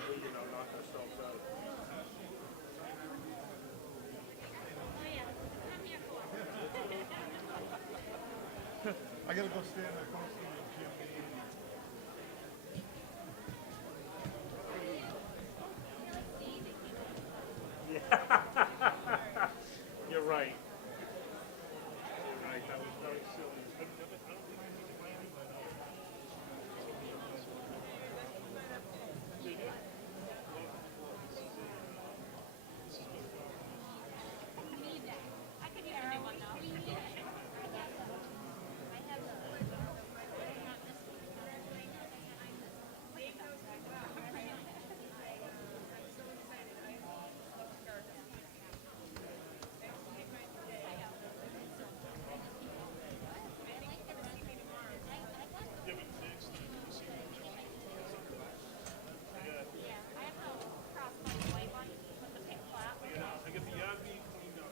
sadly, knock ourselves out. I gotta go stand across the gym. You're right. You're right. That was very silly. I don't think I need to buy any, but Did you? I could use a new one though. I get the Yagi cleaned up.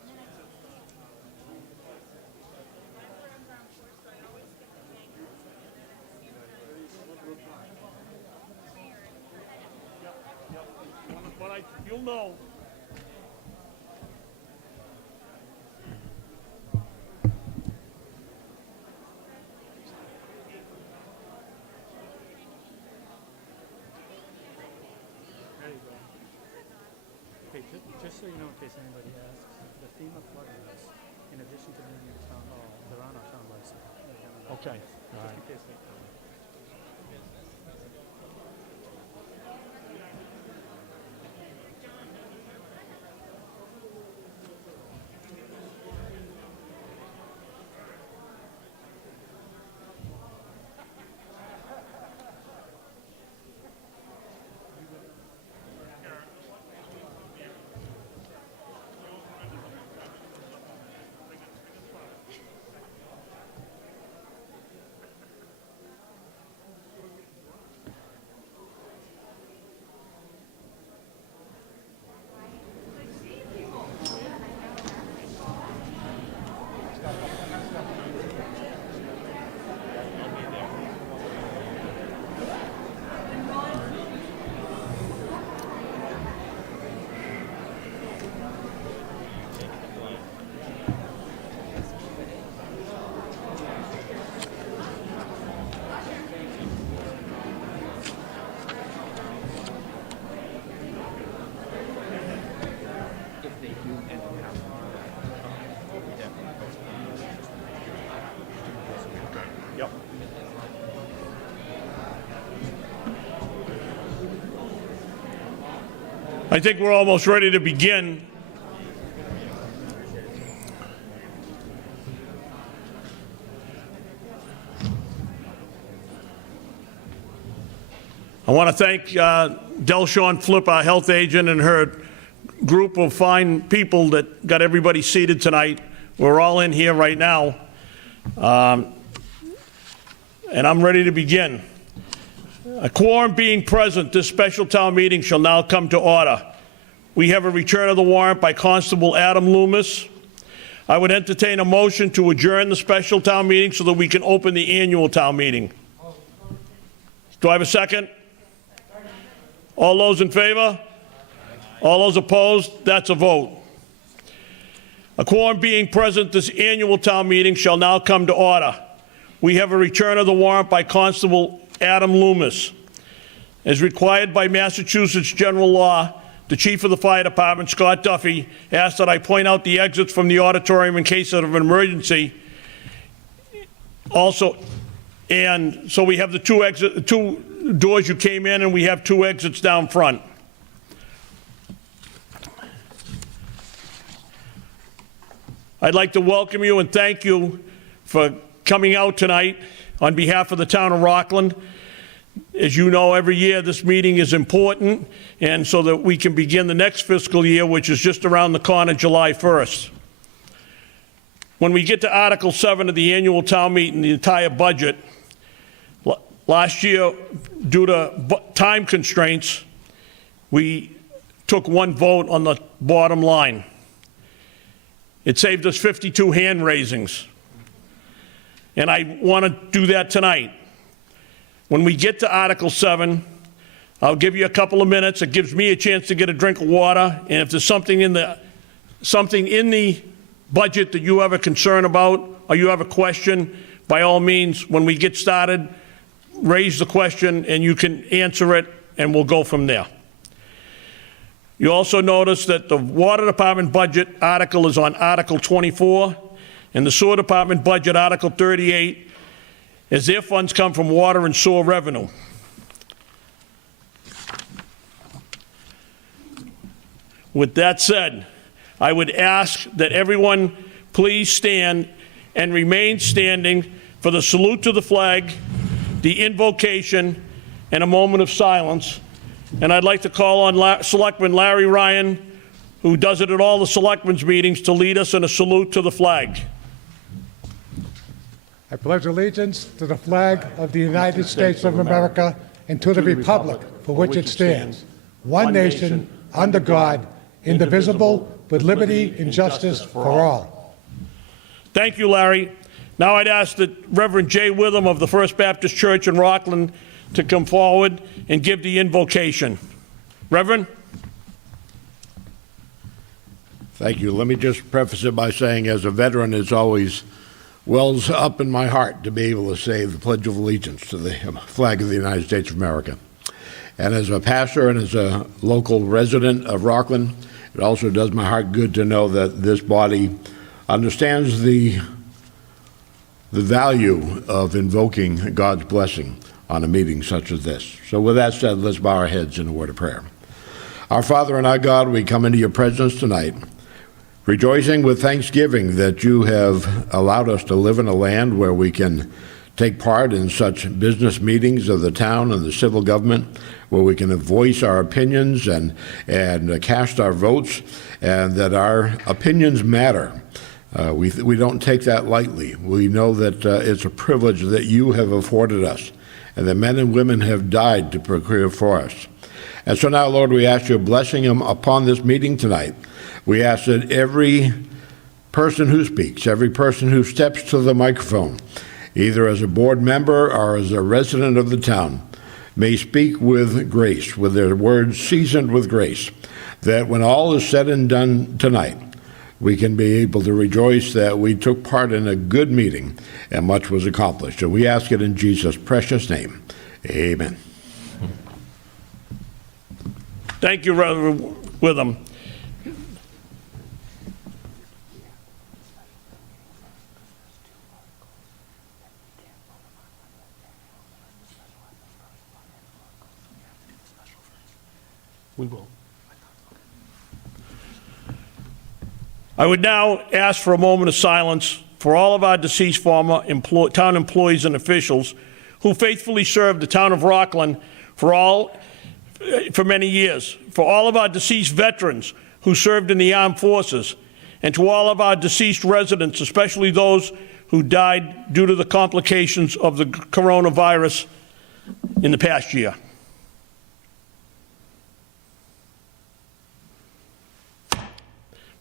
But you'll know. There you go. Okay, just so you know, in case anybody asks, the FEMA flood maps, in addition to being in town hall, they're on our town website. Okay. All Just right. in case they. Yep. I think we're almost ready to begin. I want to thank Delshawn Flip, our health agent, and her group of fine people that got everybody seated tonight. We're all in here right now. And I'm ready to begin. A quorum being present, this special town meeting shall now come to order. We have a return of the warrant by Constable Adam Loomis. I would entertain a motion to adjourn the special town meeting so that we can open the annual town meeting. Do I have a second? All those in favor? All those opposed? That's a vote. A quorum being present, this annual town meeting shall now come to order. We have a return of the warrant by Constable Adam Loomis. As required by Massachusetts general law, the Chief of the Fire Department, Scott Duffy, asked that I point out the exits from the auditorium in case of an emergency. Also, and so we have the two doors you came in, and we have two exits down front. I'd like to welcome you and thank you for coming out tonight on behalf of the town of Rocklin. As you know, every year this meeting is important, and so that we can begin the next fiscal year, which is just around the corner, July 1st. When we get to Article 7 of the annual town meeting, the entire budget, last year, due to time constraints, we took one vote on the bottom line. It saved us 52 hand raisings. And I want to do that tonight. When we get to Article 7, I'll give you a couple of minutes. It gives me a chance to get a drink of water, and if there's something in the budget that you have a concern about or you have a question, by all means, when we get started, raise the question and you can answer it, and we'll go from there. You also notice that the Water Department budget article is on Article 24, and the Sewer Department budget, Article 38, as their funds come from water and sewer revenue. With that said, I would ask that everyone please stand and remain standing for the salute to the flag, the invocation, and a moment of silence. And I'd like to call on Selectman Larry Ryan, who does it at all the Selectmen's meetings, to lead us in a salute to the flag. I pledge allegiance to the flag of the United States of America and to the republic for which it stands, one nation, under God, indivisible, with liberty and justice for all. Thank you, Larry. Now I'd ask that Reverend Jay Witham of the First Baptist Church in Rocklin to come forward and give the invocation. Reverend? Thank you. Let me just preface it by saying, as a veteran, it's always wells up in my heart to be able to say the Pledge of Allegiance to the flag of the United States of America. And as a pastor and as a local resident of Rocklin, it also does my heart good to know that this body understands the value of invoking God's blessing on a meeting such as this. So with that said, let's bow our heads in a word of prayer. Our Father and our God, we come into your presence tonight, rejoicing with thanksgiving that you have allowed us to live in a land where we can take part in such business meetings of the town and the civil government, where we can voice our opinions and cast our votes, and that our opinions matter. We don't take that lightly. We know that it's a privilege that you have afforded us, and that men and women have died to procure for us. And so now, Lord, we ask your blessing upon this meeting tonight. We ask that every person who speaks, every person who steps to the microphone, either as a board member or as a resident of the town, may speak with grace, with their words seasoned with grace, that when all is said and done tonight, we can be able to rejoice that we took part in a good meeting and much was accomplished. And we ask it in Jesus' precious name. Amen. Thank you, Reverend Witham. We will. I would now ask for a moment of silence for all of our deceased former town employees and officials who faithfully served the town of Rocklin for many years, for all of our deceased veterans who served in the armed forces, and to all of our deceased residents, especially those who died due to the complications of the coronavirus in the past year.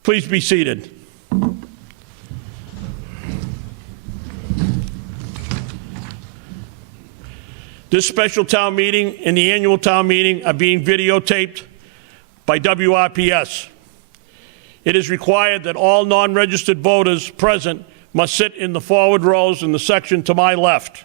Please be seated. This special town meeting and the annual town meeting are being videotaped by WRPS. It is required that all non-registered voters present must sit in the forward rows in the section to my left.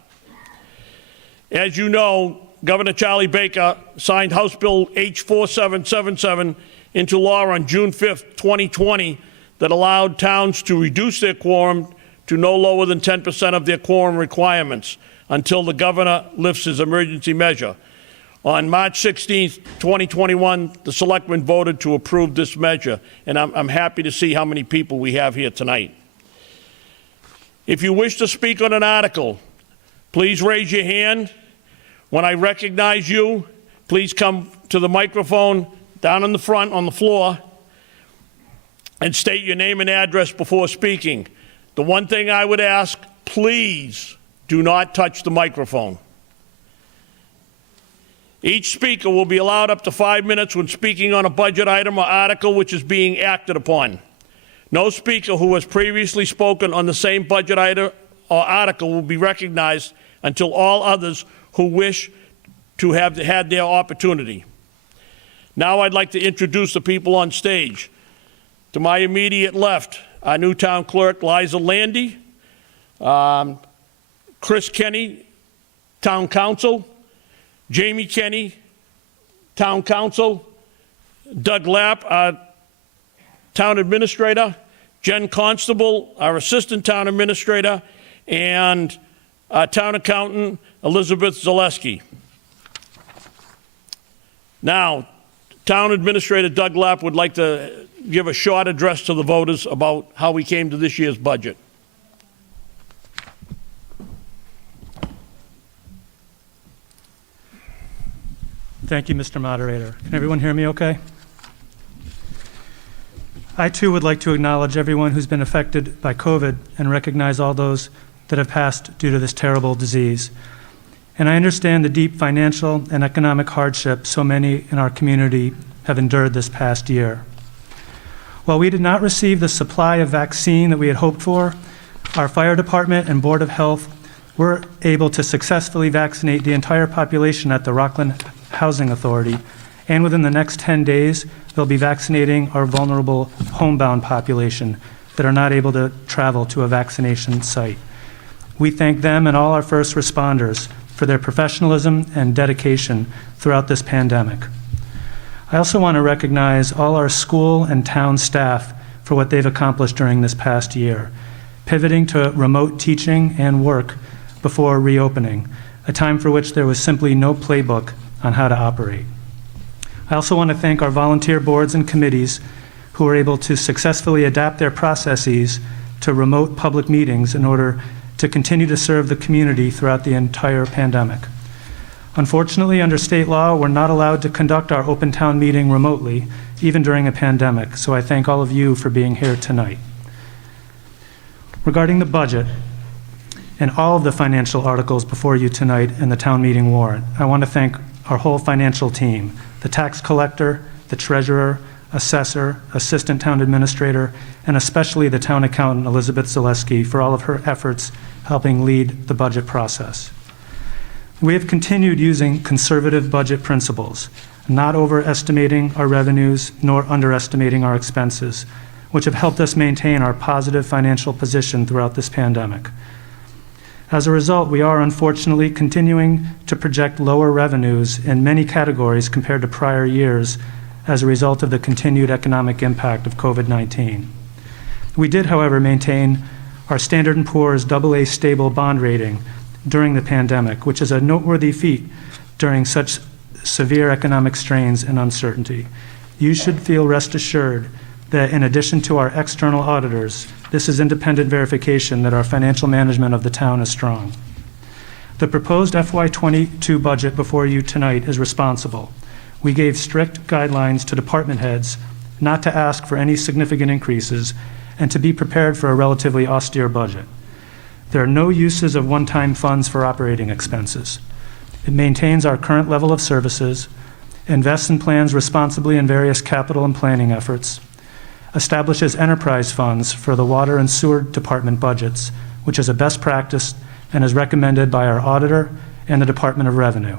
As you know, Governor Charlie Baker signed House Bill H4777 into law on June 5th, 2020, that allowed towns to reduce their quorum to no lower than 10% of their quorum requirements until the governor lifts his emergency measure. On March 16th, 2021, the selectmen voted to approve this measure, and I'm happy to see how many people we have here tonight. If you wish to speak on an article, please raise your hand. When I recognize you, please come to the microphone down in the front on the floor and state your name and address before speaking. The one thing I would ask, please do not touch the microphone. Each speaker will be allowed up to 5 minutes when speaking on a budget item or article which is being acted upon. No speaker who has previously spoken on the same budget item or article will be recognized until all others who wish to have had their opportunity. Now I'd like to introduce the people on stage. To my immediate left, our new town clerk, Liza Landy, Chris Kenny, town council, Jamie Kenny, town council, Doug Lapp, our town administrator, Jen Constable, our assistant town administrator, and our town accountant, Elizabeth Zaleski. Now, Town Administrator Doug Lapp would like to give a short address to the voters about how we came to this year's budget. Thank you, Mr. Moderator. Can everyone hear me okay? I too would like to acknowledge everyone who's been affected by COVID and recognize all those that have passed due to this terrible disease. And I understand the deep financial and economic hardship so many in our community have endured this past year. While we did not receive the supply of vaccine that we had hoped for, our fire department and Board of Health were able to successfully vaccinate the entire population at the Rocklin Housing Authority, and within the next 10 days, they'll be vaccinating our vulnerable homebound population that are not able to travel to a vaccination site. We thank them and all our first responders for their professionalism and dedication throughout this pandemic. I also want to recognize all our school and town staff for what they've accomplished during this past year, pivoting to remote teaching and work before reopening, a time for which there was simply no playbook on how to operate. I also want to thank our volunteer boards and committees who were able to successfully adapt their processes to remote public meetings in order to continue to serve the community throughout the entire pandemic. Unfortunately, under state law, we're not allowed to conduct our open town meeting remotely, even during a pandemic, so I thank all of you for being here tonight. Regarding the budget and all of the financial articles before you tonight in the town meeting warrant, I want to thank our whole financial team, the tax collector, the treasurer, assessor, assistant town administrator, and especially the town accountant, Elizabeth Zaleski, for all of her efforts helping lead the budget process. We have continued using conservative budget principles, not overestimating our revenues nor underestimating our expenses, which have helped us maintain our positive financial position throughout this pandemic. As a result, we are unfortunately continuing to project lower revenues in many categories compared to prior years as a result of the continued economic impact of COVID-19. We did, however, maintain our Standard & Poor's AA stable bond rating during the pandemic, which is a noteworthy feat during such severe economic strains and uncertainty. You should feel rest assured that in addition to our external auditors, this is independent verification that our financial management of the town is strong. The proposed FY22 budget before you tonight is responsible. We gave strict guidelines to department heads not to ask for any significant increases and to be prepared for a relatively austere budget. There are no uses of one-time funds for operating expenses. It maintains our current level of services, invests and plans responsibly in various capital and planning efforts, establishes enterprise funds for the water and sewer department budgets, which is a best practice and is recommended by our auditor and the Department of Revenue.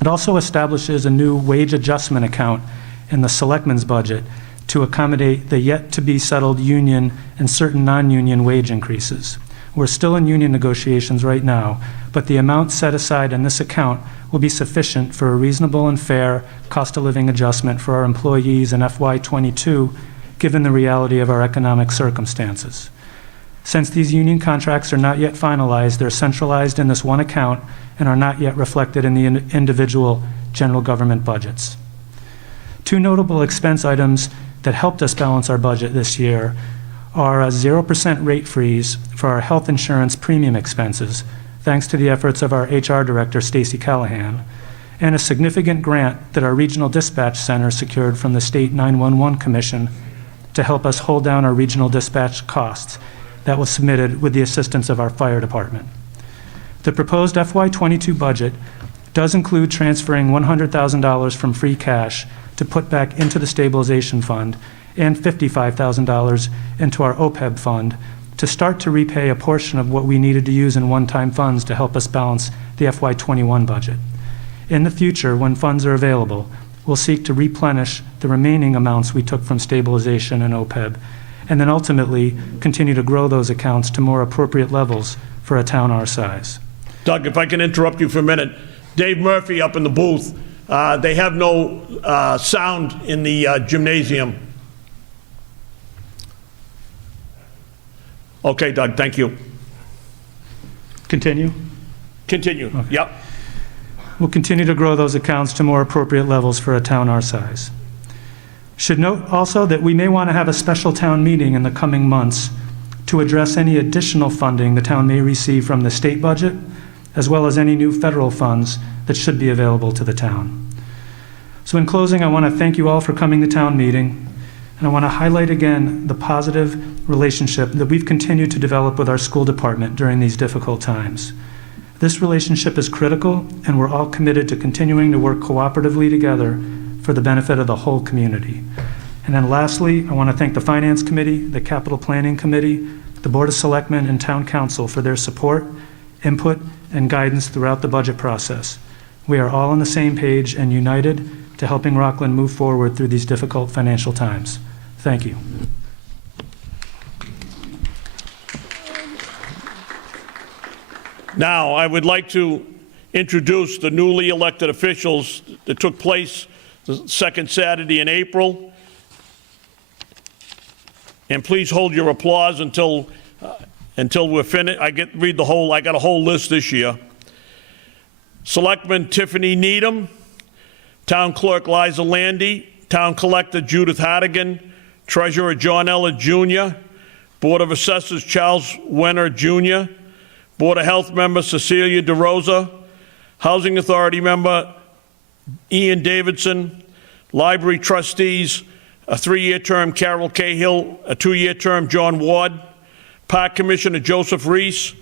It also establishes a new wage adjustment account in the selectmen's budget to accommodate the yet-to-be-settled union and certain non-union wage increases. We're still in union negotiations right now, but the amount set aside in this account will be sufficient for a reasonable and fair cost-of-living adjustment for our employees in FY22, given the reality of our economic circumstances. Since these union contracts are not yet finalized, they're centralized in this one account and are not yet reflected in the individual general government budgets. Two notable expense items that helped us balance our budget this year are a 0% rate freeze for our health insurance premium expenses, thanks to the efforts of our HR director, Stacy Callahan, and a significant grant that our regional dispatch center secured from the State 911 Commission to help us hold down our regional dispatch costs that was submitted with the assistance of our fire department. The proposed FY22 budget does include transferring $100,000 from free cash to put back into the stabilization fund and $55,000 into our OPEB fund to start to repay a portion of what we needed to use in one-time funds to help us balance the FY21 budget. In the future, when funds are available, we'll seek to replenish the remaining amounts we took from stabilization and OPEB, and then ultimately continue to grow those accounts to more appropriate levels for a town our size. Doug, if I can interrupt you for a minute. Dave Murphy up in the booth, they have no sound in the gymnasium. Okay, Doug, thank you. Continue? Continue. Yep. We'll continue to grow those accounts to more appropriate levels for a town our size. Should note also that we may want to have a special town meeting in the coming months to address any additional funding the town may receive from the state budget, as well as any new federal funds that should be available to the town. So in closing, I want to thank you all for coming to town meeting, and I want to highlight again the positive relationship that we've continued to develop with our school department during these difficult times. This relationship is critical, and we're all committed to continuing to work cooperatively together for the benefit of the whole community. And then lastly, I want to thank the Finance Committee, the Capital Planning Committee, the Board of Selectmen, and Town Council for their support, input, and guidance throughout the budget process. We are all on the same page and united to helping Rockland move forward through these difficult financial times. Thank you. Now, I would like to introduce the newly elected officials that took place the second Saturday in April. And please hold your applause until we're finished. I got a whole list this year. Selectman Tiffany Needham, Town Clerk Liza Landy, Town Collector Judith Hardigan, Treasurer John Ellett Jr., Board of Assessors Charles Wenner Jr., Board of Health member Cecilia DeRosa, Housing Authority member Ian Davidson, Library trustees, a 3-year term Carol Cahill, a 2-year term John Ward, Park Commissioner Joseph Reese,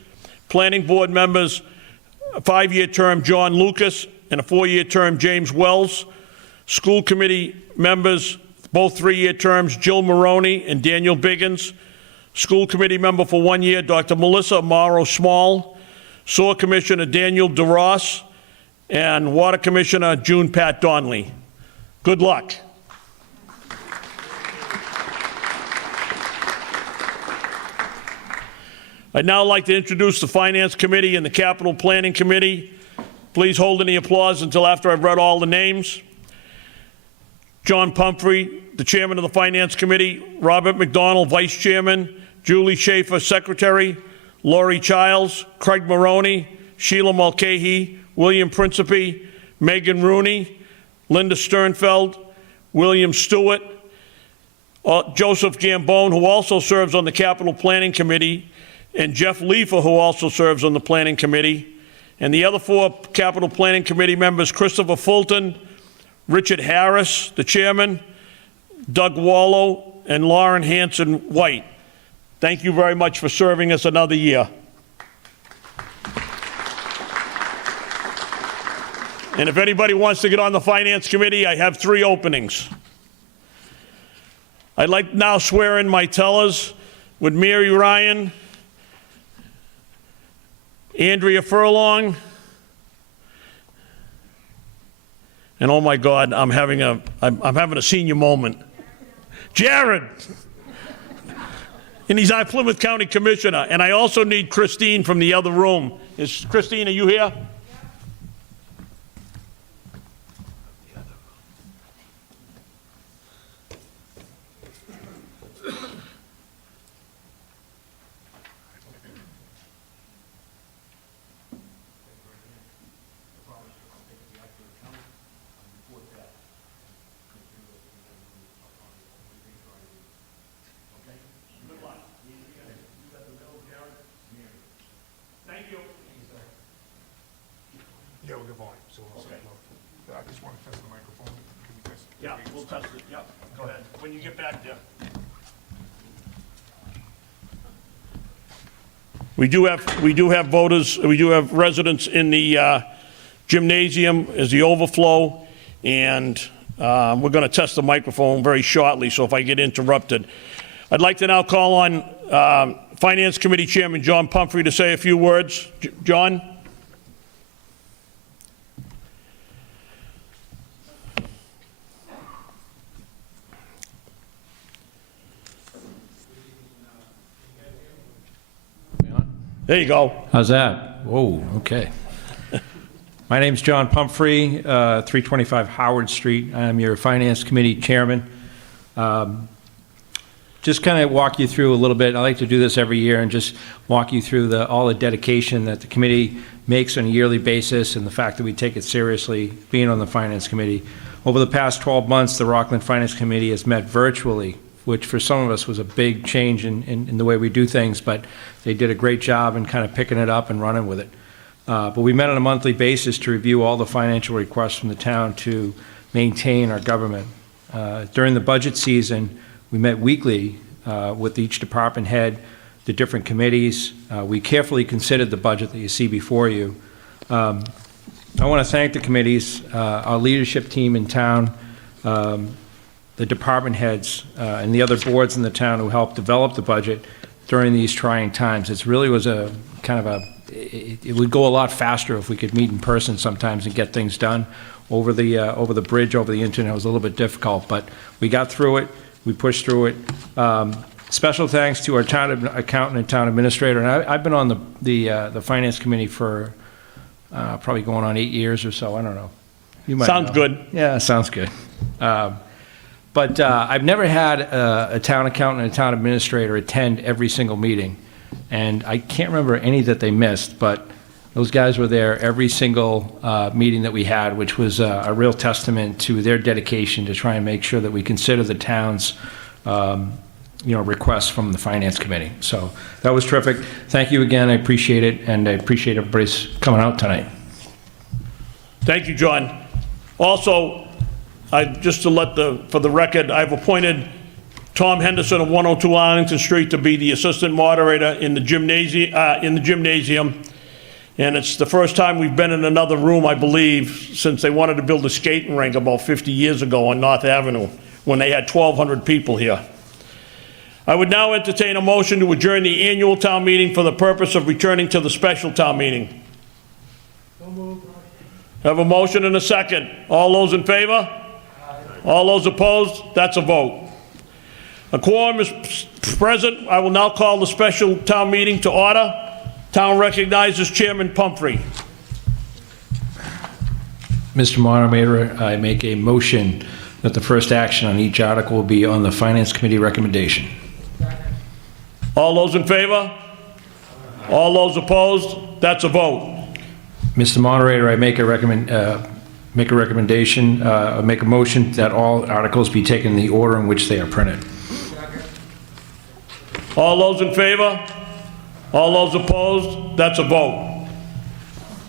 Planning Board members, a 5-year term John Lucas and a 4-year term James Wells, School Committee members, both 3-year terms Jill Maroney and Daniel Biggins, School Committee member for 1 year, Dr. Melissa Morrow Small, Sewer Commissioner Daniel DeRoss, and Water Commissioner June Pat Donnelly. Good luck. I'd now like to introduce the Finance Committee and the Capital Planning Committee. Please hold any applause until after I've read all the names. John Pumphrey, the Chairman of the Finance Committee, Robert McDonald, Vice Chairman, Julie Schaefer, Secretary, Laurie Childs, Craig Maroney, Sheila Mulcahy, William Principe, Megan Rooney, Linda Sternfeld, William Stewart, Joseph Gambone, who also serves on the Capital Planning Committee, and Jeff Leifer, who also serves on the Planning Committee. And the other 4 Capital Planning Committee members, Christopher Fulton, Richard Harris, the Chairman, Doug Wallow, and Lauren Hanson White. Thank you very much for serving us another year. And if anybody wants to get on the Finance Committee, I have 3 openings. I'd like to now swear in my tellers with Mary Ryan, Andrea Furlong, and oh my God, I'm having a senior moment. Jared! And he's our Plymouth County Commissioner. And I also need Christine from the other room. Christine, are you here? Yeah, we'll get volume, so we'll say, I just want to test the microphone. Can we test it? Yeah, we'll test it. Yeah, go ahead. When you get back there. We do have voters, we do have residents in the gymnasium as the overflow, and we're going to test the microphone very shortly, so if I get interrupted. I'd like to now call on Finance Committee Chairman John Pumphrey to say a few words. John? There you go. How's that? Whoa, okay. My name's John Pumphrey, 325 Howard Street. I'm your Finance Committee Chairman. Just kind of walk you through a little bit. I like to do this every year and just walk you through all the dedication that the committee makes on a yearly basis and the fact that we take it seriously being on the Finance Committee. Over the past 12 months, the Rockland Finance Committee has met virtually, which for some of us was a big change in the way we do things, but they did a great job in kind of picking it up and running with it. But we met on a monthly basis to review all the financial requests from the town to maintain our government. During the budget season, we met weekly with each department head, the different committees. We carefully considered the budget that you see before you. I want to thank the committees, our leadership team in town, the department heads, and the other boards in the town who helped develop the budget during these trying times. It really was a kind of it would go a lot faster if we could meet in person sometimes and get things done. Over the bridge, over the internet, was a little bit difficult, but we got through it. We pushed through it. Special thanks to our town accountant and town administrator. And I've been on the finance committee for probably going on 8 years or so. I don't know. You might Sounds know. good. Yeah, sounds good. But I've never had a town accountant and a town administrator attend every single meeting. And I can't remember any that they missed, but those guys were there every single meeting that we had, which was a real testament to their dedication to try and make sure that we consider the town's requests from the Finance Committee. So that was terrific. Thank you again. I appreciate it, and I appreciate everybody's coming out tonight. Thank you, John. Also, just to for the record, I've appointed Tom Henderson of 102 Arlington Street to be the assistant moderator in the gymnasium. And it's the first time we've been in another room, I believe, since they wanted to build a skating rink about 50 years ago on North Avenue, when they had 1,200 people here. I would now entertain a motion to adjourn the annual town meeting for the purpose of returning to the special town meeting. Have a motion and a second. All those in favor? All those opposed? That's a vote. A quorum is present. I will now call the special town meeting to order. Town recognizes Chairman Pumphrey. Mr. Moderator, I make a motion that the first action on each article will be on the Finance Committee recommendation. All those in favor? All those opposed? That's a vote. Mr. Moderator, I make a motion that all articles be taken in the order in which they are printed. All those in favor? All those opposed? That's a vote.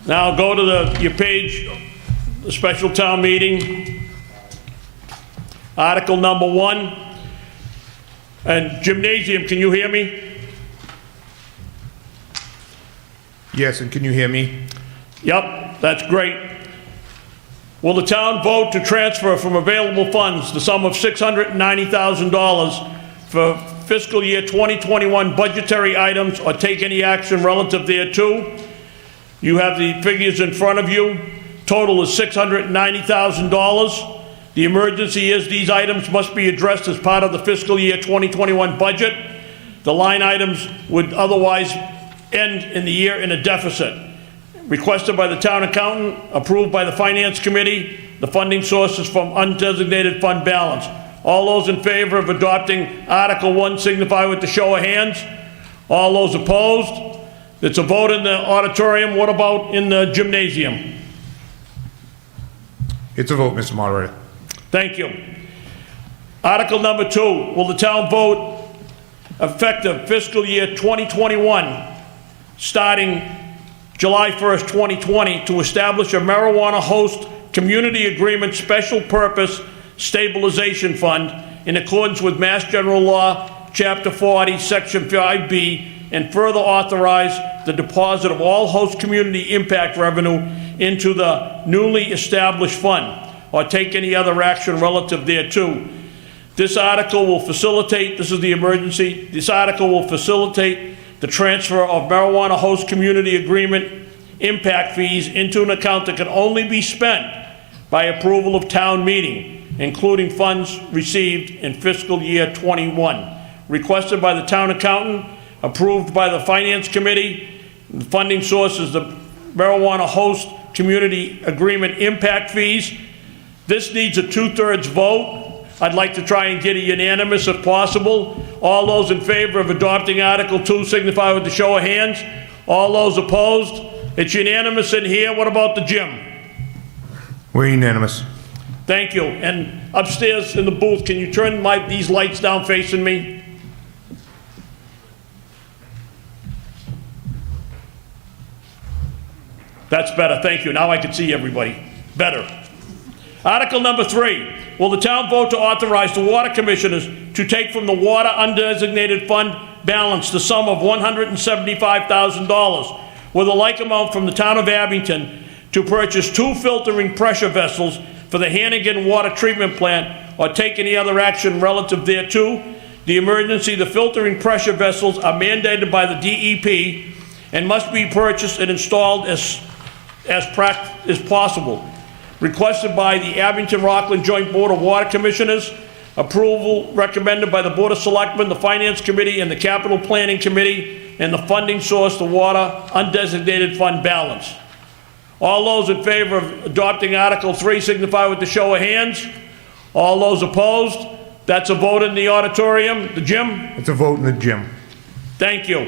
Now go to your page, the special town meeting. Article number 1. And gymnasium, can you hear me? Yes, and can you hear me? Yep, that's great. Will the town vote to transfer from available funds the sum of $690,000 for fiscal year 2021 budgetary items or take any action relative thereto? You have the figures in front of you. Total is $690,000. The emergency is these items must be addressed as part of the fiscal year 2021 budget. The line items would otherwise end in the year in a deficit. Requested by the town accountant, approved by the Finance Committee. The funding source is from undesignated fund balance. All those in favor of adopting Article 1 signify with the show of hands. All those opposed? It's a vote in the auditorium. What about in the gymnasium? It's a vote, Mr. Moderator. Thank you. Article number 2, will the town vote effective fiscal year 2021, starting July 1st, 2020, to establish a marijuana host community agreement special purpose stabilization fund in accordance with Mass General Law, Chapter 40, Section 5B, and further authorize the deposit of all host community impact revenue into the newly established fund, or take any other action relative thereto. This article will facilitate, this is the emergency, this article will facilitate the transfer of marijuana host community agreement impact fees into an account that can only be spent by approval of town meeting, including funds received in fiscal year 21. Requested by the town accountant, approved by the Finance Committee, The funding source is the marijuana host community agreement impact fees. This needs a 2/3 vote. I'd like to try and get a unanimous if possible. All those in favor of adopting Article 2 signify with the show of hands. All those opposed? It's unanimous in here. What about the gym? We're unanimous. Thank you. And upstairs in the booth, can you turn these lights down facing me? That's better. Thank you. Now I can see everybody better. Article number 3. Will the town vote to authorize the water commissioners to take from the water undesignated fund balance the sum of $175,000 with a like amount from the town of Abington to purchase 2 filtering pressure vessels for the Hannigan Water Treatment Plant or take any other action relative thereto. The emergency, the filtering pressure vessels are mandated by the DEP and must be purchased and installed as possible. Requested by the Abington-Rocklin Joint Board of Water Commissioners. Approval recommended by the Board of Selectmen, the Finance Committee, and the Capital Planning Committee, and the funding source, the water undesignated fund balance. All those in favor of adopting Article 3 signify with the show of hands. All those opposed? That's a vote in the auditorium. The gym? It's a vote in the gym. Thank you.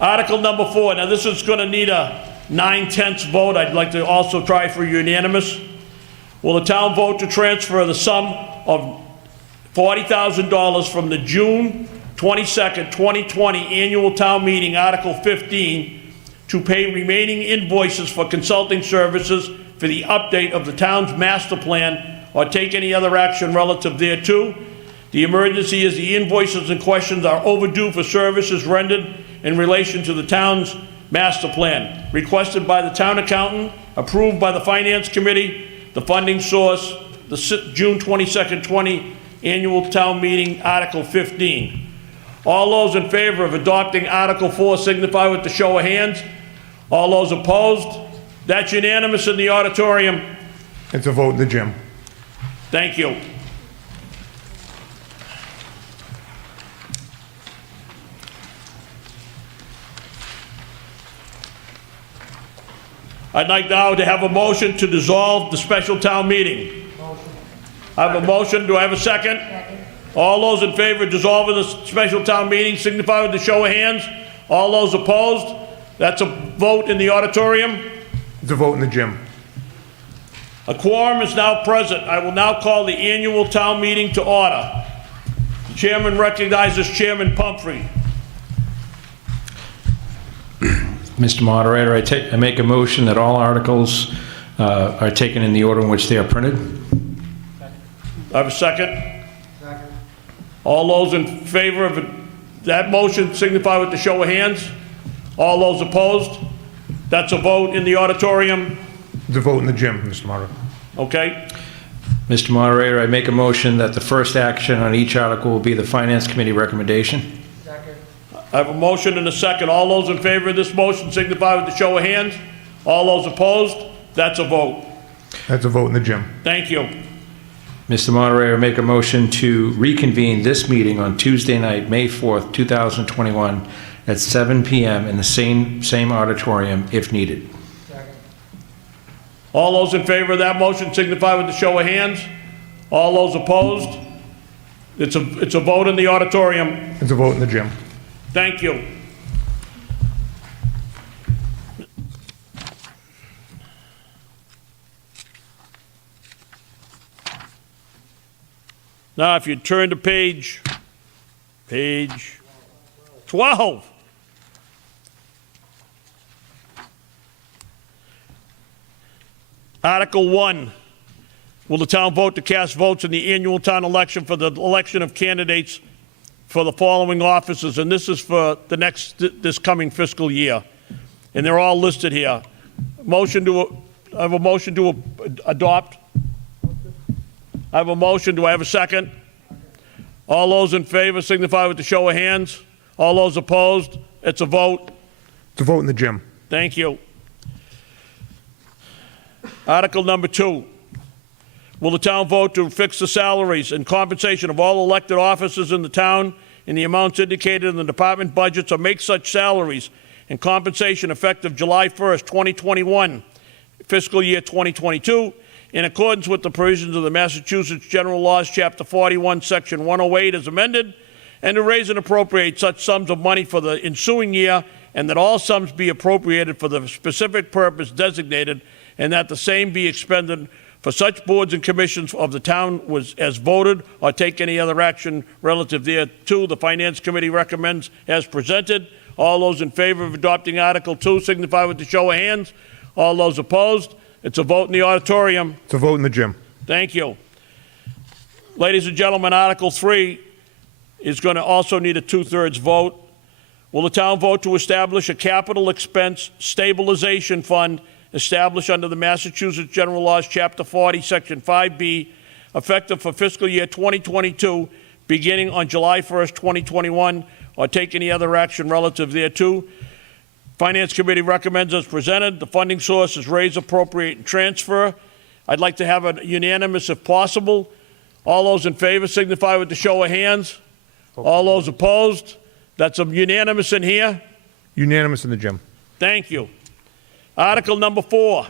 Article number 4. Now this is going to need a 9/10 vote. I'd like to also try for unanimous. Will the town vote to transfer the sum of $40,000 from the June 22nd, 2020 annual town meeting, Article 15, to pay remaining invoices for consulting services for the update of the town's master plan or take any other action relative thereto? The emergency is the invoices in question are overdue for services rendered in relation to the town's master plan. Requested by the town accountant, approved by the Finance Committee. The funding source, the June 22nd, 20 annual town meeting, Article 15. All those in favor of adopting Article 4 signify with the show of hands. All those opposed? That's unanimous in the auditorium. It's a vote in the gym. Thank you. I'd like now to have a motion to dissolve the special town meeting. I have a motion. Do I have a second? All those in favor of dissolving the special town meeting signify with the show of hands. All those opposed? That's a vote in the auditorium. It's a vote in the gym. A quorum is now present. I will now call the annual town meeting to order. The chairman recognizes Chairman Pumphrey. Mr. Moderator, I make a motion that all articles are taken in the order in which they are printed. I have a second. Second. All those in favor of that motion signify with the show of hands. All those opposed? That's a vote in the auditorium. It's a vote in the gym, Mr. Moderator. Okay. Mr. Moderator, I make a motion that the first action on each article will be the Finance Committee recommendation. I have a motion and a second. All those in favor of this motion signify with the show of hands. All those opposed? That's a vote. That's a vote in the gym. Thank you. Mr. Moderator, I make a motion to reconvene this meeting on Tuesday night, May 4th, 2021 at 7 p.m. in the same auditorium if needed. All those in favor of that motion signify with the show of hands. All those opposed? It's a vote in the auditorium. It's a vote in the gym. Thank you. Now, if you turn to page 12. Article 1. Will the town vote to cast votes in the annual town election for the election of candidates for the following offices? And this is for this coming fiscal year. And they're all listed here. I have a motion to adopt. I have a motion. Do I have a second? All those in favor signify with the show of hands. All those opposed? It's a vote. It's a vote in the gym. Thank you. Article number 2. Will the town vote to fix the salaries and compensation of all elected officers in the town in the amounts indicated in the department budgets or make such salaries and compensation effective July 1st, 2021, fiscal year 2022, in accordance with the provisions of the Massachusetts General Laws, Chapter 41, Section 108 as amended, and to raise and appropriate such sums of money for the ensuing year, and that all sums be appropriated for the specific purpose designated, and that the same be expended for such boards and commissions of the town was as voted, or take any other action relative thereto. The Finance Committee recommends as presented. All those in favor of adopting Article 2 signify with the show of hands. All those opposed? It's a vote in the auditorium. It's a vote in the gym. Thank you. Ladies and gentlemen, Article 3 is going to also need a two-thirds vote. Will the town vote to establish a capital expense stabilization fund established under the Massachusetts General Laws, Chapter 40, Section 5B, effective for fiscal year 2022, beginning on July 1st, 2021, or take any other action relative thereto? Finance Committee recommends as presented. The funding source is raise, appropriate, and transfer. I'd like to have it unanimous if possible. All those in favor signify with the show of hands. All those opposed? That's a unanimous in here. Unanimous in the gym. Thank you. Article number 4.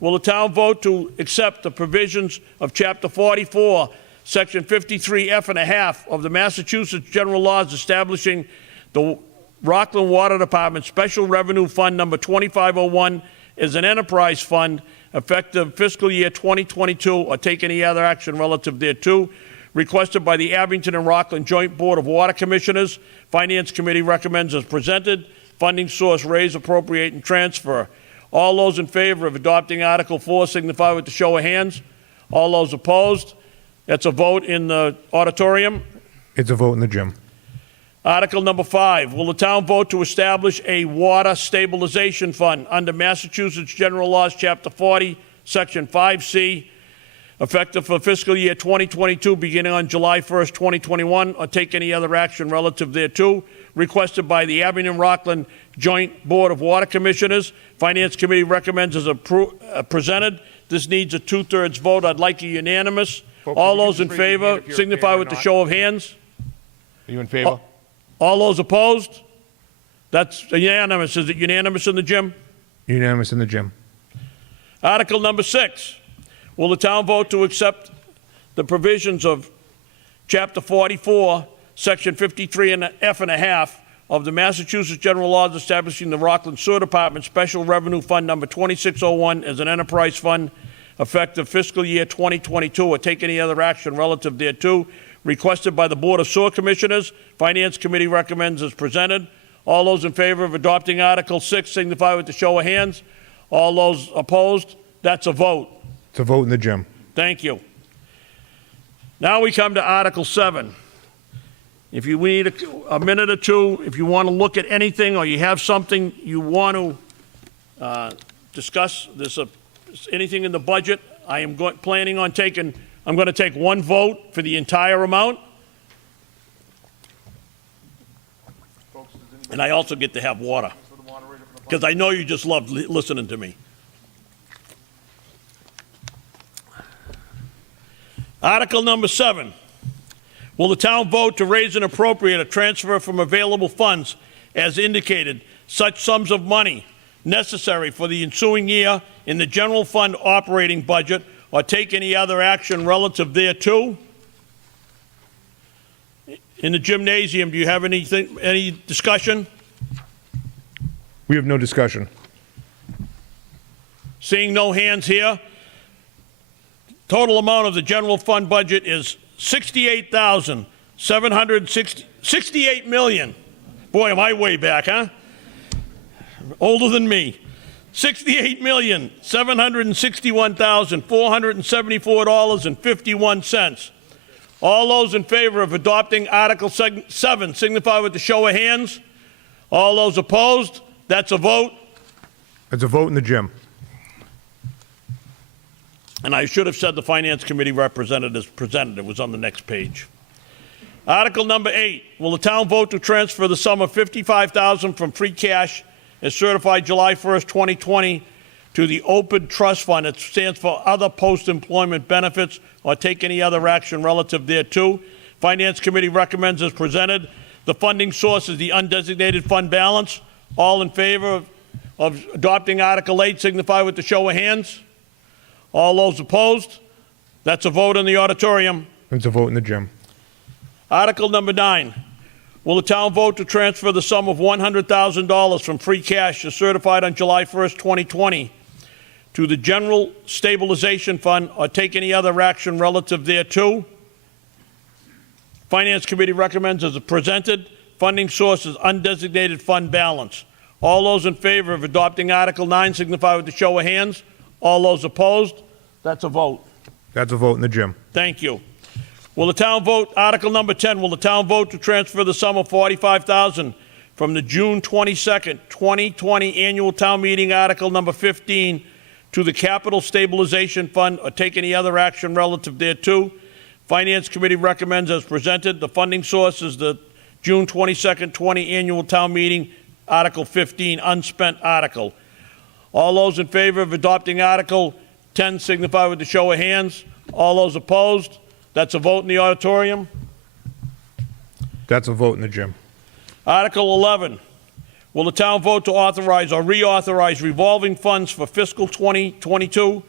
Will the town vote to accept the provisions of Chapter 44, Section 53F and a half of the Massachusetts General Laws establishing the Rocklin Water Department Special Revenue Fund number 2501 as an enterprise fund effective fiscal year 2022, or take any other action relative thereto, requested by the Abington and Rocklin Joint Board of Water Commissioners. Finance Committee recommends as presented. Funding source, raise, appropriate, and transfer. All those in favor of adopting Article 4 signify with the show of hands. All those opposed? That's a vote in the auditorium. It's a vote in the gym. Article number 5, will the town vote to establish a water stabilization fund under Massachusetts General Laws, Chapter 40, Section 5C, effective for fiscal year 2022, beginning on July 1st, 2021, or take any other action relative thereto, requested by the Abington Rockland Joint Board of Water Commissioners. Finance Committee recommends as presented. This needs a two-thirds vote. I'd like a unanimous. Folks, All if you those can in just raise your favor hand if you're in signify favor with or the not. show of hands. Are you in favor? All those opposed? That's unanimous. Is it unanimous in the gym? Unanimous in the gym. Article number 6. Will the town vote to accept the provisions of Chapter 44, Section 53 and F and a half of the Massachusetts General Laws establishing the Rockland Sewer Department Special Revenue Fund number 2601 as an enterprise fund effective fiscal year 2022, or take any other action relative thereto, requested by the Board of Sewer Commissioners. Finance Committee recommends as presented. All those in favor of adopting Article 6 signify with the show of hands. All those opposed? That's a vote. It's a vote in the gym. Thank you. Now we come to Article 7. If you need a minute or two, if you want to look at anything or you have something you want to discuss, there's anything in the budget, I am planning on taking, I'm going to take one vote for the entire amount. And I also get to have water, because I know you just love listening to me. Article number 7. Will the town vote to raise and appropriate a transfer from available funds as indicated such sums of money necessary for the ensuing year in the general fund operating budget, or take any other action relative thereto? In the gymnasium, do you have any discussion? We have no discussion. Seeing no hands here, total amount of the general fund budget is $68 million. Boy, am I way back, huh? Older than me. $68,761,474.51. All those in favor of adopting Article 7 signify with the show of hands. All those opposed? That's a vote. It's a vote in the gym. And I should have said the Finance Committee representatives presented. It was on the next page. Article number 8. Will the town vote to transfer the sum of $55,000 from free cash as certified July 1st, 2020 to the Open Trust Fund? It stands for Other Post-Employment Benefits, or take any other action relative thereto. Finance Committee recommends as presented. The funding source is the undesignated fund balance. All in favor of adopting Article 8 signify with the show of hands. All those opposed? That's a vote in the auditorium. It's a vote in the gym. Article number 9. Will the town vote to transfer the sum of $100,000 from free cash as certified on July 1st, 2020 to the General Stabilization Fund or take any other action relative thereto? Finance Committee recommends as presented. Funding source is undesignated fund balance. All those in favor of adopting Article 9 signify with the show of hands. All those opposed? That's a vote. That's a vote in the gym. Thank you. Will the town vote, Article number 10, will the town vote to transfer the sum of $45,000 from the June 22nd, 2020 annual town meeting Article number 15 to the Capital Stabilization Fund or take any other action relative thereto? Finance Committee recommends as presented. The funding source is the June 22nd, 20 annual town meeting Article 15, unspent article. All those in favor of adopting Article 10 signify with the show of hands. All those opposed? That's a vote in the auditorium. That's a vote in the gym. Article 11. Will the town vote to authorize or reauthorize revolving funds for fiscal 2022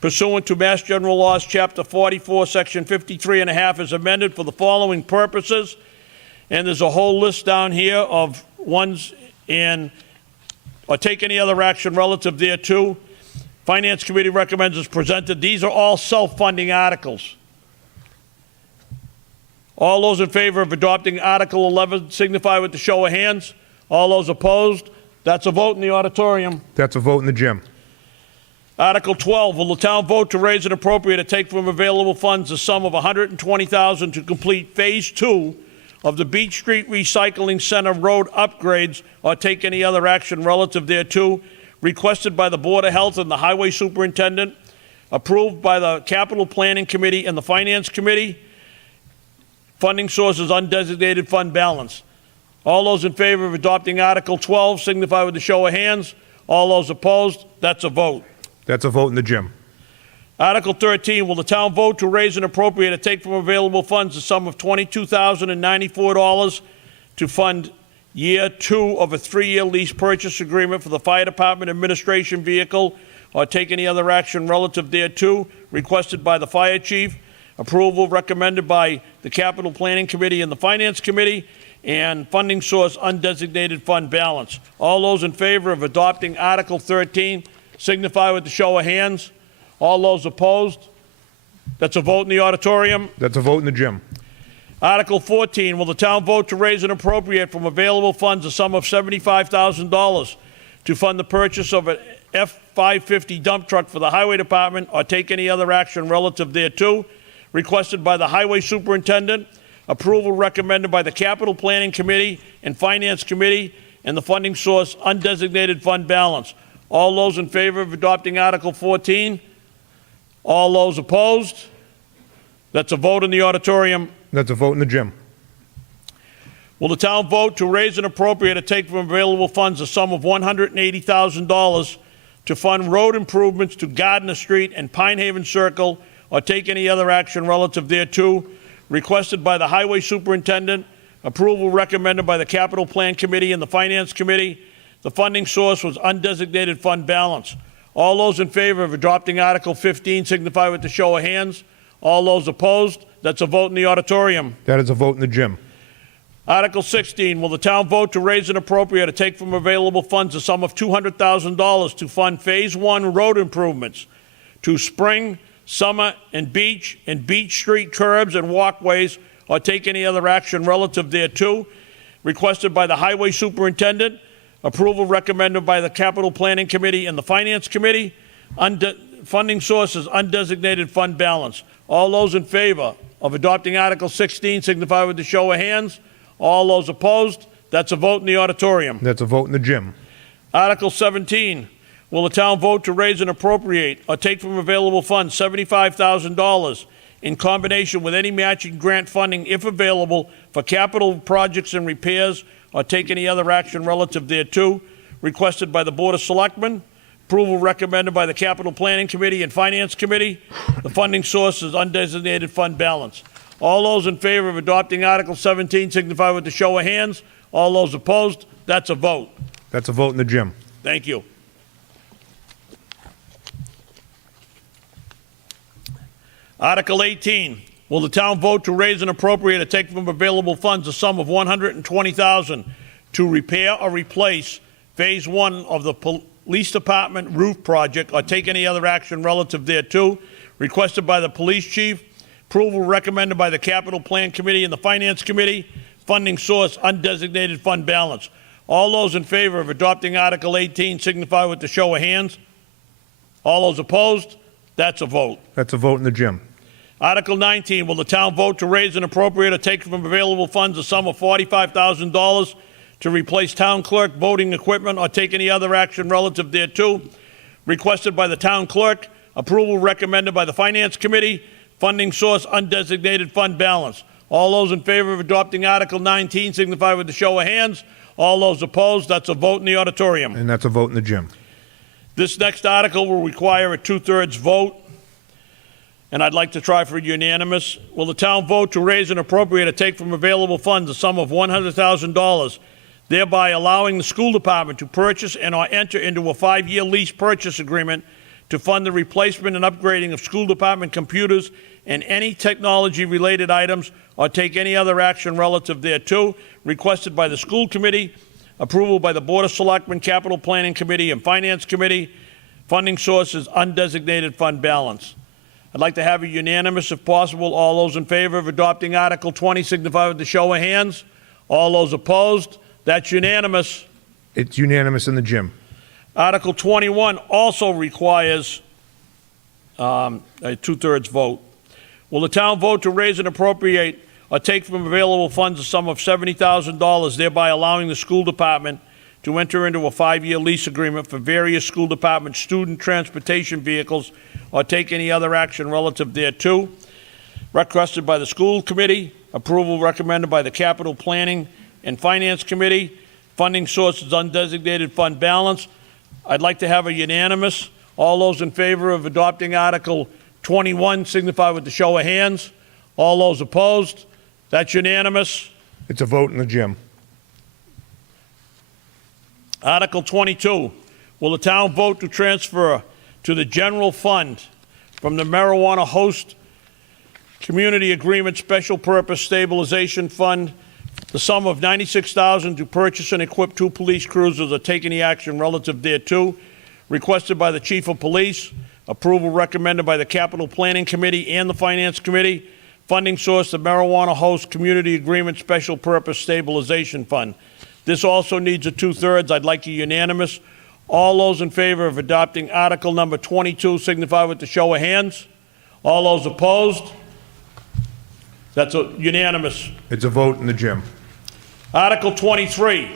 pursuant to Mass General Laws, Chapter 44, Section 53.5 as amended for the following purposes? And there's a whole list down here of ones or take any other action relative thereto. Finance Committee recommends as presented. These are all self-funding articles. All those in favor of adopting Article 11 signify with the show of hands. All those opposed? That's a vote in the auditorium. That's a vote in the gym. Article 12, will the town vote to raise and appropriate to take from available funds the sum of $120,000 to complete Phase 2 of the Beach Street Recycling Center road upgrades or take any other action relative thereto, requested by the Board of Health and the Highway Superintendent, approved by the Capital Planning Committee and the Finance Committee? Funding source is undesignated fund balance. All those in favor of adopting Article 12 signify with the show of hands. All those opposed? That's a vote. That's a vote in the gym. Article 13, will the town vote to raise and appropriate to take from available funds the sum of $22,094 to fund year 2 of a 3-year lease purchase agreement for the Fire Department Administration vehicle or take any other action relative thereto, requested by the Fire Chief? Approval recommended by the Capital Planning Committee and the Finance Committee, and funding source undesignated fund balance. All those in favor of adopting Article 13 signify with the show of hands. All those opposed? That's a vote in the auditorium. That's a vote in the gym. Article 14, will the town vote to raise and appropriate from available funds a sum of $75,000 to fund the purchase of an F-550 dump truck for the Highway Department or take any other action relative thereto, requested by the Highway Superintendent, approval recommended by the Capital Planning Committee and Finance Committee, and the funding source undesignated fund balance. All those in favor of adopting Article 14? All those opposed? That's a vote in the auditorium. That's a vote in the gym. Will the town vote to raise and appropriate to take from available funds a sum of $180,000 to fund road improvements to Gardner Street and Pine Haven Circle or take any other action relative thereto, requested by the Highway Superintendent, approval recommended by the Capital Plan Committee and the Finance Committee? The funding source was undesignated fund balance. All those in favor of adopting Article 15 signify with the show of hands. All those opposed? That's a vote in the auditorium. That is a vote in the gym. Article 16, will the town vote to raise and appropriate to take from available funds a sum of $200,000 to fund Phase 1 road improvements to Spring, Summer, and Beach Street curbs and walkways or take any other action relative thereto, requested by the Highway Superintendent, approval recommended by the Capital Planning Committee and the Finance Committee, funding source is undesignated fund balance. All those in favor of adopting Article 16 signify with the show of hands. All those opposed? That's a vote in the auditorium. That's a vote in the gym. Article 17, will the town vote to raise and appropriate or take from available funds $75,000 in combination with any matching grant funding, if available, for capital projects and repairs or take any other action relative thereto, requested by the Board of Selectmen, approval recommended by the Capital Planning Committee and Finance Committee. The funding source is undesignated fund balance. All those in favor of adopting Article 17 signify with the show of hands. All those opposed? That's a vote. That's a vote in the gym. Thank you. Article 18, will the town vote to raise and appropriate or take from available funds a sum of $120,000 to repair or replace Phase 1 of the Police Department roof project or take any other action relative thereto, requested by the Police Chief, approval recommended by the Capital Plan Committee and the Finance Committee, funding source undesignated fund balance. All those in favor of adopting Article 18 signify with the show of hands. All those opposed? That's a vote. That's a vote in the gym. Article 19, will the town vote to raise and appropriate or take from available funds a sum of $45,000 to replace town clerk voting equipment or take any other action relative thereto, requested by the town clerk, approval recommended by the Finance Committee, funding source undesignated fund balance. All those in favor of adopting Article 19 signify with the show of hands. All those opposed, that's a vote in the auditorium. And that's a vote in the gym. This next article will require a 2/3 vote, and I'd like to try for unanimous. Will the town vote to raise and appropriate or take from available funds a sum of $100,000, thereby allowing the school department to purchase and or enter into a 5-year lease purchase agreement to fund the replacement and upgrading of school department computers and any technology-related items or take any other action relative thereto, requested by the school committee, approval by the Board of Selectmen, Capital Planning Committee, and Finance Committee, funding sources undesignated fund balance. I'd like to have a unanimous if possible. All those in favor of adopting Article 20 signify with the show of hands. All those opposed? That's unanimous. It's unanimous in the gym. Article 21 also requires a 2/3 vote. Will the town vote to raise and appropriate or take from available funds a sum of $70,000, thereby allowing the school department to enter into a 5-year lease agreement for various school department student transportation vehicles or take any other action relative thereto, requested by the school committee, approval recommended by the Capital Planning and Finance Committee, funding sources undesignated fund balance. I'd like to have a unanimous. All those in favor of adopting Article 21 signify with the show of hands. All those opposed? That's unanimous. It's a vote in the gym. Article 22, will the town vote to transfer to the general fund from the marijuana host community agreement special purpose stabilization fund the sum of $96,000 to purchase and equip 2 police cruisers or take any action relative thereto, requested by the Chief of Police, approval recommended by the Capital Planning Committee and the Finance Committee, funding source the marijuana host community agreement special purpose stabilization fund. This also needs a 2/3. I'd like a unanimous. All those in favor of adopting Article number 22 signify with the show of hands. All those opposed? That's a unanimous. It's a vote in the gym. Article 23.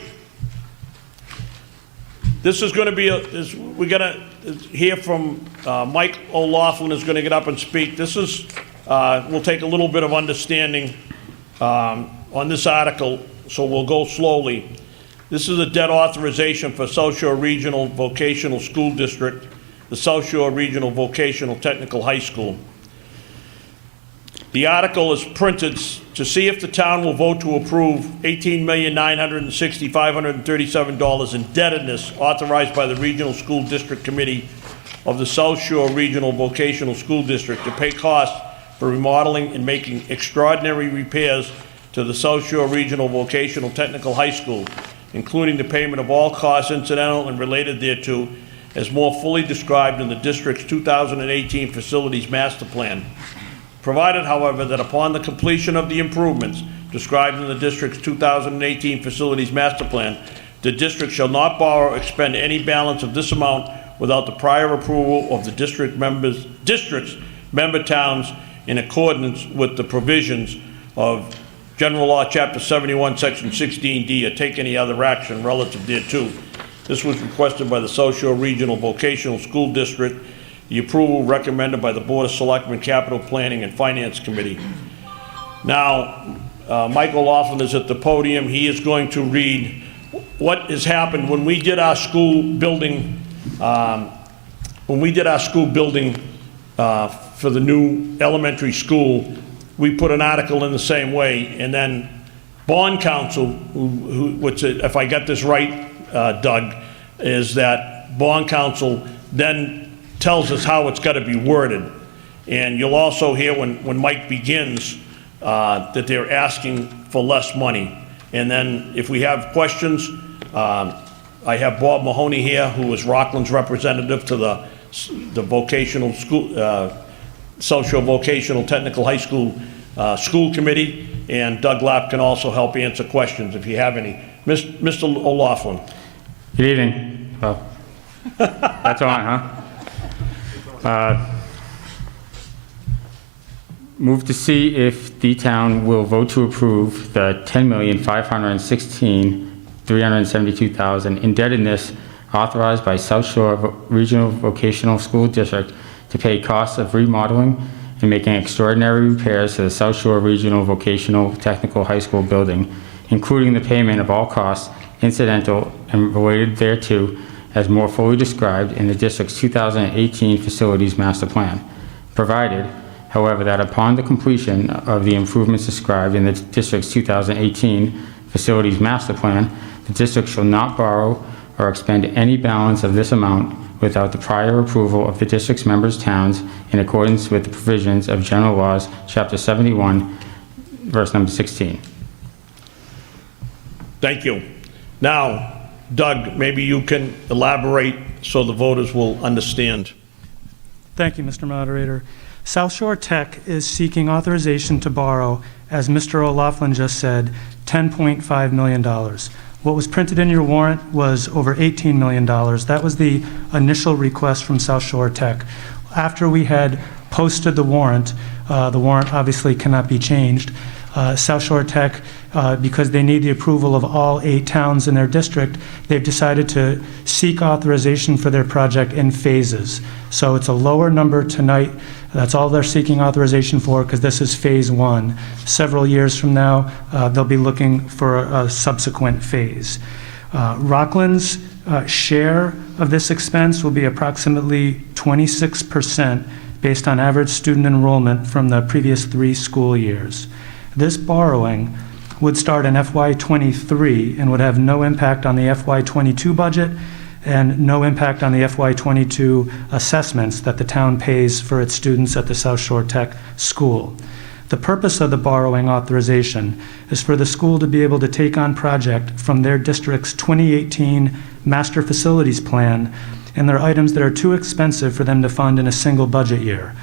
This is going to be, we're going to hear from Mike O'Laughlin is going to get up and speak. This is, we'll take a little bit of understanding on this article, so we'll go slowly. This is a debt authorization for South Shore Regional Vocational School District, the South Shore Regional Vocational Technical High School. The article is printed to see if the town will vote to approve $18,960,537 indebtedness authorized by the Regional School District Committee of the South Shore Regional Vocational School District to pay costs for remodeling and making extraordinary repairs to the South Shore Regional Vocational Technical High School, including the payment of all costs incidental and related thereto, as more fully described in the district's 2018 Facilities Master Plan. Provided, however, that upon the completion of the improvements described in the district's 2018 Facilities Master Plan, the district shall not borrow or expend any balance of this amount without the prior approval of the district's member towns in accordance with the provisions of General Law, Chapter 71, Section 16D, or take any other action relative thereto. This was requested by the South Shore Regional Vocational School District. The approval recommended by the Board of Selectmen, Capital Planning, and Finance Committee. Now, Michael Laughlin is at the podium. He is going to read what has happened when we did our school building. For the new elementary school, we put an article in the same way, and then bond counsel, which, if I got this right, Doug, is that bond counsel then tells us how it's got to be worded. And you'll also hear when Mike begins that they're asking for less money. And then if we have questions, I have Bob Mahoney here, who is Rocklin's representative to the vocational school, socio-vocational technical high school school committee, and Doug Lapp can also help answer questions if you have any. Mr. O'Laughlin. Good evening. Oh, that's on, huh? Move to see if the town will vote to approve the $10,516,372 indebtedness authorized by South Shore Regional Vocational School District to pay costs of remodeling and making extraordinary repairs to the South Shore Regional Vocational Technical High School building, including the payment of all costs incidental and related thereto as more fully described in the district's 2018 Facilities Master Plan, provided, however, that upon the completion of the improvements described in the district's 2018 Facilities Master Plan, the district shall not borrow or expend any balance of this amount without the prior approval of the district's members' towns in accordance with the provisions of General Laws, Chapter 71, verse number 16. Thank you. Now, Doug, maybe you can elaborate so the voters will understand. Thank you, Mr. Moderator. South Shore Tech is seeking authorization to borrow, as Mr. O'Laughlin just said, $10.5 million. What was printed in your warrant was over $18 million. That was the initial request from South Shore Tech. After we had posted the warrant obviously cannot be changed. South Shore Tech, because they need the approval of all 8 towns in their district, they've decided to seek authorization for their project in phases. So it's a lower number tonight. That's all they're seeking authorization for, because this is phase 1. Several years from now, they'll be looking for a subsequent phase. Rocklin's share of this expense will be approximately 26% based on average student enrollment from the previous 3 school years. This borrowing would start in FY23 and would have no impact on the FY22 budget and no impact on the FY22 assessments that the town pays for its students at the South Shore Tech School. The purpose of the borrowing authorization is for the school to be able to take on project from their district's 2018 Master Facilities Plan, and there are items that are too expensive for them to fund in a single budget year.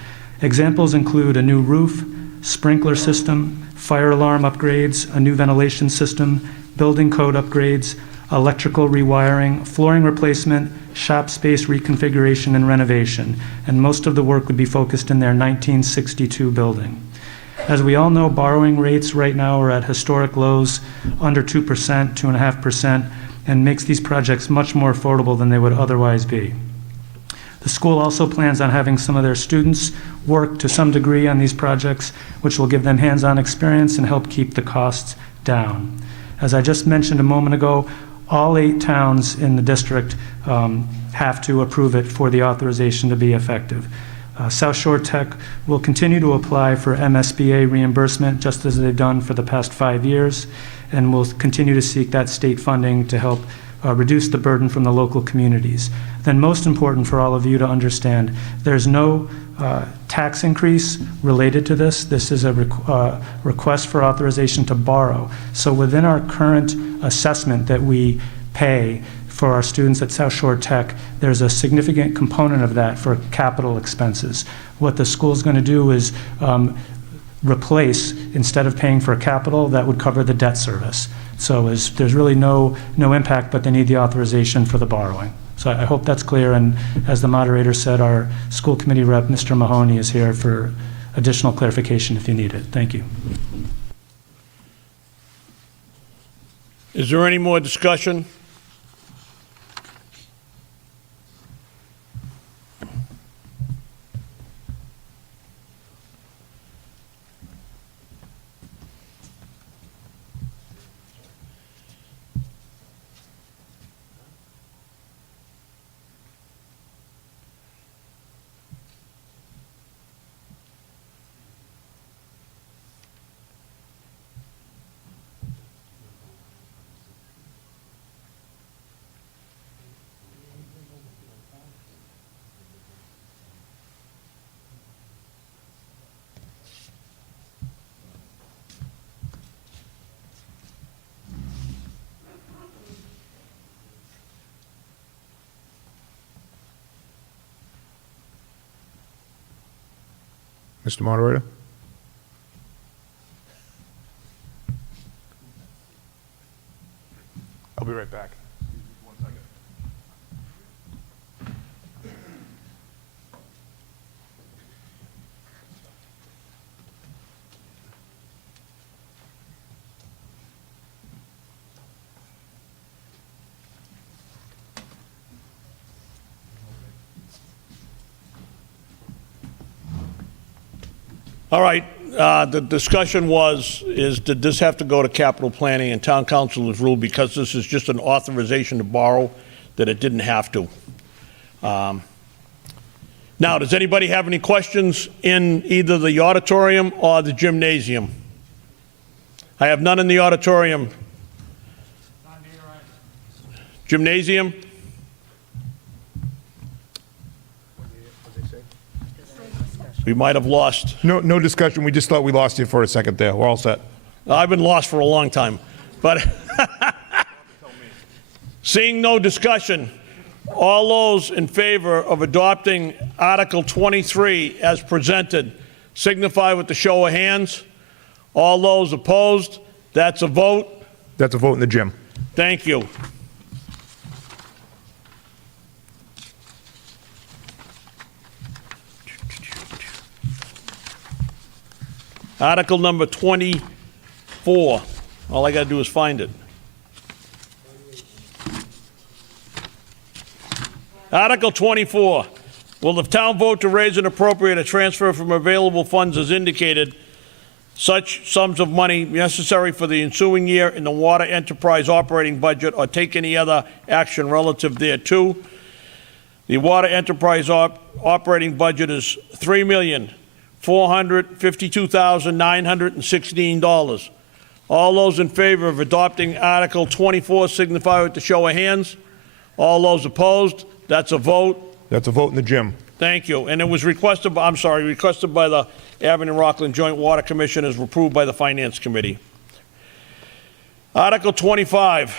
Examples include a new roof, sprinkler system, fire alarm upgrades, a new ventilation system, building code upgrades, electrical rewiring, flooring replacement, shop space reconfiguration and renovation, and most of the work would be focused in their 1962 building. As we all know, borrowing rates right now are at historic lows, under 2%, 2.5%, and makes these projects much more affordable than they would otherwise be. The school also plans on having some of their students work to some degree on these projects, which will give them hands-on experience and help keep the costs down. As I just mentioned a moment ago, all 8 towns in the district have to approve it for the authorization to be effective. South Shore Tech will continue to apply for MSBA reimbursement, just as they've done for the past 5 years, and will continue to seek that state funding to help reduce the burden from the local communities. Then most important for all of you to understand, there's no tax increase related to this. This is a request for authorization to borrow. So within our current assessment that we pay for our students at South Shore Tech, there's a significant component of that for capital expenses. What the school's going to do is replace, instead of paying for capital, that would cover the debt service. So there's really no impact, but they need the authorization for the borrowing. So I hope that's clear, and as the moderator said, our school committee rep, Mr. Mahoney, is here for additional clarification if you need it. Thank you. Is there any more discussion? Mr. Moderator? I'll be right back. One second. All right, the discussion did this have to go to capital planning, and town council has ruled because this is just an authorization to borrow, that it didn't have to. Now, does anybody have any questions in either the auditorium or the gymnasium? I have none in the auditorium. Gymnasium? We might have lost. No discussion. We just thought we lost you for a second there. We're all set. I've been lost for a long time, but seeing no discussion, all those in favor of adopting Article 23 as presented signify with the show of hands. All those opposed, that's a vote. That's a vote in the gym. Thank you. Article number 24. All I got to do is find it. Article 24. Will the town vote to raise and appropriate a transfer from available funds as indicated such sums of money necessary for the ensuing year in the water enterprise operating budget or take any other action relative thereto? The water enterprise operating budget is $3,452,916. All those in favor of adopting Article 24 signify with the show of hands. All those opposed, that's a vote. That's a vote in the gym. Thank you. And it was requested by the Abington Rockland Joint Water Commissioners, approved by the Finance Committee. Article 25.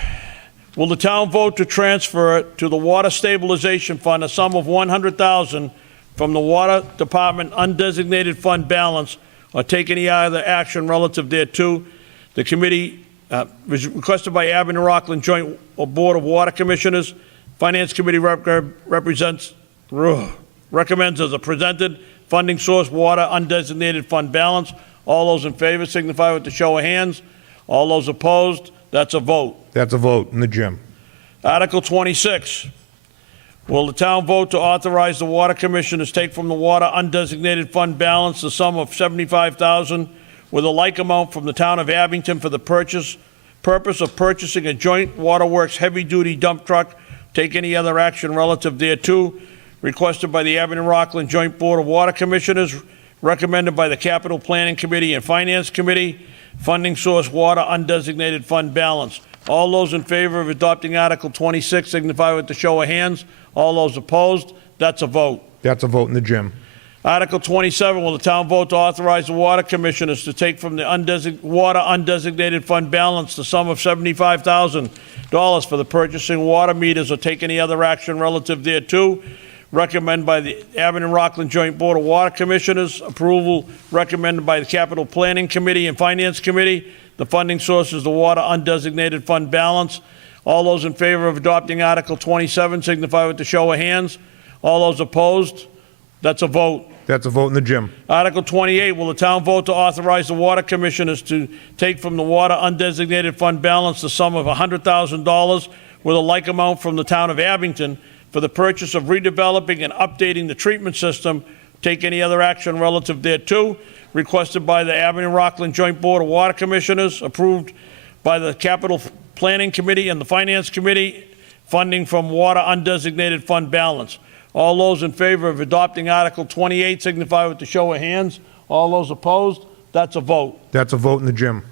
Will the town vote to transfer to the Water Stabilization Fund a sum of $100,000 from the Water Department undesignated fund balance or take any other action relative thereto? The committee was requested by Abington Rockland Joint Board of Water Commissioners. Finance Committee recommends as a presented funding source water undesignated fund balance. All those in favor signify with the show of hands. All those opposed, that's a vote. That's a vote in the gym. Article 26. Will the town vote to authorize the Water Commissioners take from the water undesignated fund balance the sum of $75,000 with a like amount from the town of Abington for the purpose of purchasing a joint waterworks heavy-duty dump truck, take any other action relative thereto, requested by the Abington Rockland Joint Board of Water Commissioners, recommended by the Capital Planning Committee and Finance Committee, funding source water undesignated fund balance. All those in favor of adopting Article 26 signify with the show of hands. All those opposed, that's a vote. That's a vote in the gym. Article 27, will the town vote to authorize the Water Commissioners to take from the water undesignated fund balance the sum of $75,000 for the purchasing water meters or take any other action relative thereto? Recommended by the Abington Rockland Joint Board of Water Commissioners. Approval recommended by the Capital Planning Committee and Finance Committee. The funding source is the water undesignated fund balance. All those in favor of adopting Article 27 signify with the show of hands. All those opposed, that's a vote. That's a vote in the gym. Article 28, will the town vote to authorize the Water Commissioners to take from the water undesignated fund balance the sum of $100,000 with a like amount from the town of Abington for the purchase of redeveloping and updating the treatment system, take any other action relative thereto, requested by the Abington Rockland Joint Board of Water Commissioners, approved by the Capital Planning Committee and the Finance Committee, funding from water undesignated fund balance. All those in favor of adopting Article 28 signify with the show of hands. All those opposed, that's a vote. That's a vote in the gym.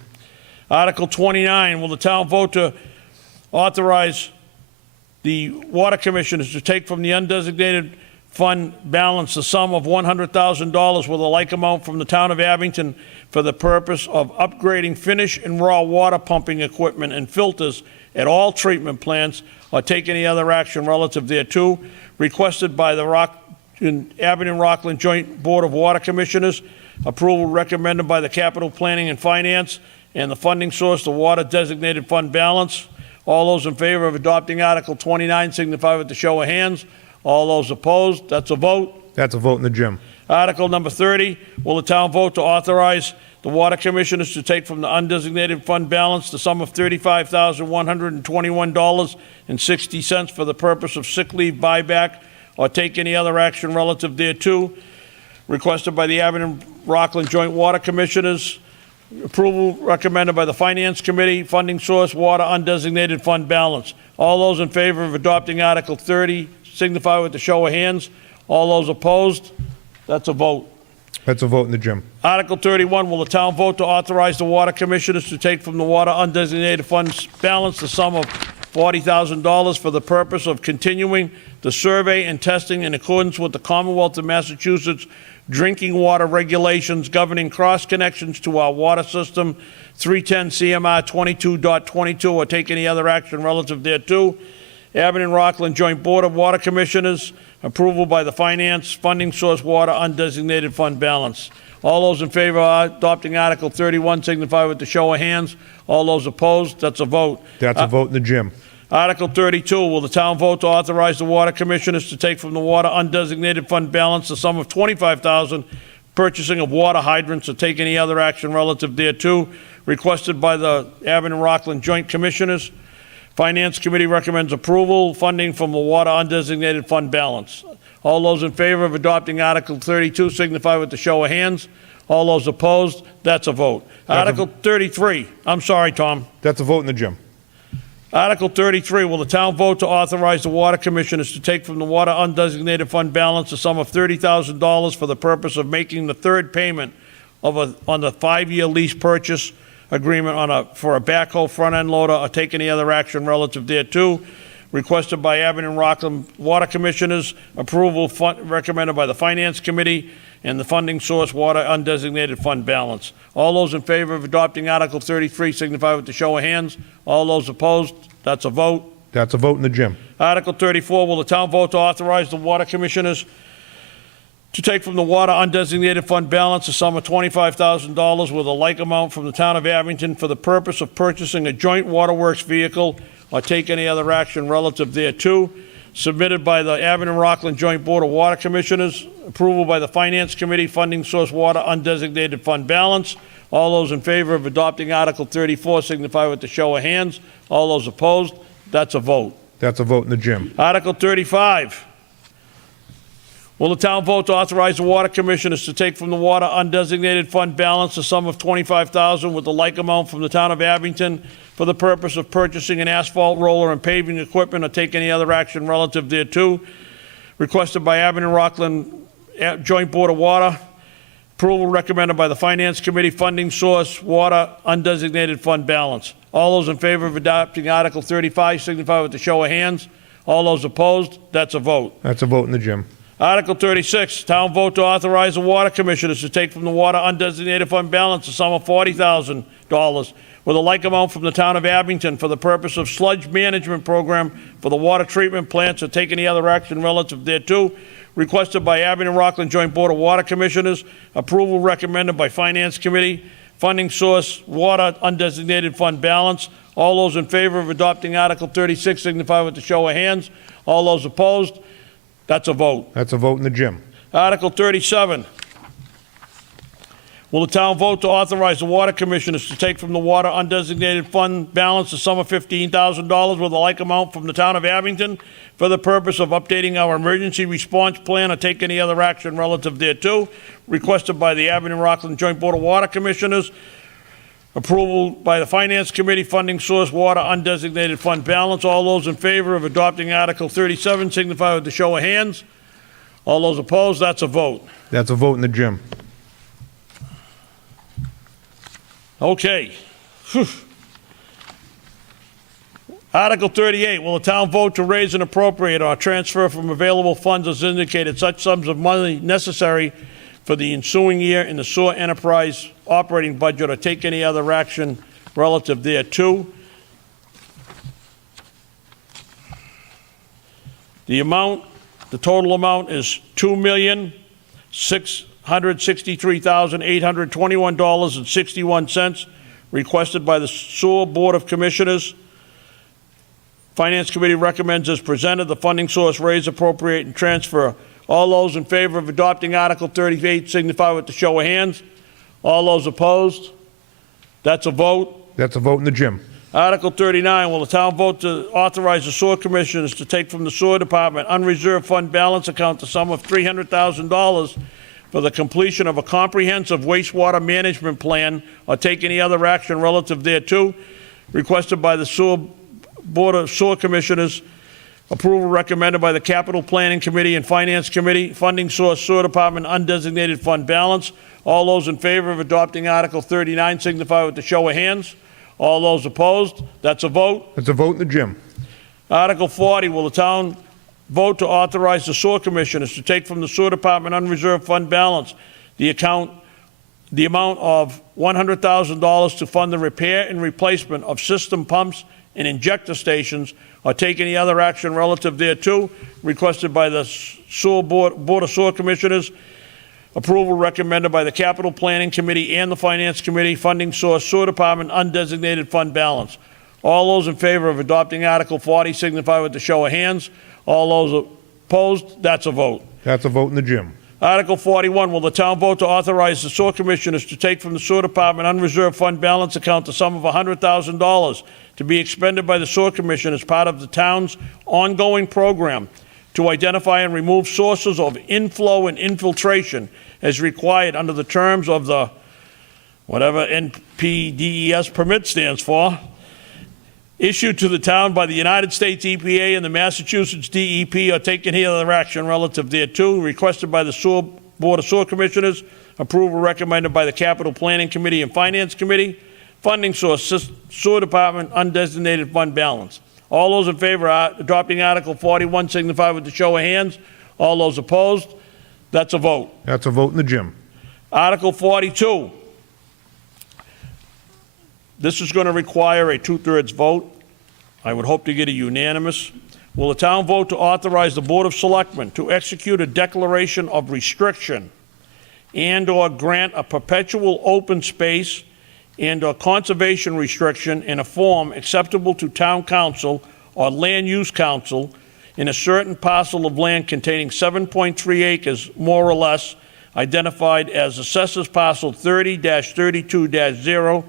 Article 29, will the town vote to authorize the Water Commissioners to take from the undesignated fund balance the sum of $100,000 with a like amount from the town of Abington for the purpose of upgrading finished and raw water pumping equipment and filters at all treatment plants or take any other action relative thereto, requested by the Abington Rockland Joint Board of Water Commissioners, Approval recommended by the Capital Planning and Finance, and the funding source, the Water Designated Fund Balance. All those in favor of adopting Article 29 signify with the show of hands. All those opposed, that's a vote. That's a vote in the Jim. Article number 30, will the town vote to authorize the water commissioners to take from the undesignated fund balance the sum of $35,121.60 for the purpose of sick leave buyback or take any other action relative thereto, requested by the Abington Rockland Joint Water Commissioners. Approval recommended by the Finance Committee. Funding source, water undesignated fund balance. All those in favor of adopting Article 30 signify with the show of hands. All those opposed, that's a vote. That's a vote in the Jim. Article 31, will the town vote to authorize the water commissioners to take from the water undesignated funds balance the sum of $40,000 for the purpose of continuing the survey and testing in accordance with the Commonwealth of Massachusetts drinking water regulations governing cross connections to our water system, 310 CMR 22.22, or take any other action relative thereto. Abington Rockland Joint Board of Water Commissioners. Approval by the Finance. Funding source, water undesignated fund balance. All those in favor of adopting Article 31 signify with the show of hands. All those opposed, that's a vote. That's a vote in the Jim. Article 32, will the town vote to authorize the water commissioners to take from the water undesignated fund balance the sum of $25,000 purchasing of water hydrants or take any other action relative thereto, requested by the Abington Rockland Joint Commissioners. Finance Committee recommends approval, funding from the water undesignated fund balance. All those in favor of adopting Article 32 signify with the show of hands. All those opposed, that's a vote. Article 33, I'm sorry, Tom. That's a vote in the Jim. Article 33, will the town vote to authorize the water commissioners to take from the water undesignated fund balance a sum of $30,000 for the purpose of making the third payment on the 5-year lease purchase agreement for a backhoe front-end loader or take any other action relative thereto, requested by Abington Rockland Water Commissioners. Approval recommended by the Finance Committee, and the funding source, water undesignated fund balance. All those in favor of adopting Article 33 signify with the show of hands. All those opposed, that's a vote. That's a vote in the Jim. Article 34, will the town vote to authorize the water commissioners to take from the water undesignated fund balance a sum of $25,000 with a like amount from the town of Abington for the purpose of purchasing a joint waterworks vehicle or take any other action relative thereto, submitted by the Abington Rockland Joint Board of Water Commissioners. Approval by the Finance Committee. Funding source, water undesignated fund balance. All those in favor of adopting Article 34 signify with the show of hands. All those opposed, that's a vote. That's a vote in the Jim. Article 35. Will the town vote to authorize the water commissioners to take from the water undesignated fund balance a sum of $25,000 with the like amount from the town of Abington for the purpose of purchasing an asphalt roller and paving equipment or take any other action relative thereto, requested by Abington Rockland Joint Board of Water. Approval recommended by the Finance Committee. Funding source, water undesignated fund balance. All those in favor of adopting Article 35 signify with the show of hands. All those opposed, that's a vote. That's a vote in the Jim. Article 36, town vote to authorize the water commissioners to take from the water undesignated fund balance a sum of $40,000 with a like amount from the town of Abington for the purpose of sludge management program for the water treatment plants or take any other action relative thereto, requested by Abington Rockland Joint Board of Water Commissioners. Approval recommended by Finance Committee. Funding source, water undesignated fund balance. All those in favor of adopting Article 36 signify with the show of hands. All those opposed, that's a vote. That's a vote in the Jim. Article 37. Will the town vote to authorize the water commissioners to take from the water undesignated fund balance a sum of $15,000 with a like amount from the town of Abington for the purpose of updating our emergency response plan or take any other action relative thereto, requested by the Abington Rockland Joint Board of Water Commissioners. Approval by the Finance Committee. Funding source, water undesignated fund balance. All those in favor of adopting Article 37 signify with the show of hands. All those opposed, that's a vote. That's a vote in the Jim. Okay. Whew. Article 38, will the town vote to raise and appropriate or transfer from available funds as indicated such sums of money necessary for the ensuing year in the sewer enterprise operating budget or take any other action relative thereto? The total amount is $2,600,000 $163,821.61 requested by the Sewer Board of Commissioners. Finance Committee recommends as presented. The funding source raise, appropriate, and transfer. All those in favor of adopting Article 38 signify with the show of hands. All those opposed? That's a vote. That's a vote in the gym. Article 39, will the town vote to authorize the sewer commissioners to take from the sewer department unreserved fund balance account the sum of $300,000 for the completion of a comprehensive wastewater management plan or take any other action relative thereto, requested by the Sewer Board of Sewer Commissioners. Approval recommended by the Capital Planning Committee and Finance Committee. Funding source, sewer department, undesignated fund balance. All those in favor of adopting Article 39 signify with the show of hands. All those opposed? That's a vote. That's a vote in the gym. Article 40, will the town vote to authorize the sewer commissioners to take from the sewer department unreserved fund balance the amount of $100,000 to fund the repair and replacement of system pumps and injector stations or take any other action relative thereto, requested by the Board of Sewer Commissioners. Approval recommended by the Capital Planning Committee and the Finance Committee. Funding source, sewer department, undesignated fund balance. All those in favor of adopting Article 40 signify with the show of hands. All those opposed? That's a vote. That's a vote in the gym. Article 41, will the town vote to authorize the sewer commissioners to take from the sewer department unreserved fund balance account the sum of $100,000 to be expended by the sewer commission as part of the town's ongoing program to identify and remove sources of inflow and infiltration as required under the terms of the, whatever NPDES permit stands for, issued to the town by the United States EPA and the Massachusetts DEP, or taken any other action relative thereto, requested by the Board of Sewer Commissioners. Approval recommended by the Capital Planning Committee and Finance Committee. Funding source, sewer department, undesignated fund balance. All those in favor of adopting Article 41 signify with the show of hands. All those opposed? That's a vote. That's a vote in the gym. Article 42. This is going to require a 2/3 vote. I would hope to get a unanimous. Will the town vote to authorize the Board of Selectmen to execute a declaration of restriction and/or grant a perpetual open space and/or conservation restriction in a form acceptable to town council or land use council in a certain parcel of land containing 7.3 acres, more or less, identified as Assessors Parcel 30-32-0,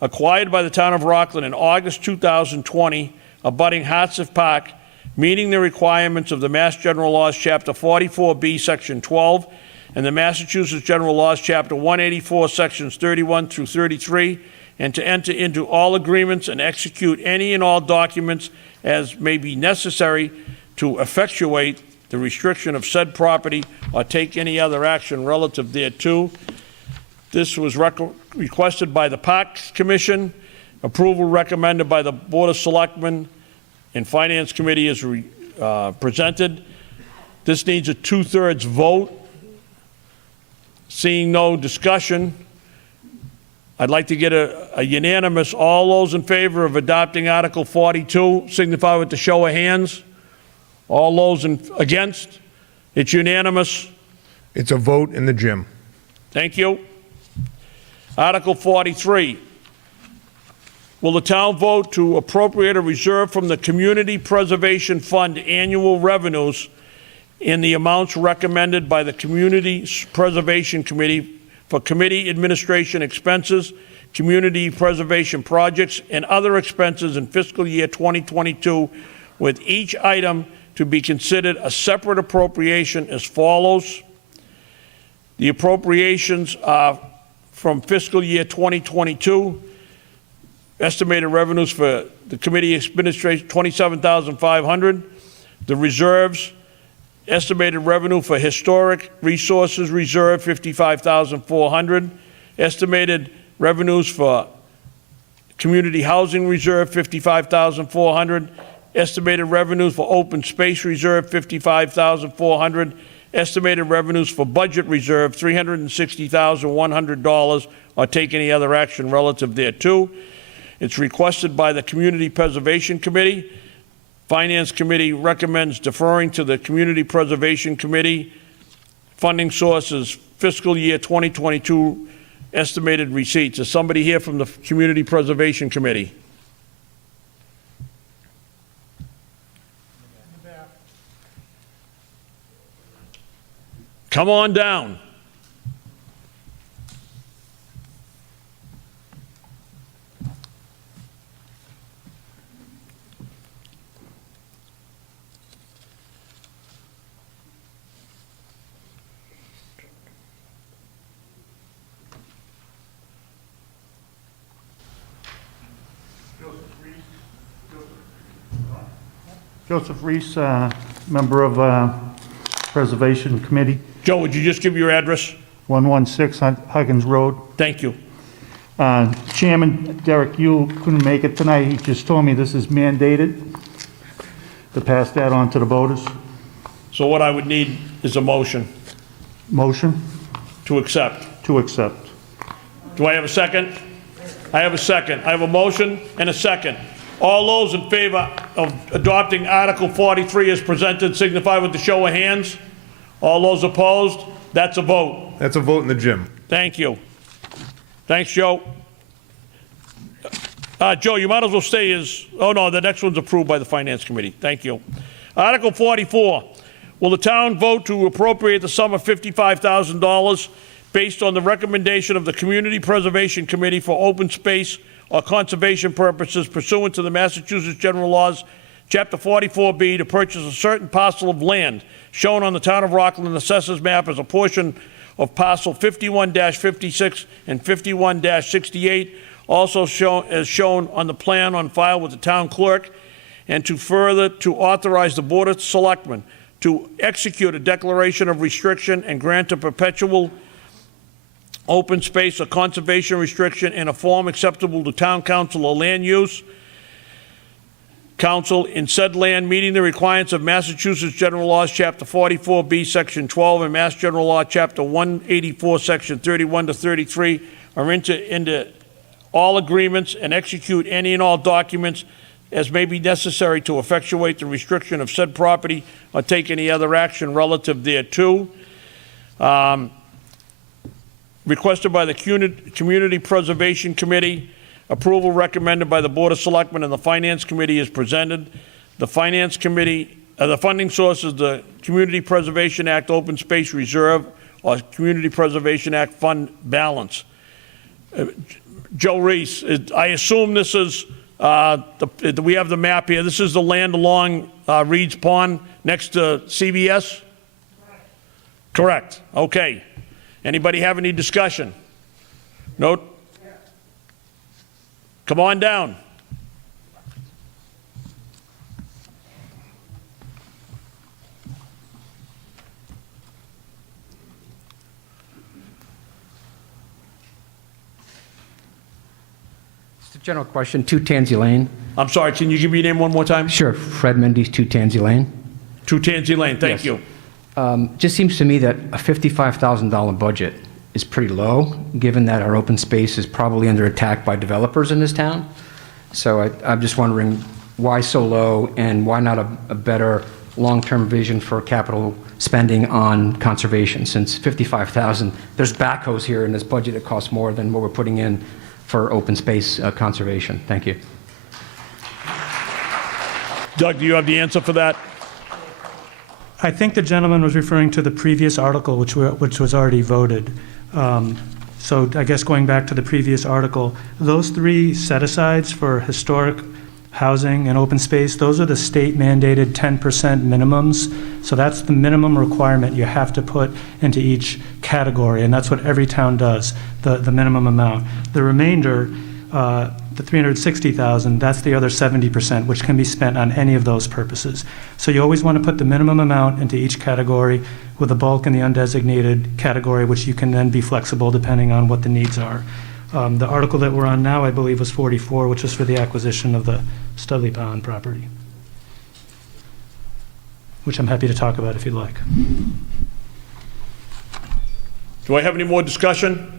acquired by the town of Rocklin in August 2020, abutting Hartsef Park, meeting the requirements of the Mass General Laws, Chapter 44B, Section 12, and the Massachusetts General Laws, Chapter 184, Sections 31 through 33, and to enter into all agreements and execute any and all documents as may be necessary to effectuate the restriction of said property or take any other action relative thereto. This was requested by the Parks Commission. Approval recommended by the Board of Selectmen and Finance Committee is presented. This needs a 2/3 vote. Seeing no discussion, I'd like to get a unanimous. All those in favor of adopting Article 42 signify with the show of hands. All those against? It's unanimous. It's a vote in the gym. Thank you. Article 43. Will the town vote to appropriate a reserve from the Community Preservation Fund annual revenues in the amounts recommended by the Community Preservation Committee for committee administration expenses, community preservation projects, and other expenses in fiscal year 2022, with each item to be considered a separate appropriation as follows. The appropriations are from fiscal year 2022. Estimated revenues for the committee administration, $27,500. The reserves, estimated revenue for historic resources reserve, $55,400. Estimated revenues for community housing reserve, $55,400. Estimated revenues for open space reserve, $55,400. Estimated revenues for budget reserve, $360,100, or take any other action relative thereto. It's requested by the Community Preservation Committee. Finance Committee recommends deferring to the Community Preservation Committee. Funding sources fiscal year 2022 estimated receipts. Is somebody here from the Community Preservation Committee? Come on down. Joseph Reese, member of Preservation Committee, Joe, would you just give your address? 116 Huggins Road. Thank you. Chairman Derek Yule couldn't make it tonight. He just told me this is mandated to pass that on to the voters. So what I would need is a motion Motion to accept. to accept. Do I have a second? I have a second. I have a motion and a second. All those in favor of adopting Article 43 as presented signify with the show of hands. All those opposed, that's a vote. That's a vote in the gym. Thank you. Thanks, Joe. Joe, you might as well stay as, oh no, the next one's approved by the Finance Committee. Thank you. Article 44, will the town vote to appropriate the sum of $55,000 based on the recommendation of the Community Preservation Committee for open space or conservation purposes pursuant to the Massachusetts General Laws, Chapter 44B, to purchase a certain parcel of land shown on the Town of Rocklin Assessors Map as a portion of parcel 51-56 and 51-68, also as shown on the plan on file with the town clerk, and to further to authorize the Board of Selectmen to execute a declaration of restriction and grant a perpetual open space or conservation restriction in a form acceptable to town council or land use council in said land, meeting the requirements of Massachusetts General Laws, Chapter 44B, Section 12, and Mass General Law, Chapter 184, Section 31 to 33, or into all agreements and execute any and all documents as may be necessary to effectuate the restriction of said property or take any other action relative thereto. Requested by the Community Preservation Committee. Approval recommended by the Board of Selectmen and the Finance Committee is presented. The Finance Committee, the funding source is the Community Preservation Act Open Space Reserve or Community Preservation Act Fund Balance. Joe Reese, I assume this is, we have the map here. This is the land along Reed's Pond next to CVS? Correct. Okay. Anybody have any discussion? No? Come on down. Just a general question, 2 Tansy Lane. I'm sorry, can you give me your name one more time? Sure, Fred Mendes, 2 Tansy Lane. 2 Tansy Lane, thank you. Just seems to me that a $55,000 budget is pretty low, given that our open space is probably under attack by developers in this town. So I'm just wondering why so low, and why not a better long-term vision for capital spending on conservation, since $55,000, there's backhoes here in this budget that costs more than what we're putting in for open space conservation. Thank you. Doug, do you have the answer for that? I think the gentleman was referring to the previous article, which was already voted. So I guess going back to the previous article, those 3 set-asides for historic housing and open space, those are the state mandated 10% minimums. So that's the minimum requirement you have to put into each category, and that's what every town does, the minimum amount. The remainder, the $360,000, that's the other 70%, which can be spent on any of those purposes. So you always want to put the minimum amount into each category, with the bulk in the undesignated category, which you can then be flexible depending on what the needs are. The article that we're on now, I believe, was 44, which is for the acquisition of the Studley Pond property, which I'm happy to talk about if you'd like. Do I have any more discussion?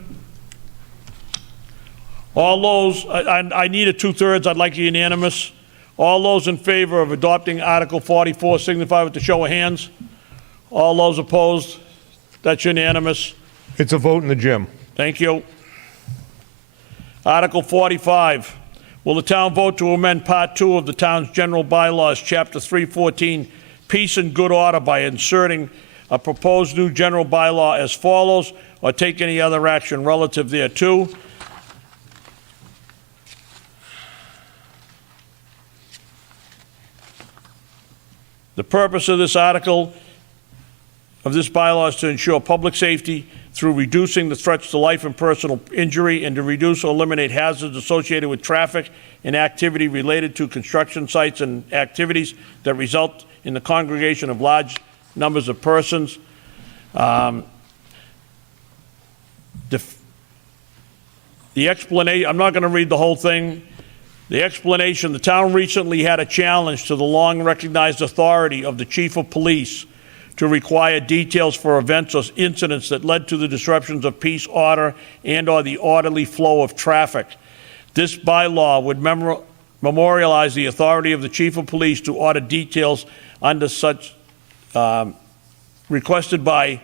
All those, I need a 2/3, I'd like a unanimous. All those in favor of adopting Article 44 signify with the show of hands. All those opposed, that's unanimous. It's a vote in the gym. Thank you. Article 45, will the town vote to amend Part 2 of the town's general bylaws, Chapter 314, Peace and Good Order, by inserting a proposed new general bylaw as follows, or take any other action relative thereto? The purpose of this article, of this bylaw, is to ensure public safety through reducing the threats to life and personal injury, and to reduce or eliminate hazards associated with traffic and activity related to construction sites and activities that result in the congregation of large numbers of persons. The explanation, I'm not going to read the whole thing. The explanation, the town recently had a challenge to the long recognized authority of the chief of police to require details for events or incidents that led to the disruptions of peace, order, and/or the orderly flow of traffic. This bylaw would memorialize the authority of the chief of police to order details under such requested by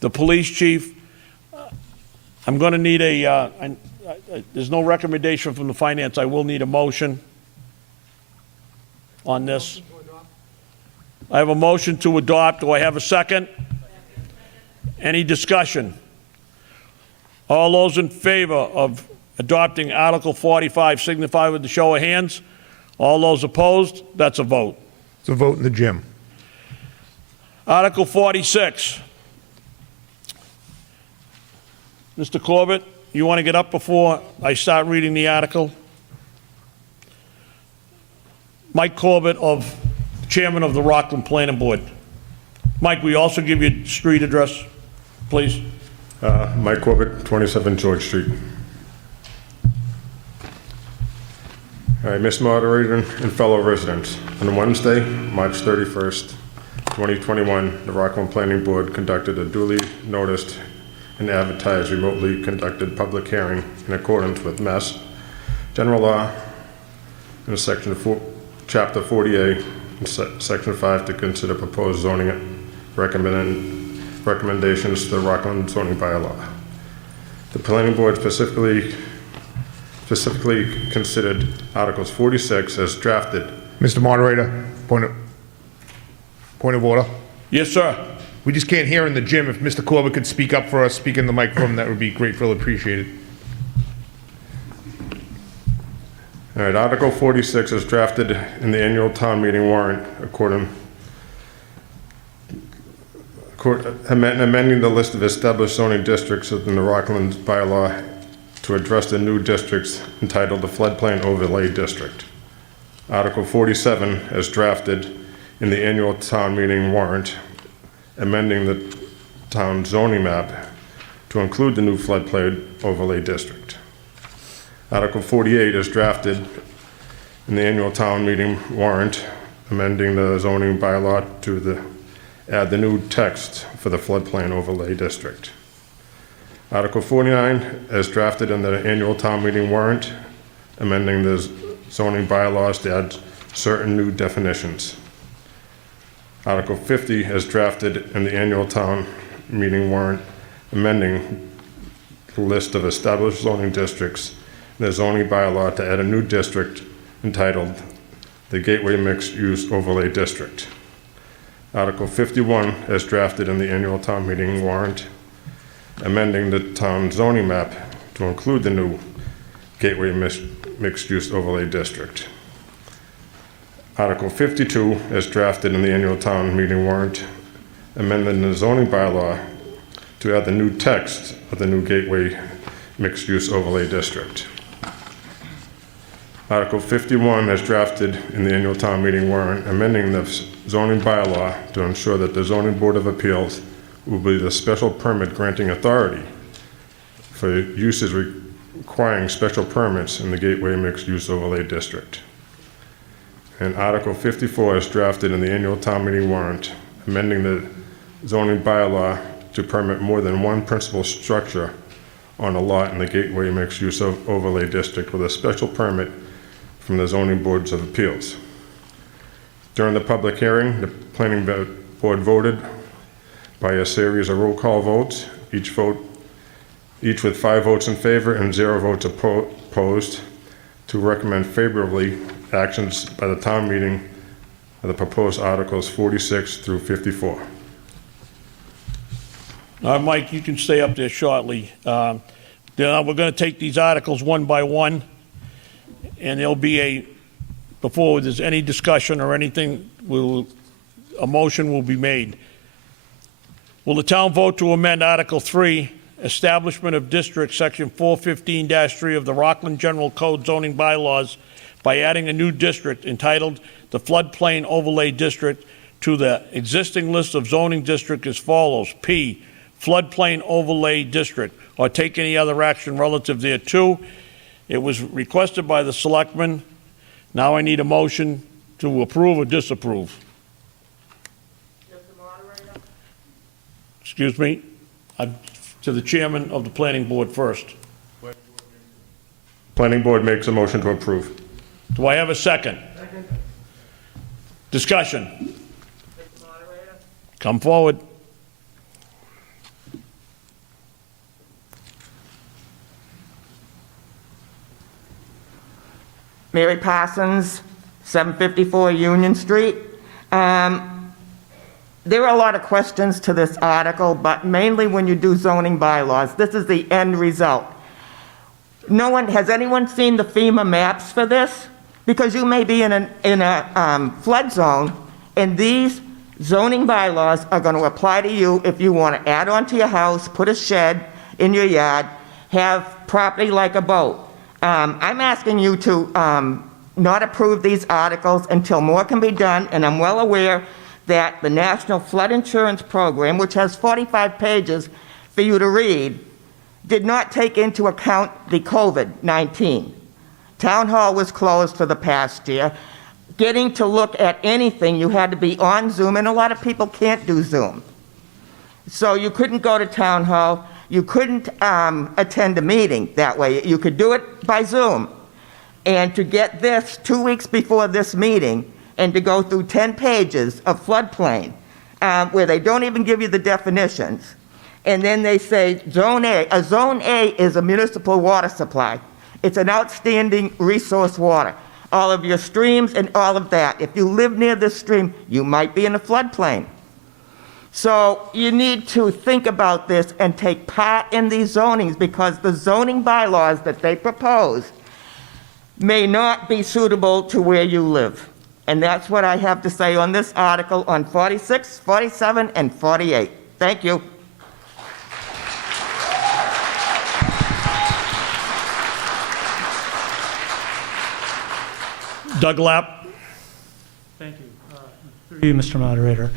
the police chief. I'm going to need there's no recommendation from the finance. I will need a motion on this. I have a motion to adopt. Do I have a second? Any discussion? All those in favor of adopting Article 45 signify with the show of hands. All those opposed? That's a vote. It's a vote in the gym. Article 46. Mr. Corbett, you want to get up before I start reading the article? Mike Corbett, Chairman of the Rocklin Planning Board. Mike, we also give you street address, please? Mike Corbett, 27 George Street. All right, Mr. Moderator and fellow residents, on Wednesday, March 31st, 2021, the Rocklin Planning Board conducted a duly noticed and advertised remotely conducted public hearing in accordance with Mass General Law in Section 4, Chapter 48, and Section 5 to consider proposed zoning recommendations to the Rocklin zoning bylaw. The Planning Board specifically considered Articles 46 as drafted. Mr. Moderator, point of order. Yes, sir. We just can't hear in the gym. If Mr. Corbett could speak up for us, speak in the microphone, that would be gratefully appreciated. All right, Article 46 is drafted in the annual town meeting warrant amending the list of established zoning districts within the Rockland bylaw to address the new districts entitled the Floodplain Overlay District. Article 47 is drafted in the annual town meeting warrant amending the town zoning map to include the new floodplain overlay district. Article 48 is drafted in the annual town meeting warrant amending the zoning bylaw to add the new text for the floodplain overlay district. Article 49 is drafted in the annual town meeting warrant amending the zoning bylaws to add certain new definitions. Article 50 is drafted in the annual town meeting warrant, amending the list of established zoning districts in the zoning bylaw to add a new district entitled the Gateway Mixed Use Overlay District. Article 51 is drafted in the annual town meeting warrant, amending the town zoning map to include the new Gateway Mixed Use Overlay District. Article 52 is drafted in the annual town meeting warrant, amending the zoning bylaw to add the new text of the new Gateway Mixed Use Overlay District. Article 51 is drafted in the annual town meeting warrant, amending the zoning bylaw to ensure that the Zoning Board of Appeals will be the special permit granting authority for uses requiring special permits in the Gateway Mixed Use Overlay District. And Article 54 is drafted in the annual town meeting warrant, amending the zoning bylaw to permit more than one principal structure on a lot in the Gateway Mixed Use Overlay District with a special permit from the zoning boards of appeals. During the public hearing, the planning board voted by a series of roll call votes. Each vote each with 5 votes in favor and 0 votes opposed, to recommend favorably actions by the town meeting of the proposed Articles 46 through 54. Mike, you can stay up there shortly. We're going to take these articles one by one, and there'll be before there's any discussion or anything, a motion will be made. Will the town vote to amend Article 3, Establishment of District, Section 415-3 of the Rocklin General Code zoning bylaws, by adding a new district entitled the Floodplain Overlay District to the existing list of zoning districts as follows? P, Floodplain Overlay District, or take any other action relative thereto. It was requested by the selectmen. Now I need a motion to approve or disapprove. Excuse me, to the chairman of the planning board first. Planning board makes a motion to approve. Do I have a second? Second. Discussion. Come forward. Mary Parsons, 754 Union Street. There are a lot of questions to this article, but mainly when you do zoning bylaws, this is the end result. Has anyone seen the FEMA maps for this? Because you may be in a flood zone, and these zoning bylaws are going to apply to you if you want to add on to your house, put a shed in your yard, have property like a boat. I'm asking you to not approve these articles until more can be done, and I'm well aware that the National Flood Insurance Program, which has 45 pages for you to read, did not take into account the COVID-19. Town Hall was closed for the past year. Getting to look at anything, you had to be on Zoom, and a lot of people can't do Zoom. So you couldn't go to Town Hall. You couldn't attend a meeting that way. You could do it by Zoom. And to get this 2 weeks before this meeting and to go through 10 pages of floodplain where they don't even give you the definitions, and then they say Zone A. A Zone A is a municipal water supply. It's an outstanding resource water. All of your streams and all of that. If you live near this stream, you might be in a floodplain. So you need to think about this and take part in these zonings, because the zoning bylaws that they propose may not be suitable to where you live. And that's what I have to say on this article on 46, 47, and 48. Thank you. Doug Lapp. Thank you. Through you, Mr. Moderator.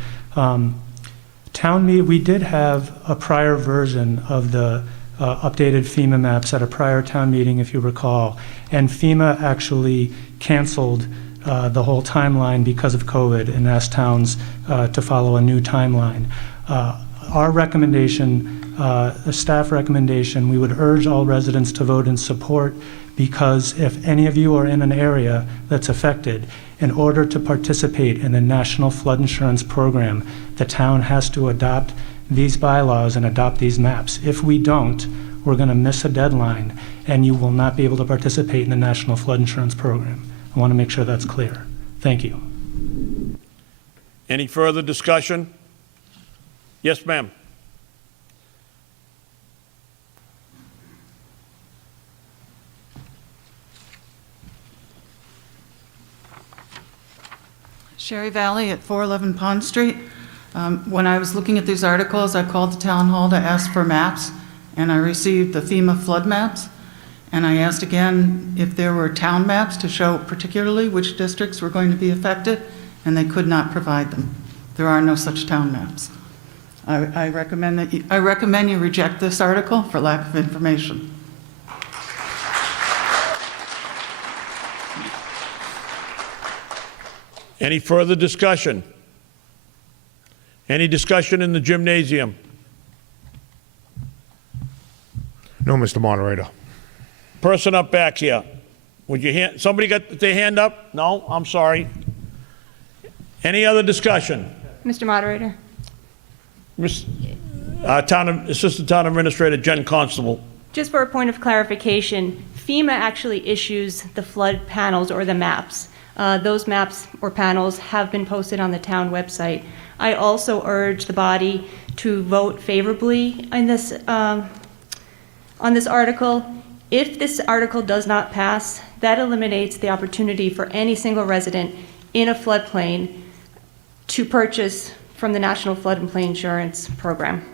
We did have a prior version of the updated FEMA maps at a prior town meeting, if you recall, and FEMA actually canceled the whole timeline because of COVID and asked towns to follow a new timeline. Our recommendation, a staff recommendation, we would urge all residents to vote in support, because if any of you are in an area that's affected, in order to participate in the National Flood Insurance Program, the town has to adopt these bylaws and adopt these maps. If we don't, we're going to miss a deadline, and you will not be able to participate in the National Flood Insurance Program. I want to make sure that's clear. Thank you. Any further discussion? Yes, ma'am. Sherry Valley at 411 Pond Street. When I was looking at these articles, I called the town hall to ask for maps, and I received the FEMA flood maps. And I asked again if there were town maps to show particularly which districts were going to be affected, and they could not provide them. There are no such town maps. I recommend you reject this article for lack of information. Any further discussion? Any discussion in the gymnasium? No, Mr. Moderator. Person up back here. Would you somebody got their hand up? No, I'm sorry. Any other discussion? Mr. Moderator. Assistant Town Administrator Jen Constable. Just for a point of clarification, FEMA actually issues the flood panels or the maps. Those maps or panels have been posted on the town website. I also urge the body to vote favorably on this article. If this article does not pass, that eliminates the opportunity for any single resident in a floodplain to purchase from the National Flood and Plain Insurance Program.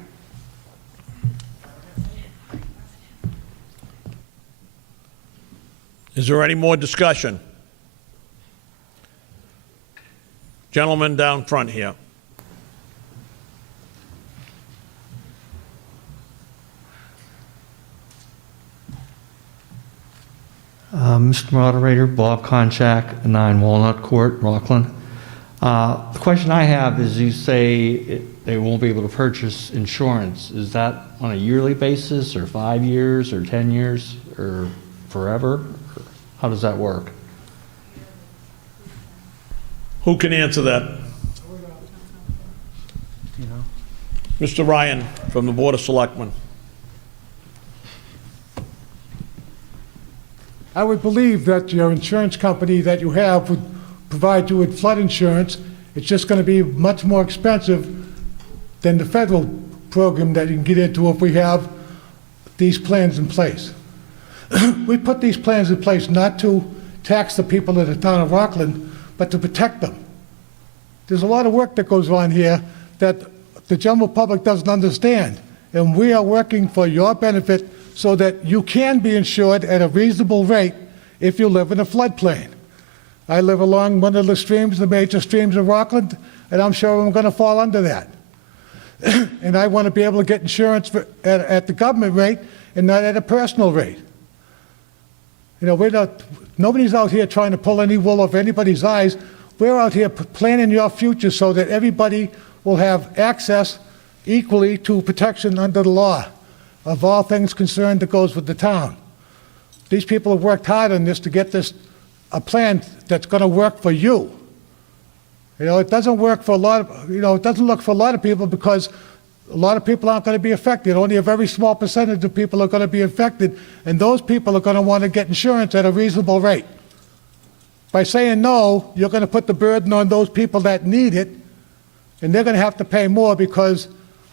Is there any more discussion? Gentleman down front here. Mr. Moderator, Bob Konchak, 9 Walnut Court, Rocklin. The question I have is, you say they won't be able to purchase insurance. Is that on a yearly basis, or 5 years, or 10 years, or forever? How does that work? Who can answer that? Mr. Ryan from the Board of Selectmen. I would believe that your insurance company that you have would provide you with flood insurance. It's just going to be much more expensive than the federal program that you can get into if we have these plans in place. We put these plans in place not to tax the people of the town of Rockland, but to protect them. There's a lot of work that goes on here that the general public doesn't understand, and we are working for your benefit so that you can be insured at a reasonable rate if you live in a floodplain. I live along one of the streams, the major streams of Rockland, and I'm sure I'm going to fall under that. And I want to be able to get insurance at the government rate and not at a personal rate. You know, nobody's out here trying to pull any wool over anybody's eyes. We're out here planning your future so that everybody will have access equally to protection under the law of all things concerned that goes with the town. These people have worked hard on this to get this a plan that's going to work for you. You know, it doesn't work for a lot of, it doesn't look for a lot of people because a lot of people aren't going to be affected. Only a very small percentage of people are going to be affected, and those people are going to want to get insurance at a reasonable rate. By saying no, you're going to put the burden on those people that need it, and they're going to have to pay more because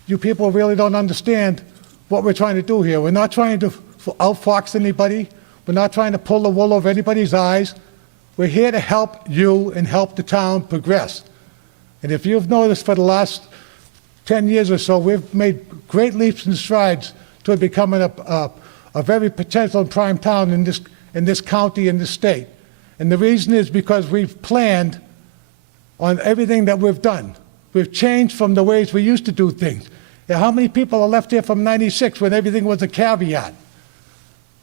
you people really don't understand what we're trying to do here. We're not trying to outfox anybody. We're not trying to pull the wool over anybody's eyes. We're here to help you and help the town progress. And if you've noticed for the last 10 years or so, we've made great leaps and strides toward becoming a very potential and prime town in this county, in this state. And the reason is because we've planned on everything that we've done. We've changed from the ways we used to do things. And how many people are left here from '96 when everything was a caveat?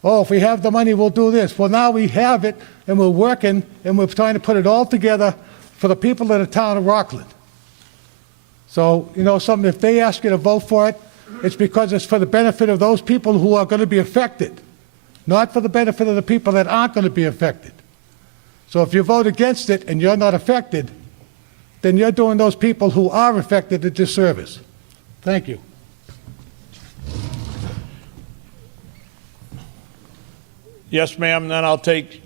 Oh, if we have the money, we'll do this. Well, now we have it, and we're working, and we're trying to put it all together for the people of the town of Rockland. So, if they ask you to vote for it, it's because it's for the benefit of those people who are going to be affected, not for the benefit of the people that aren't going to be affected. So if you vote against it and you're not affected, then you're doing those people who are affected a disservice. Thank you. Yes, ma'am, then I'll take.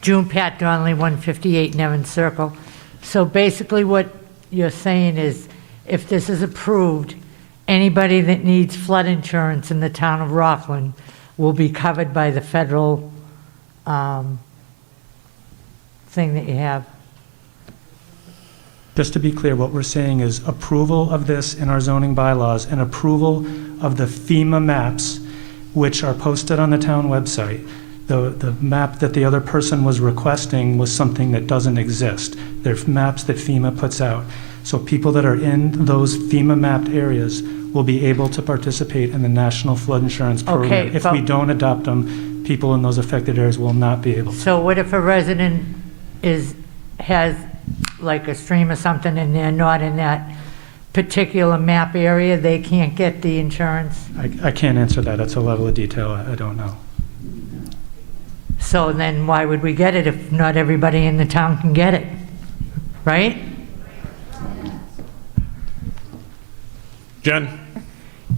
June Pat Donnelly, 158 Nevin Circle. So basically what you're saying is if this is approved, anybody that needs flood insurance in the town of Rockland will be covered by the federal thing that you have. Just to be clear, what we're saying is approval of this in our zoning bylaws and approval of the FEMA maps, which are posted on the town website. The map that the other person was requesting was something that doesn't exist. They're maps that FEMA puts out. So people that are in those FEMA mapped areas will be able to participate in the National Flood Insurance Program. Okay, if we don't adopt them, people in those affected areas will not be able to. So what if a resident has like a stream or something and they're not in that particular map area, they can't get the insurance? I can't answer that. That's a level of detail I don't know. So then why would we get it if not everybody in the town can get it, right? Jen?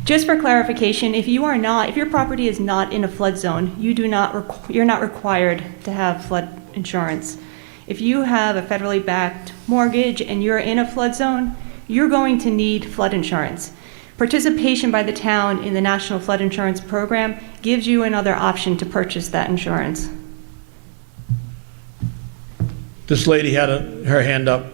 Just for clarification, if your property is not in a flood zone, you're not required to have flood insurance. If you have a federally backed mortgage and you're in a flood zone, you're going to need flood insurance. Participation by the town in the National Flood Insurance Program gives you another option to purchase that insurance. This lady had her hand up.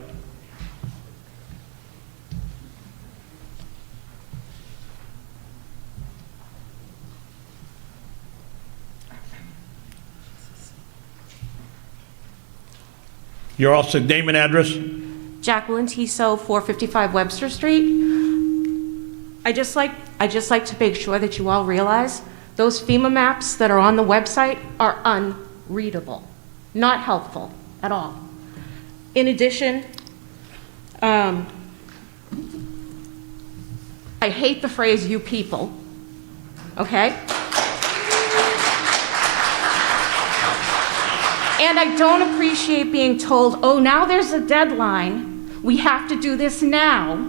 You're also name and address? Jacqueline Tissot, 455 Webster Street. I just like to make sure that you all realize those FEMA maps that are on the website are unreadable, not helpful at all. In addition, I hate the phrase "you people," okay? And I don't appreciate being told, oh, now there's a deadline. We have to do this now.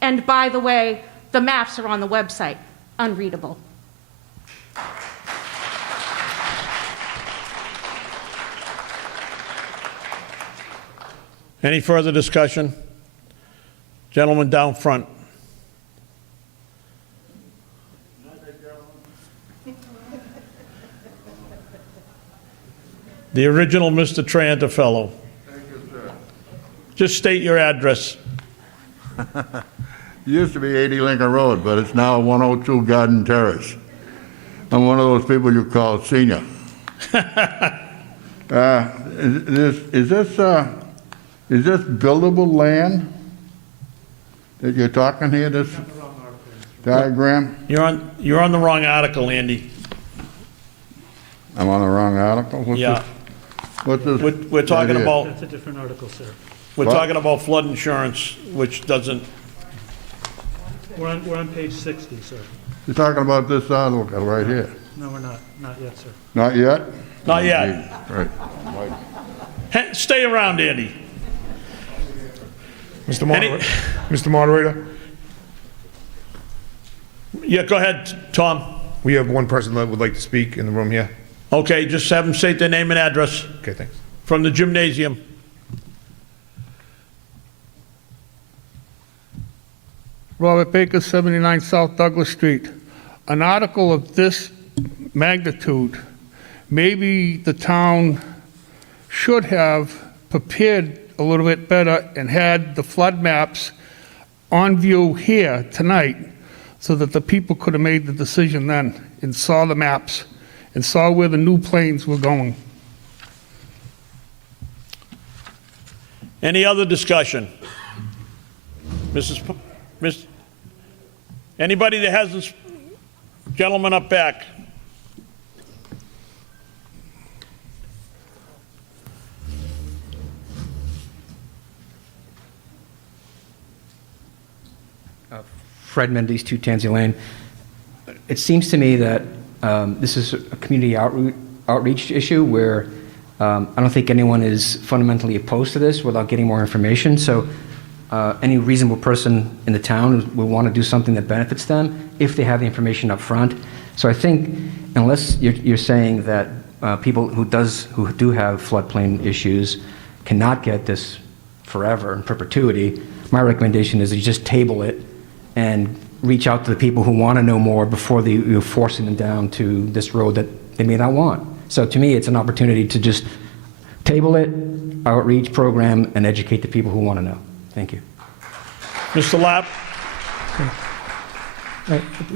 And by the way, the maps are on the website. Unreadable. Any further discussion? Gentleman down front. The original Mr. Triantafello. Thank you, sir. Just state your address. It used to be 80 Lincoln Road, but it's now 102 Garden Terrace. I'm one of those people you call senior. Is this buildable land that you're talking here, this diagram? You're on the wrong article, Andy. I'm on the wrong article? Yeah. What's this? We're talking right here? about, That's a different article, sir. we're What? talking about flood insurance, which doesn't, We're on page 60, sir. You're talking about this article right here? No, we're not. Not yet, sir. Not yet? not yet. Right. Stay around, Andy. Mr. Moderator, Yeah, go ahead, Tom. we have one person that would like to speak in the room here. Okay, just have them state their name and address Okay, thanks. from the gymnasium. Robert Baker, 79 South Douglas Street. An article of this magnitude, maybe the town should have prepared a little bit better and had the flood maps on view here tonight so that the people could have made the decision then and saw the maps and saw where the new planes were going. Any other discussion? Anybody that has this gentleman up back? Fred Mendes, 2 Tansy Lane. It seems to me that this is a community outreach issue where I don't think anyone is fundamentally opposed to this without getting more information. So any reasonable person in the town will want to do something that benefits them if they have the information up front. So I think unless you're saying that people who do have floodplain issues cannot get this forever in perpetuity, my recommendation is that you just table it and reach out to the people who want to know more before you're forcing them down to this road that they may not want. So to me, it's an opportunity to just table it, outreach program, and educate the people who want to know. Thank you. Mr. Lapp?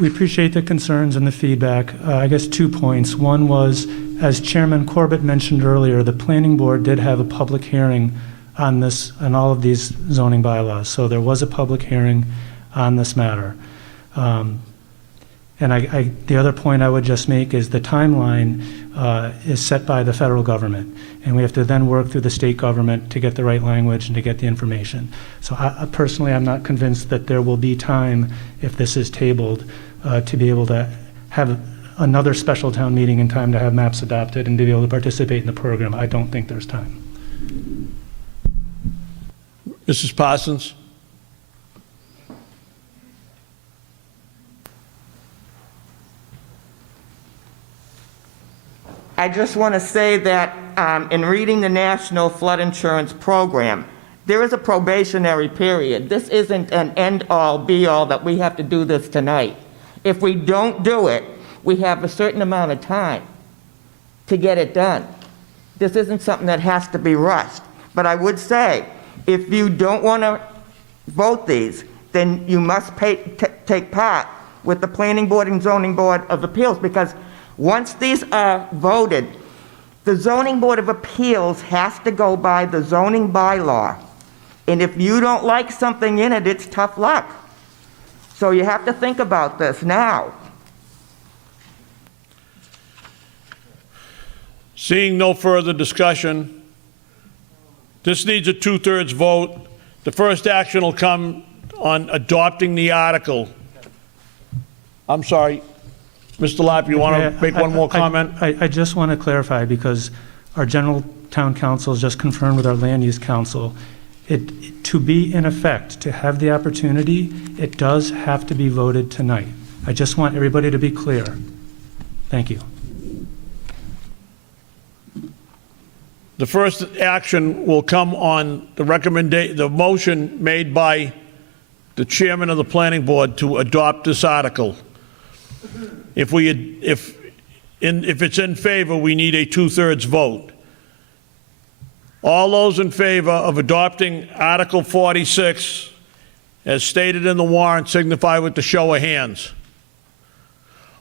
We appreciate the concerns and the feedback. I guess 2 points. One was, as Chairman Corbett mentioned earlier, the Planning Board did have a public hearing on this, on all of these zoning bylaws. So there was a public hearing on this matter. And the other point I would just make is the timeline is set by the federal government, and we have to then work through the state government to get the right language and to get the information. So personally, I'm not convinced that there will be time, if this is tabled, to be able to have another special town meeting in time to have maps adopted and to be able to participate in the program. I don't think there's time. Mrs. Parsons? I just want to say that in reading the National Flood Insurance Program, there is a probationary period. This isn't an end-all, be-all that we have to do this tonight. If we don't do it, we have a certain amount of time to get it done. This isn't something that has to be rushed. But I would say, if you don't want to vote these, then you must take part with the Planning Board and Zoning Board of Appeals, because once these are voted, the Zoning Board of Appeals has to go by the zoning bylaw. And if you don't like something in it, it's tough luck. So you have to think about this now. Seeing no further discussion, this needs a 2/3 vote. The first action will come on adopting the article. I'm sorry, Mr. Lapp, you want to make one more comment? I just want to clarify, because our general town council has just confirmed with our land use council, to be in effect, to have the opportunity, it does have to be voted tonight. I just want everybody to be clear. Thank you. The first action will come on the motion made by the chairman of the planning board to adopt this article. If it's in favor, we need a 2/3 vote. All those in favor of adopting Article 46, as stated in the warrant, signify with the show of hands.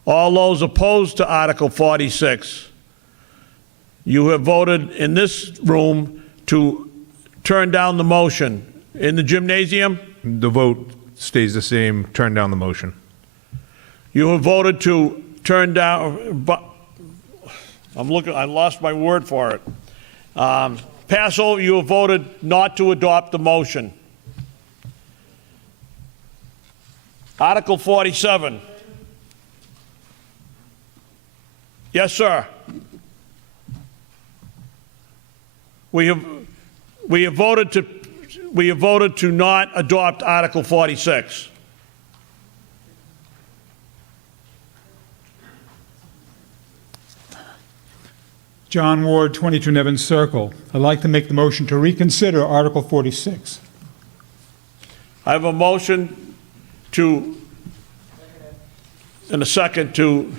All those opposed to Article 46, you have voted in this room to turn down the motion. In the gymnasium? The vote stays the same. Turn down the motion. You have voted to turn down, but I lost my word for it. Pass over, you have voted not to adopt the motion. Article 47. Yes, sir. We have voted to not adopt Article 46. John Ward, 22 Nevins Circle. I'd like to make the motion to reconsider Article 46. I have a motion to, and a second to,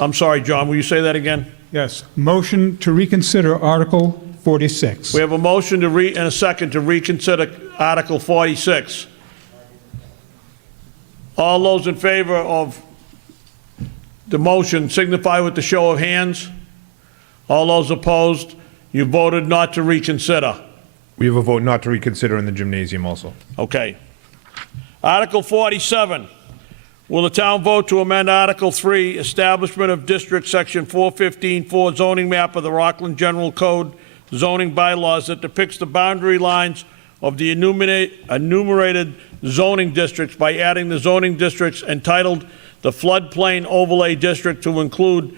I'm sorry, John, will you say that again? Yes. Motion to reconsider Article 46. We have a motion and a second to reconsider Article 46. All those in favor of the motion signify with the show of hands. All those opposed, you voted not to reconsider. We have a vote not to reconsider in the gymnasium also. Okay. Article 47. Will the town vote to amend Article 3, Establishment of District, Section 415-4 zoning map of the Rockland General Code zoning bylaws that depicts the boundary lines of the enumerated zoning districts by adding the zoning districts entitled the Floodplain Overlay District to include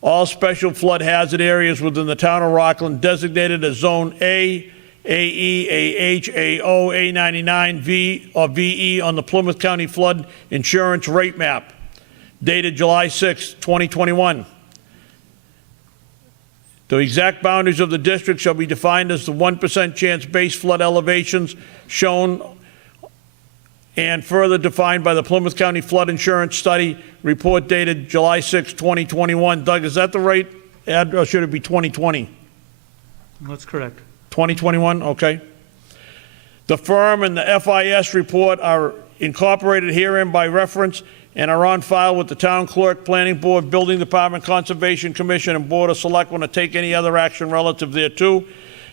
all special flood hazard areas within the town of Rockland designated as Zone A, AE, AH, AO, A99, V, or VE on the Plymouth County Flood Insurance Rate Map, dated July 6, 2021. The exact boundaries of the district shall be defined as the 1% chance base flood elevations shown and further defined by the Plymouth County Flood Insurance Study report dated July 6, 2021. Doug, is that the right address, or should it be 2020? That's correct. 2021, okay. The firm and the FIS report are incorporated herein by reference and are on file with the town clerk, planning board, building department, conservation commission, and board of selectmen to take any other action relative thereto.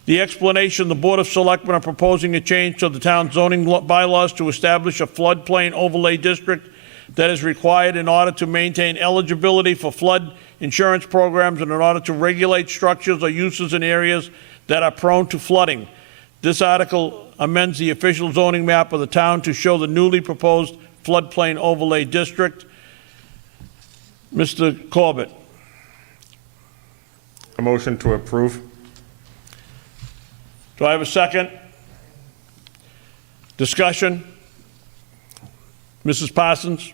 The explanation: the Board of Selectmen are proposing a change to the town zoning bylaws to establish a floodplain overlay district that is required in order to maintain eligibility for flood insurance programs and in order to regulate structures or uses in areas that are prone to flooding. This article amends the official zoning map of the town to show the newly proposed floodplain overlay district. Mr. Corbett. A motion to approve. Do I have a second? Discussion? Mrs. Parsons?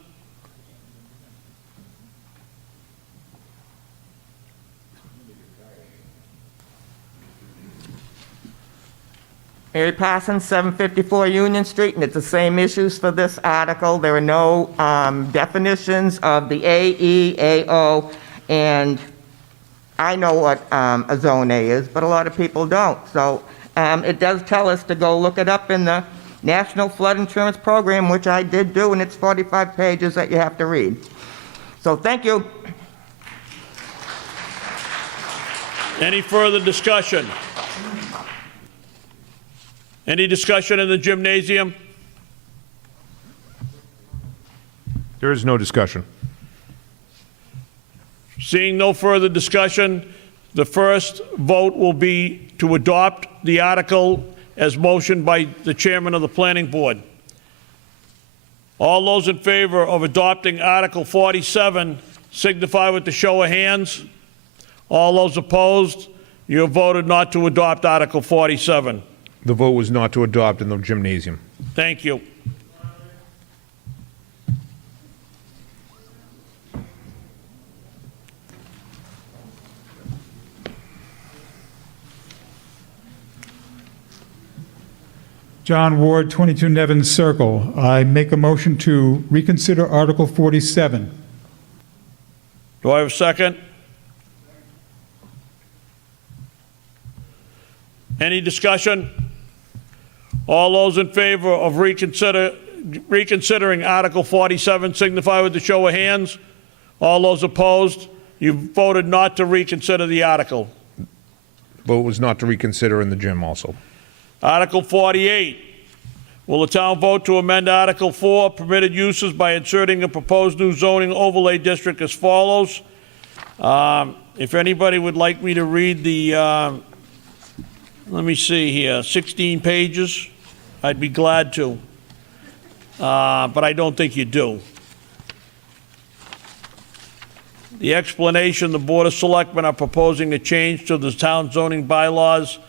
Mary Parsons, 754 Union Street, and it's the same issues for this article. There are no definitions of the A, E, A, O, and I know what a Zone A is, but a lot of people don't. So it does tell us to go look it up in the National Flood Insurance Program, which I did do, and it's 45 pages that you have to read. So thank you. Any further discussion? Any discussion in the gymnasium? There is no discussion. Seeing no further discussion, the first vote will be to adopt the article as motioned by the chairman of the planning board. All those in favor of adopting Article 47 signify with the show of hands. All those opposed, you have voted not to adopt Article 47. The vote was not to adopt in the gymnasium. Thank you. John Ward, 22 Nevins Circle. I make a motion to reconsider Article 47. Do I have a second? Any discussion? All those in favor of reconsidering Article 47 signify with the show of hands. All those opposed, you voted not to reconsider the article. Vote was not to reconsider in the gym also. Article 48. Will the town vote to amend Article 4, permitted uses, by inserting a proposed new zoning overlay district as follows? If anybody would like me to read the, let me see here, 16 pages, I'd be glad to. But I don't think you do. The explanation: the Board of Selectmen are proposing a change to the town zoning bylaws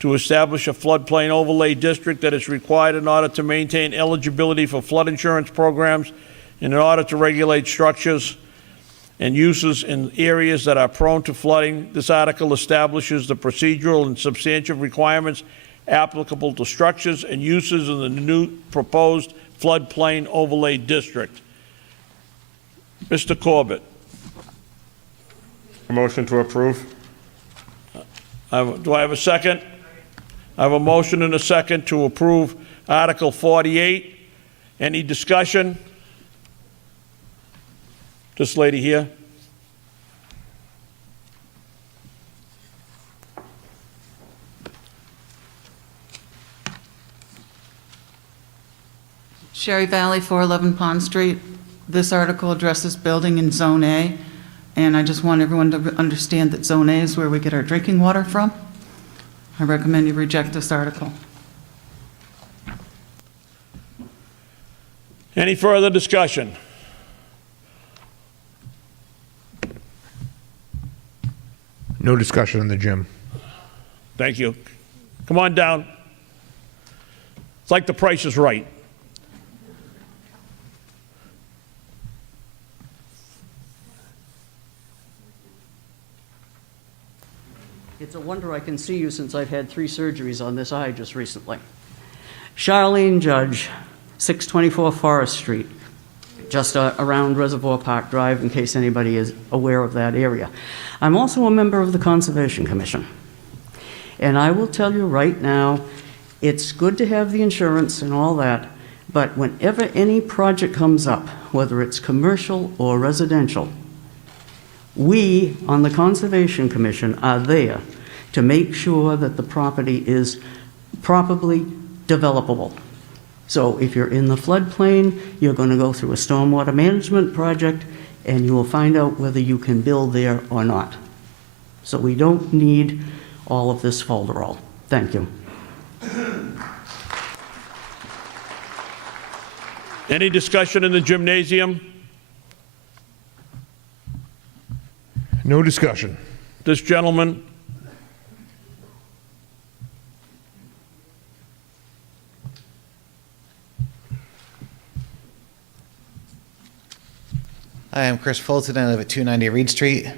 to establish a floodplain overlay district that is required in order to maintain eligibility for flood insurance programs and in order to regulate structures and uses in areas that are prone to flooding. This article establishes the procedural and substantive requirements applicable to structures and uses in the new proposed floodplain overlay district. Mr. Corbett. A motion to approve. Do I have a second? I have a motion and a second to approve Article 48. Any discussion? This lady here. Sherry Valley, 411 Pond Street. This article addresses building in Zone A, and I just want everyone to understand that Zone A is where we get our drinking water from. I recommend you reject this article. Any further discussion? No discussion in the gym. Thank you. Come on down. It's like The Price is Right. It's a wonder I can see you since I've had 3 surgeries on this eye just recently. Charlene Judge, 624 Forest Street, just around Reservoir Park Drive, in case anybody is aware of that area. I'm also a member of the Conservation Commission. And I will tell you right now, it's good to have the insurance and all that, but whenever any project comes up, whether it's commercial or residential, we on the Conservation Commission are there to make sure that the property is properly developable. So if you're in the floodplain, you're going to go through a stormwater management project, and you will find out whether you can build there or not. So we don't need all of this folderol. Thank you. Any discussion in the gymnasium? No discussion. This gentleman. Hi, I'm Chris Fulton. I live at 290 Reed Street.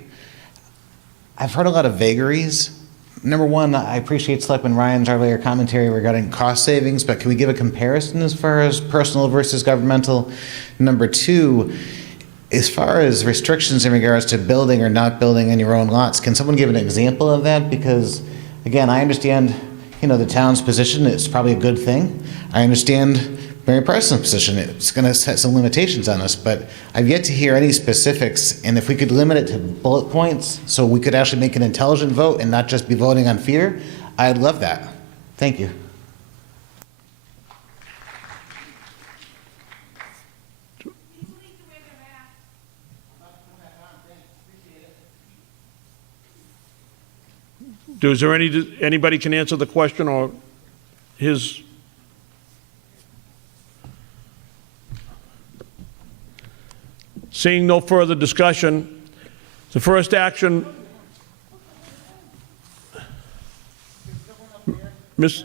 I've heard a lot of vagaries Number one, I appreciate Selectman Ryan's earlier commentary regarding cost savings, but can we give a comparison as far as personal versus governmental? Number two, as far as restrictions in regards to building or not building in your own lots, can someone give an example of that? Because, again, I understand, the town's position, it's probably a good thing. I understand Mary Parsons' position, it's going to set some limitations on us, but I've yet to hear any specifics, and if we could limit it to bullet points so we could actually make an intelligent vote and not just be voting on fear, I'd love that. Thank you. Is there anybody can answer the question or his? Seeing no further discussion, the first action, Ms.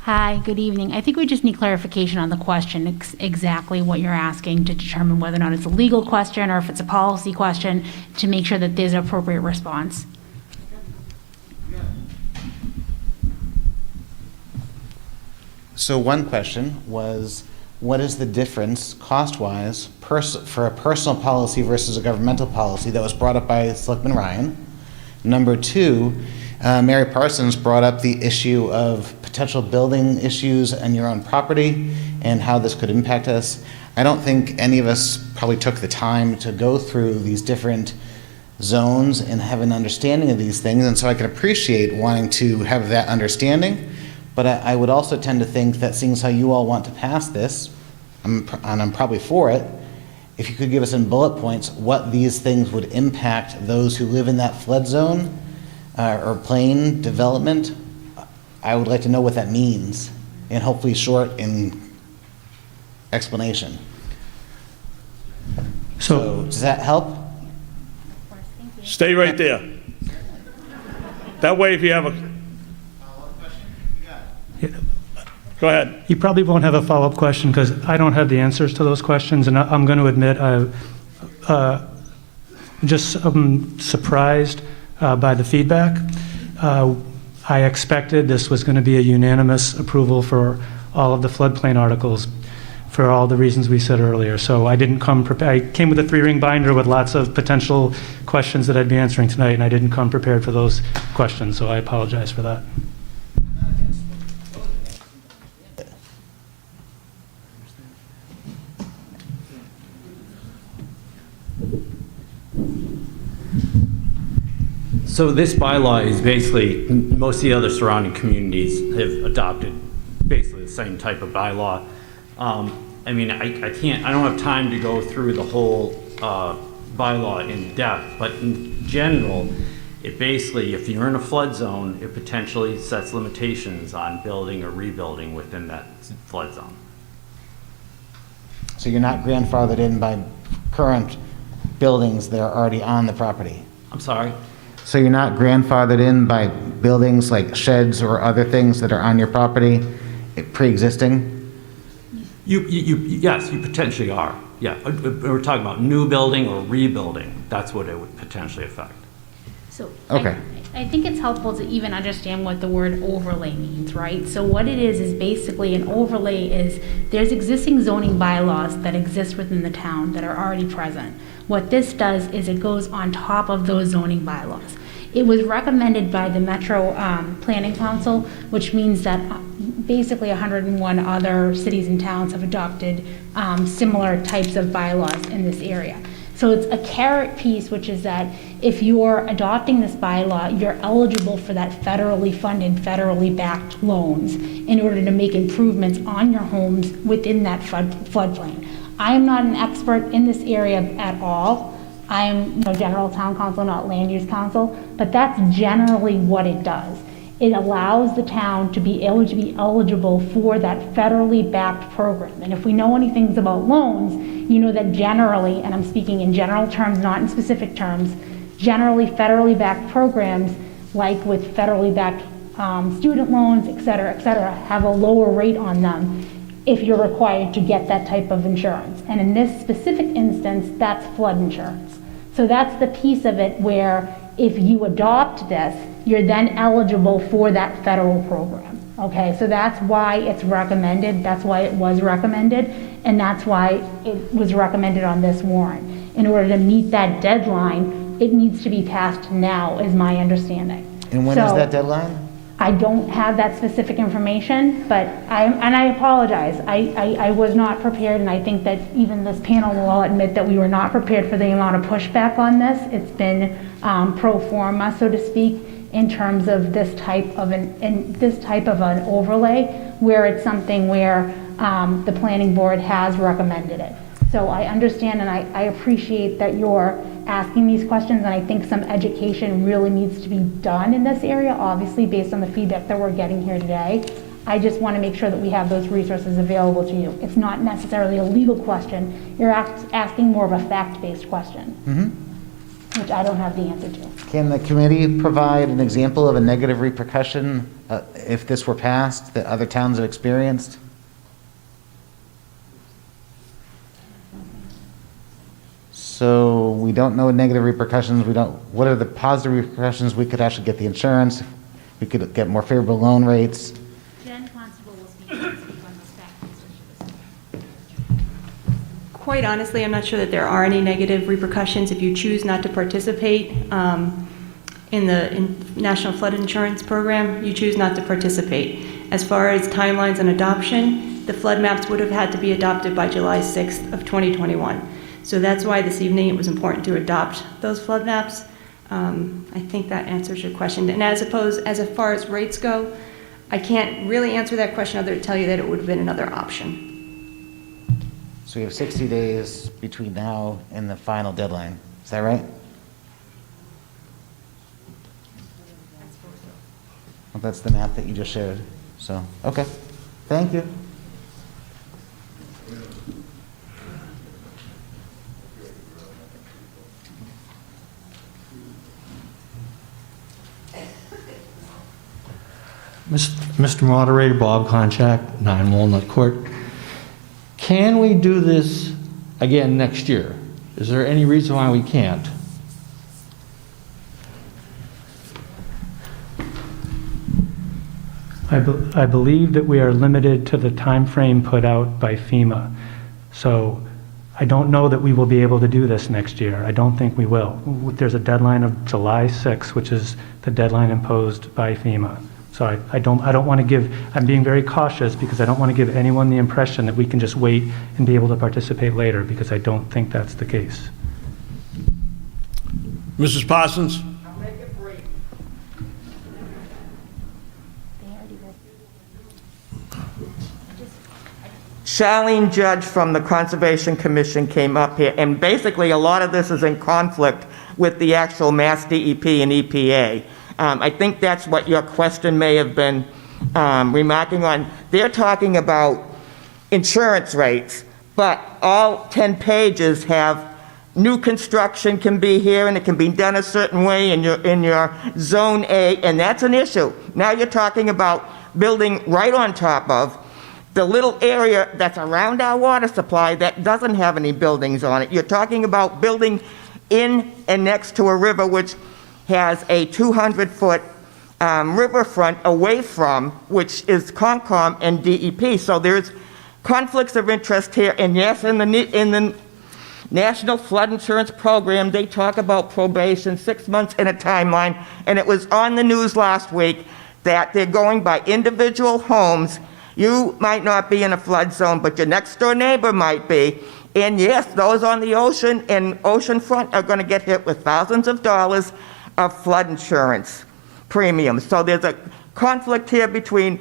Hi, good evening. I think we just need clarification on the question, exactly what you're asking to determine whether or not it's a legal question or if it's a policy question, to make sure that there's an appropriate response. So one question was, what is the difference cost-wise for a personal policy versus a governmental policy? That was brought up by Selectman Ryan. Number two, Mary Parsons brought up the issue of potential building issues on your own property and how this could impact us. I don't think any of us probably took the time to go through these different zones and have an understanding of these things, and so I can appreciate wanting to have that understanding. But I would also tend to think that seeing as how you all want to pass this, and I'm probably for it, if you could give us in bullet points what these things would impact those who live in that flood zone or plain development, I would like to know what that means, and hopefully short in explanation. So does that help? Stay right there. That way, if you have a... Go ahead. You probably won't have a follow-up question because I don't have the answers to those questions, and I'm going to admit I'm just surprised by the feedback. I expected this was going to be a unanimous approval for all of the floodplain articles for all the reasons we said earlier. So I didn't come prepared. I came with a 3-ring binder with lots of potential questions that I'd be answering tonight, and I didn't come prepared for those questions, so I apologize for that. So this bylaw is basically, most of the other surrounding communities have adopted basically the same type of bylaw. I mean, I don't have time to go through the whole bylaw in depth, but in general, it basically, if you're in a flood zone, it potentially sets limitations on building or rebuilding within that flood zone. So you're not grandfathered in by current buildings that are already on the property? I'm sorry? So you're not grandfathered in by buildings like sheds or other things that are on your property, pre-existing? Yes, you potentially are. Yeah, we're talking about new building or rebuilding. That's what it would potentially affect. So Okay. I think it's helpful to even understand what the word overlay means, right? So what it is basically an overlay is there's existing zoning bylaws that exist within the town that are already present. What this does is it goes on top of those zoning bylaws. It was recommended by the Metro Planning Council, which means that basically 101 other cities and towns have adopted similar types of bylaws in this area. So it's a carrot piece, which is that if you're adopting this bylaw, you're eligible for that federally funded, federally backed loans in order to make improvements on your homes within that floodplain. I am not an expert in this area at all. I am general town council, not land use council, but that's generally what it does. It allows the town to be eligible for that federally backed program. And if we know anything about loans, you know that generally, and I'm speaking in general terms, not in specific terms, generally federally backed programs, like with federally backed student loans, et cetera, have a lower rate on them if you're required to get that type of insurance. And in this specific instance, that's flood insurance. So that's the piece of it where if you adopt this, you're then eligible for that federal program. Okay, so that's why it's recommended, that's why it was recommended, and that's why it was recommended on this warrant. In order to meet that deadline, it needs to be passed now, is my understanding. And when is that deadline? I don't have that specific information, but I apologize. I was not prepared, and I think that even this panel will all admit that we were not prepared for the amount of pushback on this. It's been pro forma, so to speak, in terms of this type of an overlay, where it's something where the planning board has recommended it. So I understand and I appreciate that you're asking these questions, and I think some education really needs to be done in this area, obviously based on the feedback that we're getting here today. I just want to make sure that we have those resources available to you. It's not necessarily a legal question. You're asking more of a fact-based question, which I don't have the answer to. Can the committee provide an example of a negative repercussion if this were passed that other towns have experienced? So we don't know negative repercussions. What are the positive repercussions? We could actually get the insurance. We could get more favorable loan rates. Jen Constable will speak on those factors. Quite honestly, I'm not sure that there are any negative repercussions if you choose not to participate in the National Flood Insurance Program. You choose not to participate. As far as timelines and adoption, the flood maps would have had to be adopted by July 6th of 2021. So that's why this evening it was important to adopt those flood maps. I think that answers your question. And as far as rates go, I can't really answer that question other than tell you that it would have been another option. So we have 60 days between now and the final deadline. Is that right? Well, that's the map that you just shared. So, okay. Thank you. Mr. Moderator, Bob Konchak, 9 Walnut Court. Can we do this again next year? Is there any reason why we can't? I believe that we are limited to the time frame put out by FEMA. So I don't know that we will be able to do this next year. I don't think we will. There's a deadline of July 6th, which is the deadline imposed by FEMA. So I don't want to give, I'm being very cautious because I don't want to give anyone the impression that we can just wait and be able to participate later, because I don't think that's the case. Mrs. Parsons? I'll make it brief. Charlene Judge from the Conservation Commission came up here, and basically a lot of this is in conflict with the actual Mass DEP and EPA. I think that's what your question may have been remarking on. They're talking about insurance rates, but all 10 pages have new construction can be here and it can be done a certain way in your zone A, and that's an issue. Now you're talking about building right on top of the little area that's around our water supply that doesn't have any buildings on it. You're talking about building in and next to a river which has a 200-foot riverfront away from, which is Concom and DEP. So there's conflicts of interest here. And yes, in the National Flood Insurance Program, they talk about probation, 6 months in a timeline. And it was on the news last week that they're going by individual homes. You might not be in a flood zone, but your next door neighbor might be. And yes, those on the ocean and oceanfront are going to get hit with thousands of dollars of flood insurance premiums. So there's a conflict here between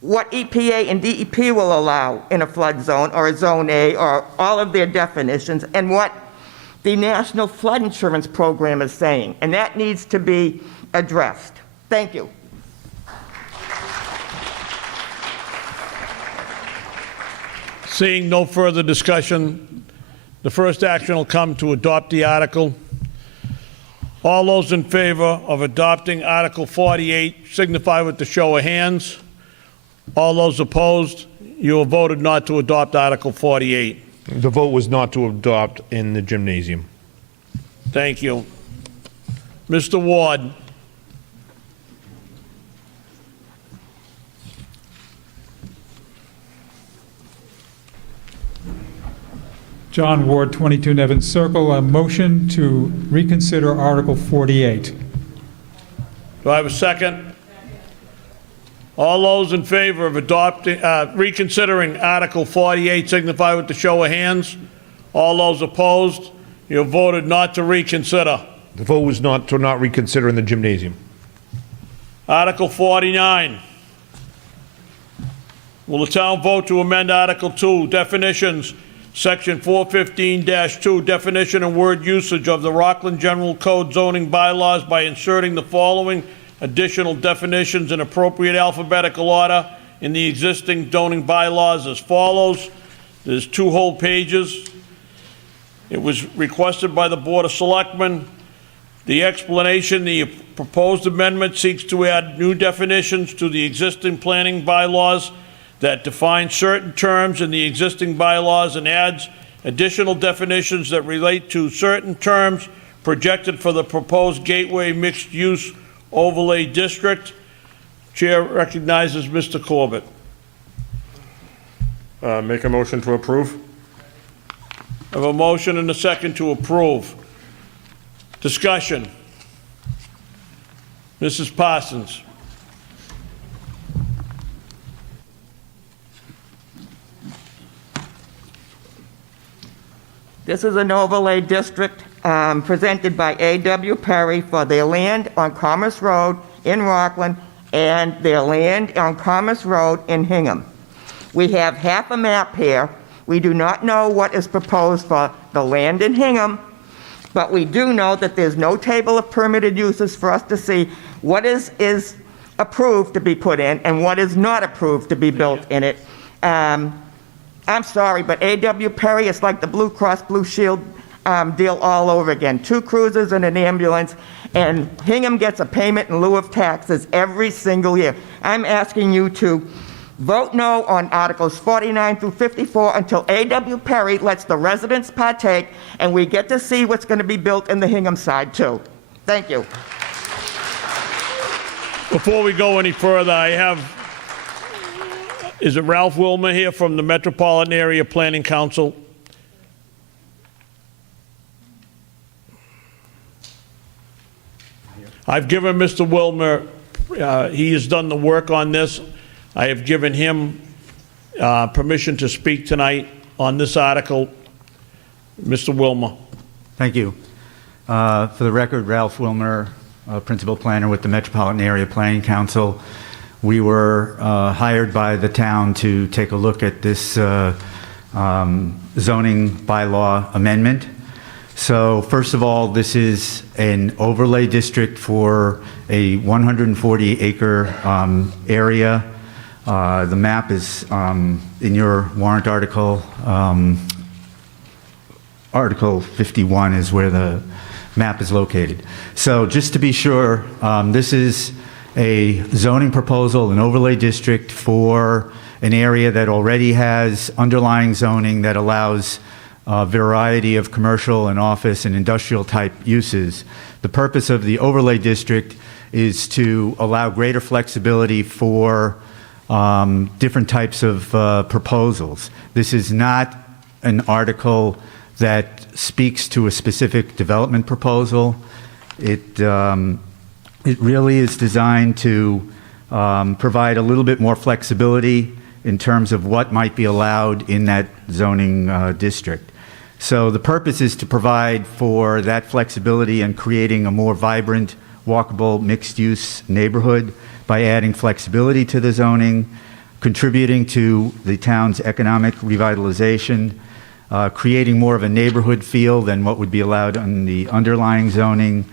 what EPA and DEP will allow in a flood zone or a zone A or all of their definitions and what the National Flood Insurance Program is saying. And that needs to be addressed. Thank you. Seeing no further discussion, the first action will come to adopt the article. All those in favor of adopting Article 48 signify with the show of hands. All those opposed, you have voted not to adopt Article 48. The vote was not to adopt in the gymnasium. Thank you. Mr. Ward. John Ward, 22 Nevins Circle, a motion to reconsider Article 48. Do I have a second? All those in favor of adopting, reconsidering Article 48 signify with the show of hands. All those opposed, you have voted not to reconsider. The vote was not to not reconsider in the gymnasium. Article 49. Will the town vote to amend Article 2, definitions, Section 415-2, definition and word usage of the Rockland General Code zoning bylaws by inserting the following additional definitions in appropriate alphabetical order in the existing zoning bylaws as follows. There's 2 whole pages. It was requested by the Board of Selectmen. The explanation, the proposed amendment seeks to add new definitions to the existing planning bylaws that define certain terms in the existing bylaws and adds additional definitions that relate to certain terms projected for the proposed Gateway Mixed-Use Overlay District. Chair recognizes Mr. Corbett. Make a motion to approve. I have a motion and a second to approve. Discussion. Mrs. Parsons. This is an overlay district presented by A.W. Perry for their land on Commerce Road in Rockland and their land on Commerce Road in Hingham. We have half a map here. We do not know what is proposed for the land in Hingham, but we do know that there's no table of permitted uses for us to see what is approved to be put in and what is not approved to be built in it. I'm sorry, but A.W. Perry is like the Blue Cross Blue Shield deal all over again. 2 cruisers and an ambulance, and Hingham gets a payment in lieu of taxes every single year. I'm asking you to vote no on Articles 49 through 54 until A.W. Perry lets the residents partake and we get to see what's going to be built in the Hingham side too. Thank you. Before we go any further, I have, is it Ralph Wilmer here from the Metropolitan Area Planning Council? I've given Mr. Wilmer, he has done the work on this. I have given him permission to speak tonight on this article. Mr. Wilmer. Thank you. For the record, Ralph Wilmer, Principal Planner with the Metropolitan Area Planning Council. We were hired by the town to take a look at this zoning bylaw amendment. So first of all, this is an overlay district for a 140-acre area. The map is in your warrant article. Article 51 is where the map is located. So just to be sure, this is a zoning proposal, an overlay district for an area that already has underlying zoning that allows a variety of commercial and office and industrial type uses. The purpose of the overlay district is to allow greater flexibility for different types of proposals. This is not an article that speaks to a specific development proposal. It really is designed to provide a little bit more flexibility in terms of what might be allowed in that zoning district. So the purpose is to provide for that flexibility and creating a more vibrant, walkable, mixed-use neighborhood by adding flexibility to the zoning, contributing to the town's economic revitalization, creating more of a neighborhood feel than what would be allowed on the underlying zoning.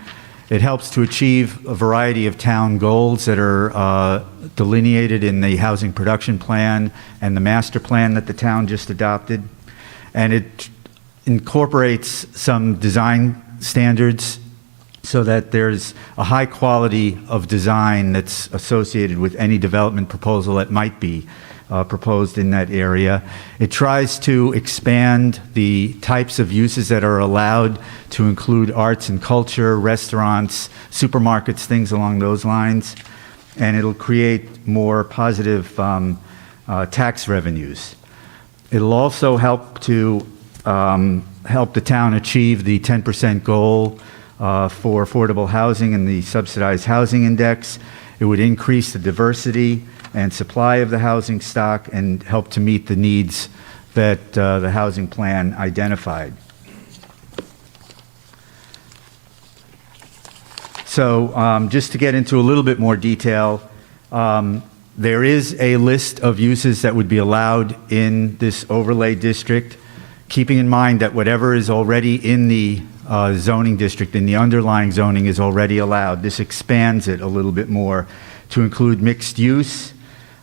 It helps to achieve a variety of town goals that are delineated in the housing production plan and the master plan that the town just adopted. And it incorporates some design standards so that there's a high quality of design that's associated with any development proposal that might be proposed in that area. It tries to expand the types of uses that are allowed to include arts and culture, restaurants, supermarkets, things along those lines, and it'll create more positive tax revenues. It'll also help to help the town achieve the 10% goal for affordable housing in the subsidized housing index. It would increase the diversity and supply of the housing stock and help to meet the needs that the housing plan identified. So just to get into a little bit more detail, there is a list of uses that would be allowed in this overlay district, keeping in mind that whatever is already in the zoning district, in the underlying zoning, is already allowed. This expands it a little bit more to include mixed use,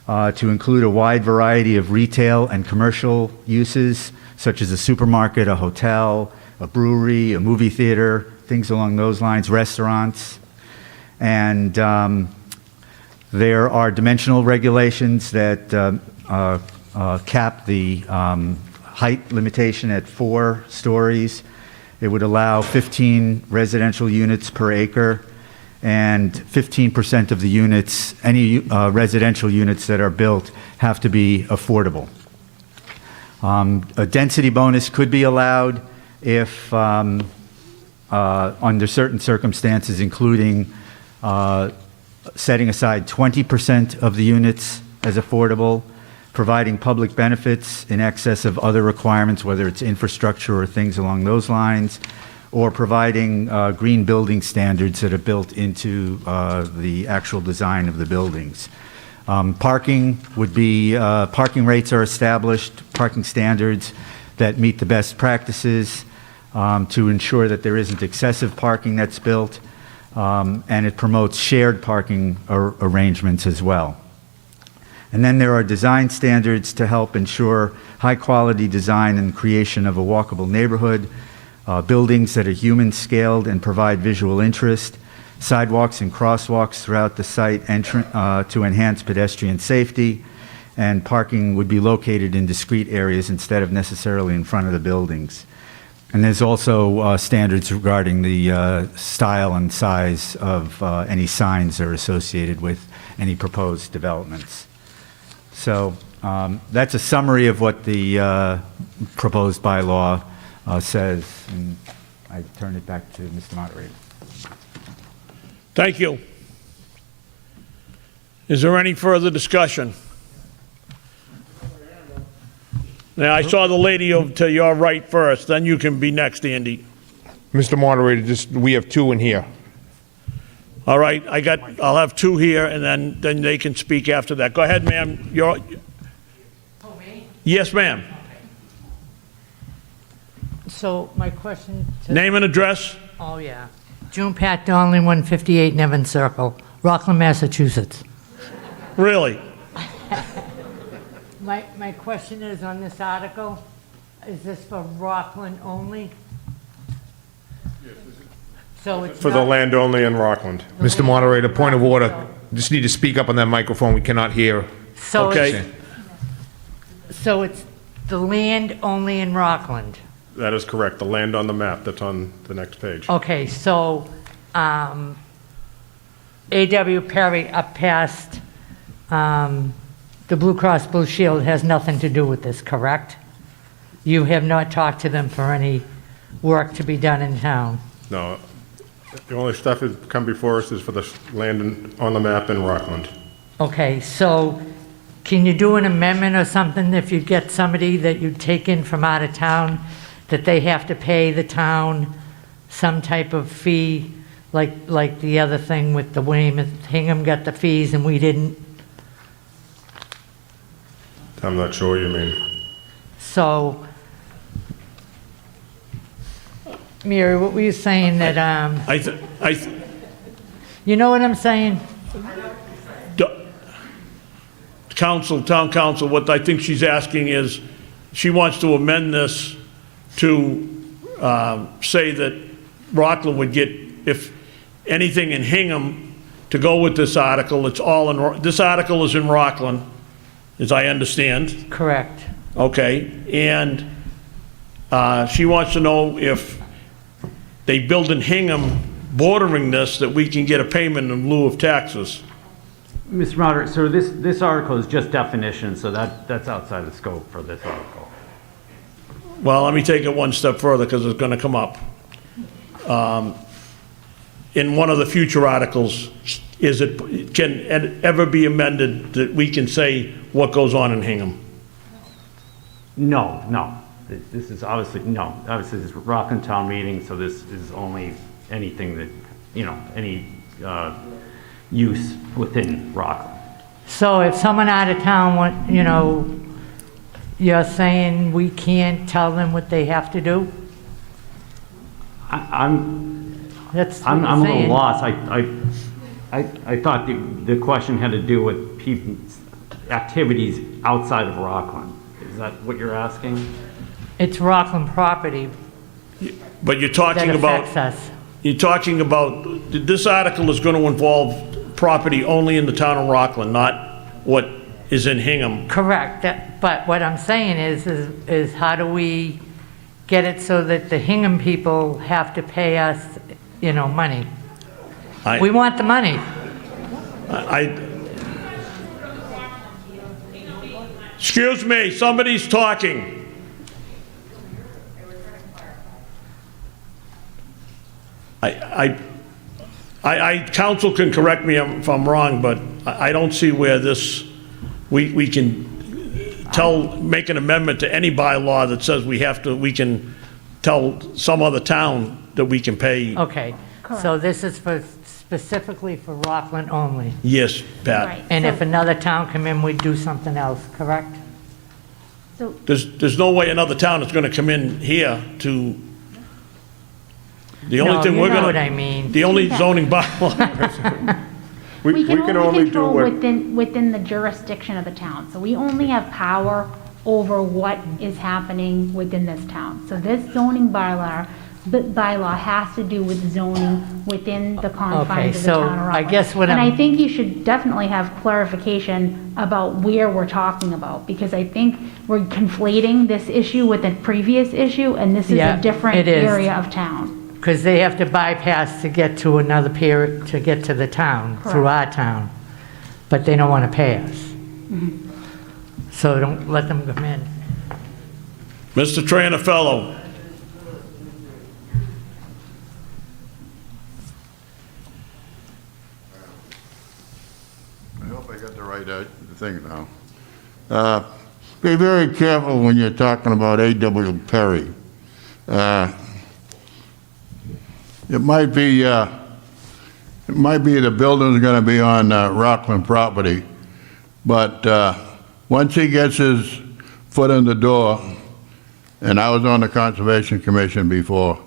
to include a wide variety of retail and commercial uses, such as a supermarket, a hotel, a brewery, a movie theater, things along those lines, restaurants. And there are dimensional regulations that cap the height limitation at 4 stories. It would allow 15 residential units per acre, and 15% of the units, any residential units that are built, have to be affordable. A density bonus could be allowed if, under certain circumstances, including setting aside 20% of the units as affordable, providing public benefits in excess of other requirements, whether it's infrastructure or things along those lines, or providing green building standards that are built into the actual design of the buildings. Parking would be, parking rates are established, parking standards that meet the best practices to ensure that there isn't excessive parking that's built, and it promotes shared parking arrangements as well. And then there are design standards to help ensure high-quality design and creation of a walkable neighborhood, buildings that are human-scaled and provide visual interest, sidewalks and crosswalks throughout the site to enhance pedestrian safety, and parking would be located in discrete areas instead of necessarily in front of the buildings. And there's also standards regarding the style and size of any signs that are associated with any proposed developments. So that's a summary of what the proposed bylaw says, and I turn it back to Mr. Moderator. Thank you. Is there any further discussion? Now, I saw the lady over to your right first, then you can be next, Andy. Mr. Moderator, we have 2 in here. All right, I'll have 2 here, and then they can speak after that. Go ahead, ma'am. Oh, me? Yes, ma'am. So my question to... Name and address? Oh, yeah. June Pat Donnelly, 158 Nevin Circle, Rockland, Massachusetts. Really? My question is on this article, is this for Rockland only? So it's For the land only in Rockland. Mr. Moderator, point of order. Just need to speak up on that microphone. We cannot hear. So Okay. So it's the land only in Rockland? That is correct, the land on the map that's on the next page. Okay, so A.W. Perry up past the Blue Cross Blue Shield has nothing to do with this, correct? You have not talked to them for any work to be done in town? No, the only stuff that's come before us is for the land on the map in Rockland. Okay, so can you do an amendment or something if you get somebody that you take in from out of town, that they have to pay the town some type of fee, like the other thing with the Weymouth, Hingham got the fees and we didn't? I'm not sure what you mean. So, Mary, what were you saying that, you know what I'm saying? Town council, what I think she's asking is, she wants to amend this to say that Rockland would get, if anything in Hingham, to go with this article, it's all in, this article is in Rockland, as I understand. Correct. Okay, and she wants to know if they build in Hingham bordering this, that we can get a payment in lieu of taxes. Mr. Moderator, so this article is just definition, so that's outside the scope for this article. Well, let me take it one step further, because it's going to come up. In one of the future articles, can it ever be amended that we can say what goes on in Hingham? No. This is obviously, no. Obviously, this is Rockland Town Meeting, so this is only anything that, any use within Rockland. So if someone out of town you're saying we can't tell them what they have to do? I'm That's what a you're little saying. lost. I thought the question had to do with people's activities outside of Rockland. Is that what you're asking? It's Rockland property But you're talking that about, affects us. this article is going to involve property only in the town of Rockland, not what is in Hingham. Correct, but what I'm saying is how do we get it so that the Hingham people have to pay us, money? We want the money. Excuse me, somebody's talking. Council can correct me if I'm wrong, but I don't see where we can make an amendment to any bylaw that says we can tell some other town that we can pay. Okay, so this is specifically for Rockland only? Yes, Pat. And if another town come in, we'd do something else, correct? There's no way another town is going to come in here to, the only No, thing you we're know going what to, I mean. the only zoning bylaw. We can only do control what, within the jurisdiction of the town. So we only have power over what is happening within this town. So this zoning bylaw has to do with zoning within the confines of the town of Rockland. I guess what And I'm- I think you should definitely have clarification about where we're talking about, because I think we're conflating this issue with the previous issue, and this is Yeah, a different it is. area of town. Because they have to bypass to get to another period, to get to the town, through our town. But they don't want to pay us. So don't let them come in. Mr. Tranafello. I hope I got the right thing now. Be very careful when you're talking about A.W. Perry. It might be the building's going to be on Rockland property, but once he gets his foot in the door, and I was on the Conservation Commission before,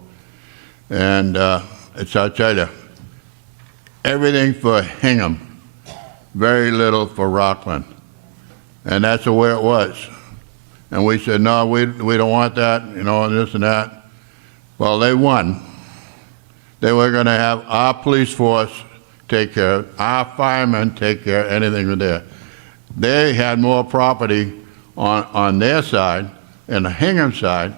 and I'll tell you, everything for Hingham, very little for Rockland. And that's the way it was. And we said, no, we don't want that, and this and that. Well, they won. They were going to have our police force take care of it, our firemen take care of anything there. They had more property on their side, and the Hingham side,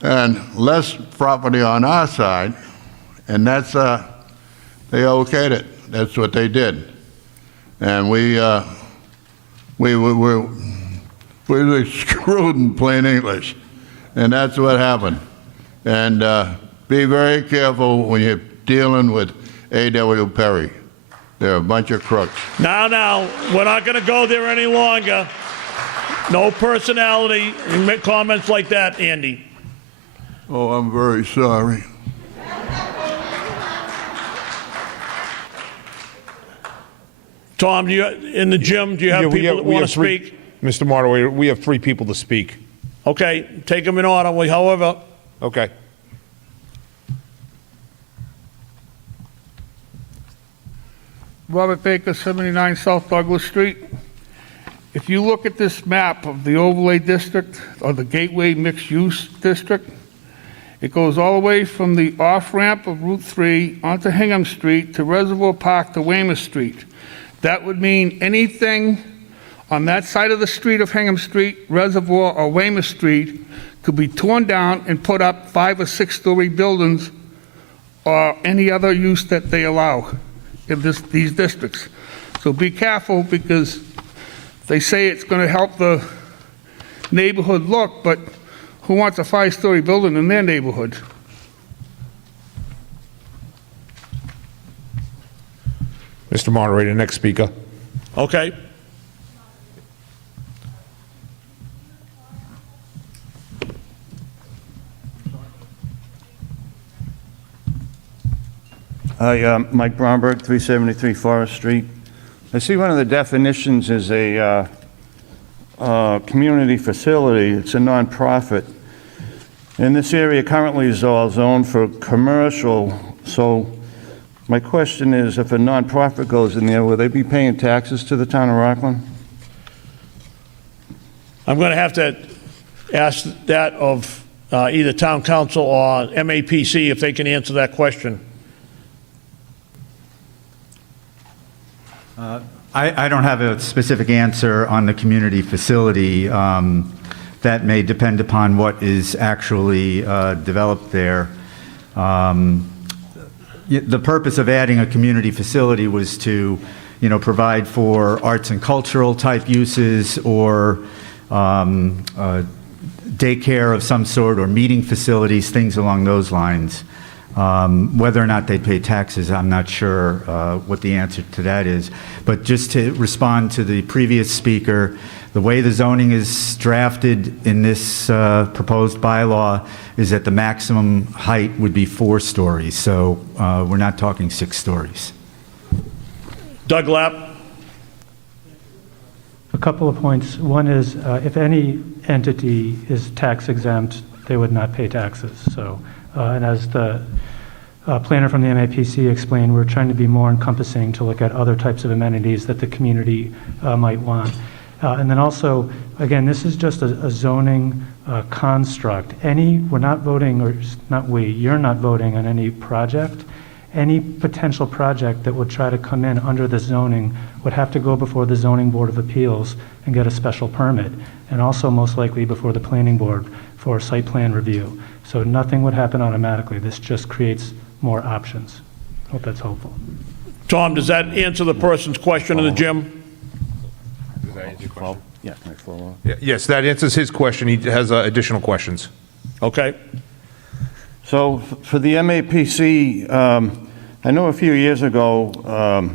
and less property on our side, and that's, they okayed it. That's what they did. And we were screwed in plain English, and that's what happened. And be very careful when you're dealing with A.W. Perry. They're a bunch of crooks. Now, we're not going to go there any longer. No personality comments like that, Andy. Oh, I'm very sorry. Tom, in the gym, do you have people that want to speak? Mr. Moderator, we have 3 people to speak. Okay, take them in order, however. Okay. Robert Baker, 79 South Douglas Street. If you look at this map of the overlay district, or the Gateway Mixed Use District, it goes all the way from the off-ramp of Route 3 onto Hingham Street to Reservoir Park to Weymouth Street. That would mean anything on that side of the street of Hingham Street, Reservoir, or Weymouth Street could be torn down and put up 5 or 6-story buildings or any other use that they allow in these districts. So be careful, because they say it's going to help the neighborhood look, but who wants a 5-story building in their neighborhood? Mr. Moderator, next speaker. Okay. Hi, Mike Bromberg, 373 Forest Street. I see one of the definitions is a community facility. It's a nonprofit. And this area currently is all zoned for commercial. So my question is, if a nonprofit goes in there, will they be paying taxes to the town of Rockland? I'm going to have to ask that of either town council or MAPC if they can answer that question. I don't have a specific answer on the community facility. That may depend upon what is actually developed there. The purpose of adding a community facility was to, provide for arts and cultural type uses, or daycare of some sort, or meeting facilities, things along those lines. Whether or not they pay taxes, I'm not sure what the answer to that is. But just to respond to the previous speaker, the way the zoning is drafted in this proposed bylaw is that the maximum height would be 4 stories. So we're not talking 6 stories. Doug Lapp. A couple of points. One is, if any entity is tax exempt, they would not pay taxes. So, and as the planner from the MAPC explained, we're trying to be more encompassing to look at other types of amenities that the community might want. And then also, again, this is just a zoning construct. We're not voting, or not we, you're not voting on any project. Any potential project that would try to come in under the zoning would have to go before the Zoning Board of Appeals and get a special permit, and also most likely before the Planning Board for site plan review. So nothing would happen automatically. This just creates more options. Hope that's helpful. Tom, does that answer the person's question in the gym? Yeah, can I follow up? Yes, that answers his question. He has additional questions. Okay. So for the MAPC, I know a few years ago,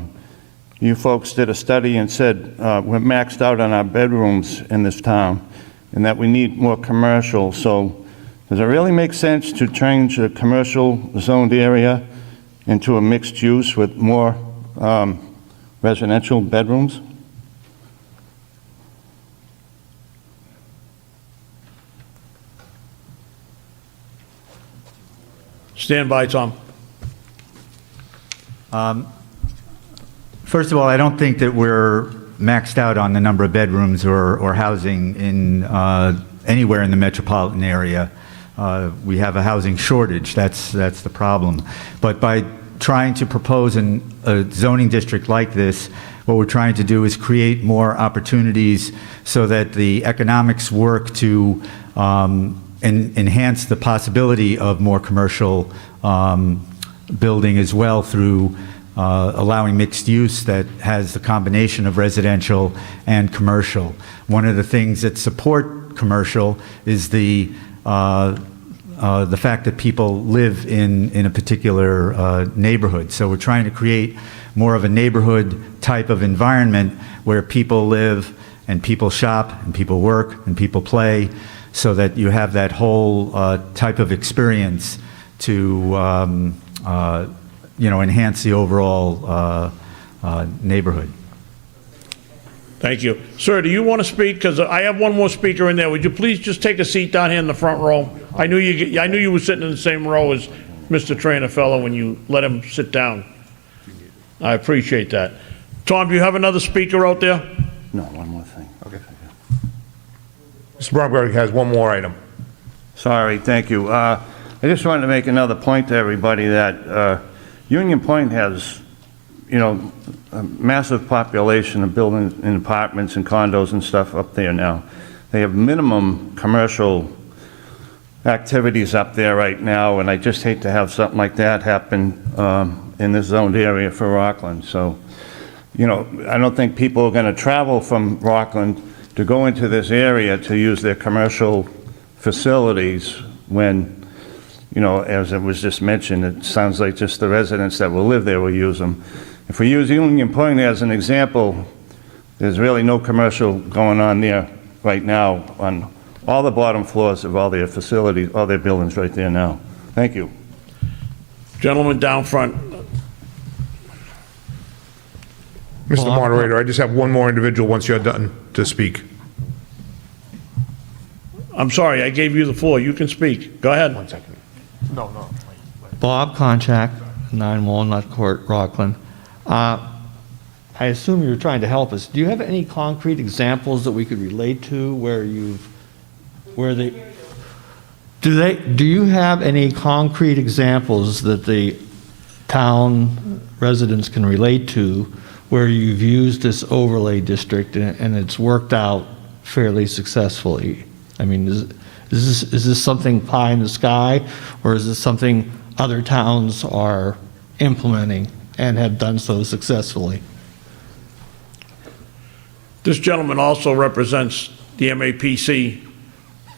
you folks did a study and said we're maxed out on our bedrooms in this town and that we need more commercial. So does it really make sense to change a commercial zoned area into a mixed use with more residential bedrooms? Stand by, Tom. First of all, I don't think that we're maxed out on the number of bedrooms or housing in anywhere in the metropolitan area. We have a housing shortage. That's the problem. But by trying to propose a zoning district like this, what we're trying to do is create more opportunities so that the economics work to enhance the possibility of more commercial building as well, through allowing mixed use that has the combination of residential and commercial. One of the things that support commercial is the fact that people live in a particular neighborhood. So we're trying to create more of a neighborhood type of environment where people live and people shop and people work and people play, so that you have that whole type of experience to enhance the overall neighborhood. Thank you. Sir, do you want to speak? Because I have one more speaker in there. Would you please just take a seat down here in the front row? I knew you were sitting in the same row as Mr. Trainafello when you let him sit down. I appreciate that. Tom, do you have another speaker out there? No, one more thing. Okay. Mr. Bromberg has one more item. Sorry, thank you. I just wanted to make another point to everybody that Union Point has, you know, a massive population of buildings and apartments and condos and stuff up there now. They have minimum commercial activities up there right now, and I just hate to have something like that happen in this zoned area for Rockland. So, you know, I don't think people are going to travel from Rockland to go into this area to use their commercial facilities when, you know, as it was just mentioned, it sounds like just the residents that will live there will use them. If we use Union Point as an example, there's really no commercial going on there right now on all the bottom floors of all their facilities, all their buildings right there now. Thank you. Gentleman down front. Mr. Moderator, I just have one more individual once you're done to speak. I'm sorry, I gave you the floor. You can speak. Go ahead. 1 second. No. Bob Konchak, 9 Walnut Court, Rockland. I assume you're trying to help us. Do you have any concrete examples that we could relate to do you have any concrete examples that the town residents can relate to where you've used this overlay district and it's worked out fairly successfully? I mean, is this something pie in the sky, or is this something other towns are implementing and have done so successfully? This gentleman also represents the MAPC,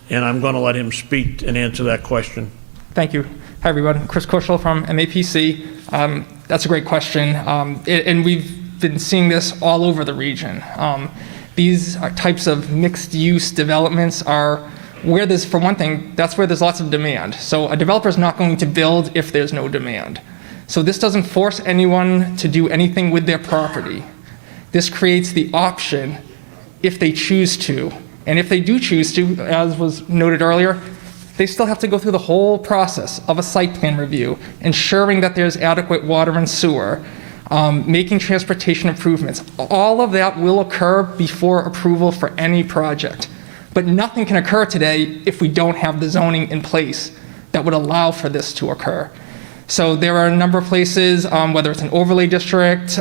and I'm going to let him speak and answer that question. Thank you. Hi, everyone. Chris Kushel from MAPC. That's a great question, and we've been seeing this all over the region. These are types of mixed-use developments are where there's, for one thing, that's where there's lots of demand. So a developer's not going to build if there's no demand. So this doesn't force anyone to do anything with their property. This creates the option if they choose to. And if they do choose to, as was noted earlier, they still have to go through the whole process of a site plan review, ensuring that there's adequate water and sewer, making transportation improvements. All of that will occur before approval for any project. But nothing can occur today if we don't have the zoning in place that would allow for this to occur. So there are a number of places, whether it's an overlay district,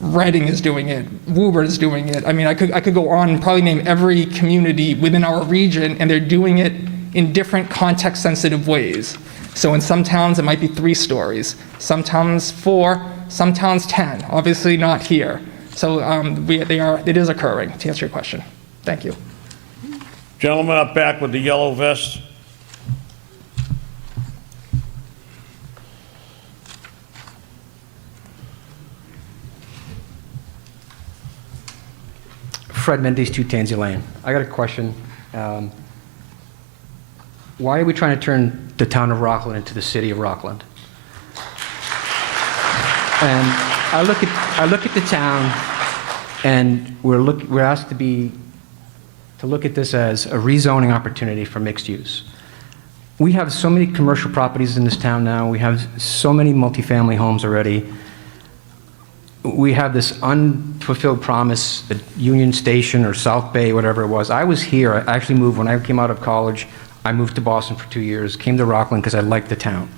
Reading is doing it, Woburn is doing it. I mean, I could go on and probably name every community within our region, and they're doing it in different context-sensitive ways. So in some towns, it might be 3 stories, some towns 4, some towns 10, obviously not here. So it is occurring, to answer your question. Thank you. Gentleman up back with the yellow vest. Fred Mendes, 2 Tansy Lane. I got a question. Why are we trying to turn the town of Rockland into the city of Rockland? And I look at the town, and we're asked to look at this as a rezoning opportunity for mixed use. We have so many commercial properties in this town now. We have so many multifamily homes already. We have this unfulfilled promise at Union Station or South Bay, whatever it was. I was here. I actually moved when I came out of college. I moved to Boston for 2 years, came to Rockland because I liked the town.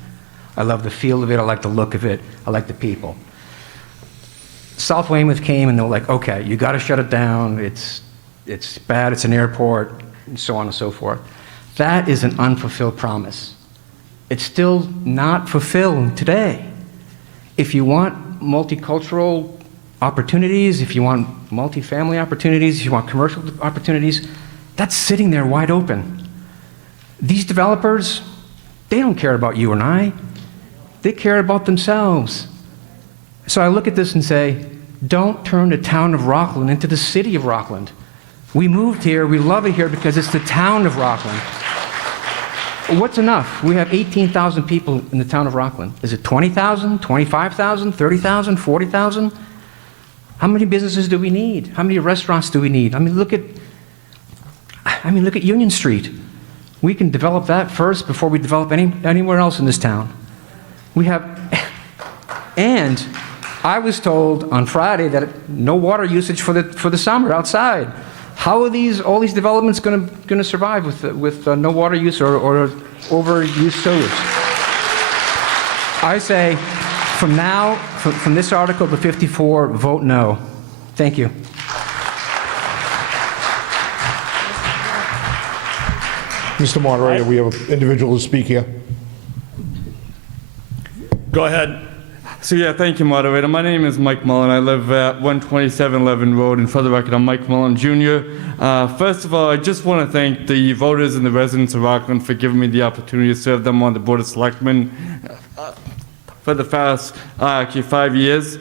I love the feel of it. I like the look of it. I like the people. South Weymouth came and they were like, okay, you got to shut it down. It's bad. It's an airport, and so on and so forth. That is an unfulfilled promise. It's still not fulfilled today. If you want multicultural opportunities, if you want multifamily opportunities, if you want commercial opportunities, that's sitting there wide open. These developers, they don't care about you and I. They care about themselves. So I look at this and say, don't turn the town of Rockland into the city of Rockland. We moved here, we love it here because it's the town of Rockland. What's enough? We have 18,000 people in the town of Rockland. Is it 20,000, 25,000, 30,000, 40,000? How many businesses do we need? How many restaurants do we need? I mean, look at Union Street. We can develop that first before we develop anywhere else in this town. We have, and I was told on Friday that no water usage for the summer outside. How are all these developments going to survive with no water use or overuse sewage? I say from now, from this article to 54, vote no. Thank you. Mr. Moderator, we have an individual to speak here. Go ahead. So yeah, thank you, moderator. My name is Mike Mullen. I live at 127 Levin Road, and for the record, I'm Mike Mullen Jr. First of all, I just want to thank the voters and the residents of Rockland for giving me the opportunity to serve them on the Board of Selectmen for the past, actually 5 years.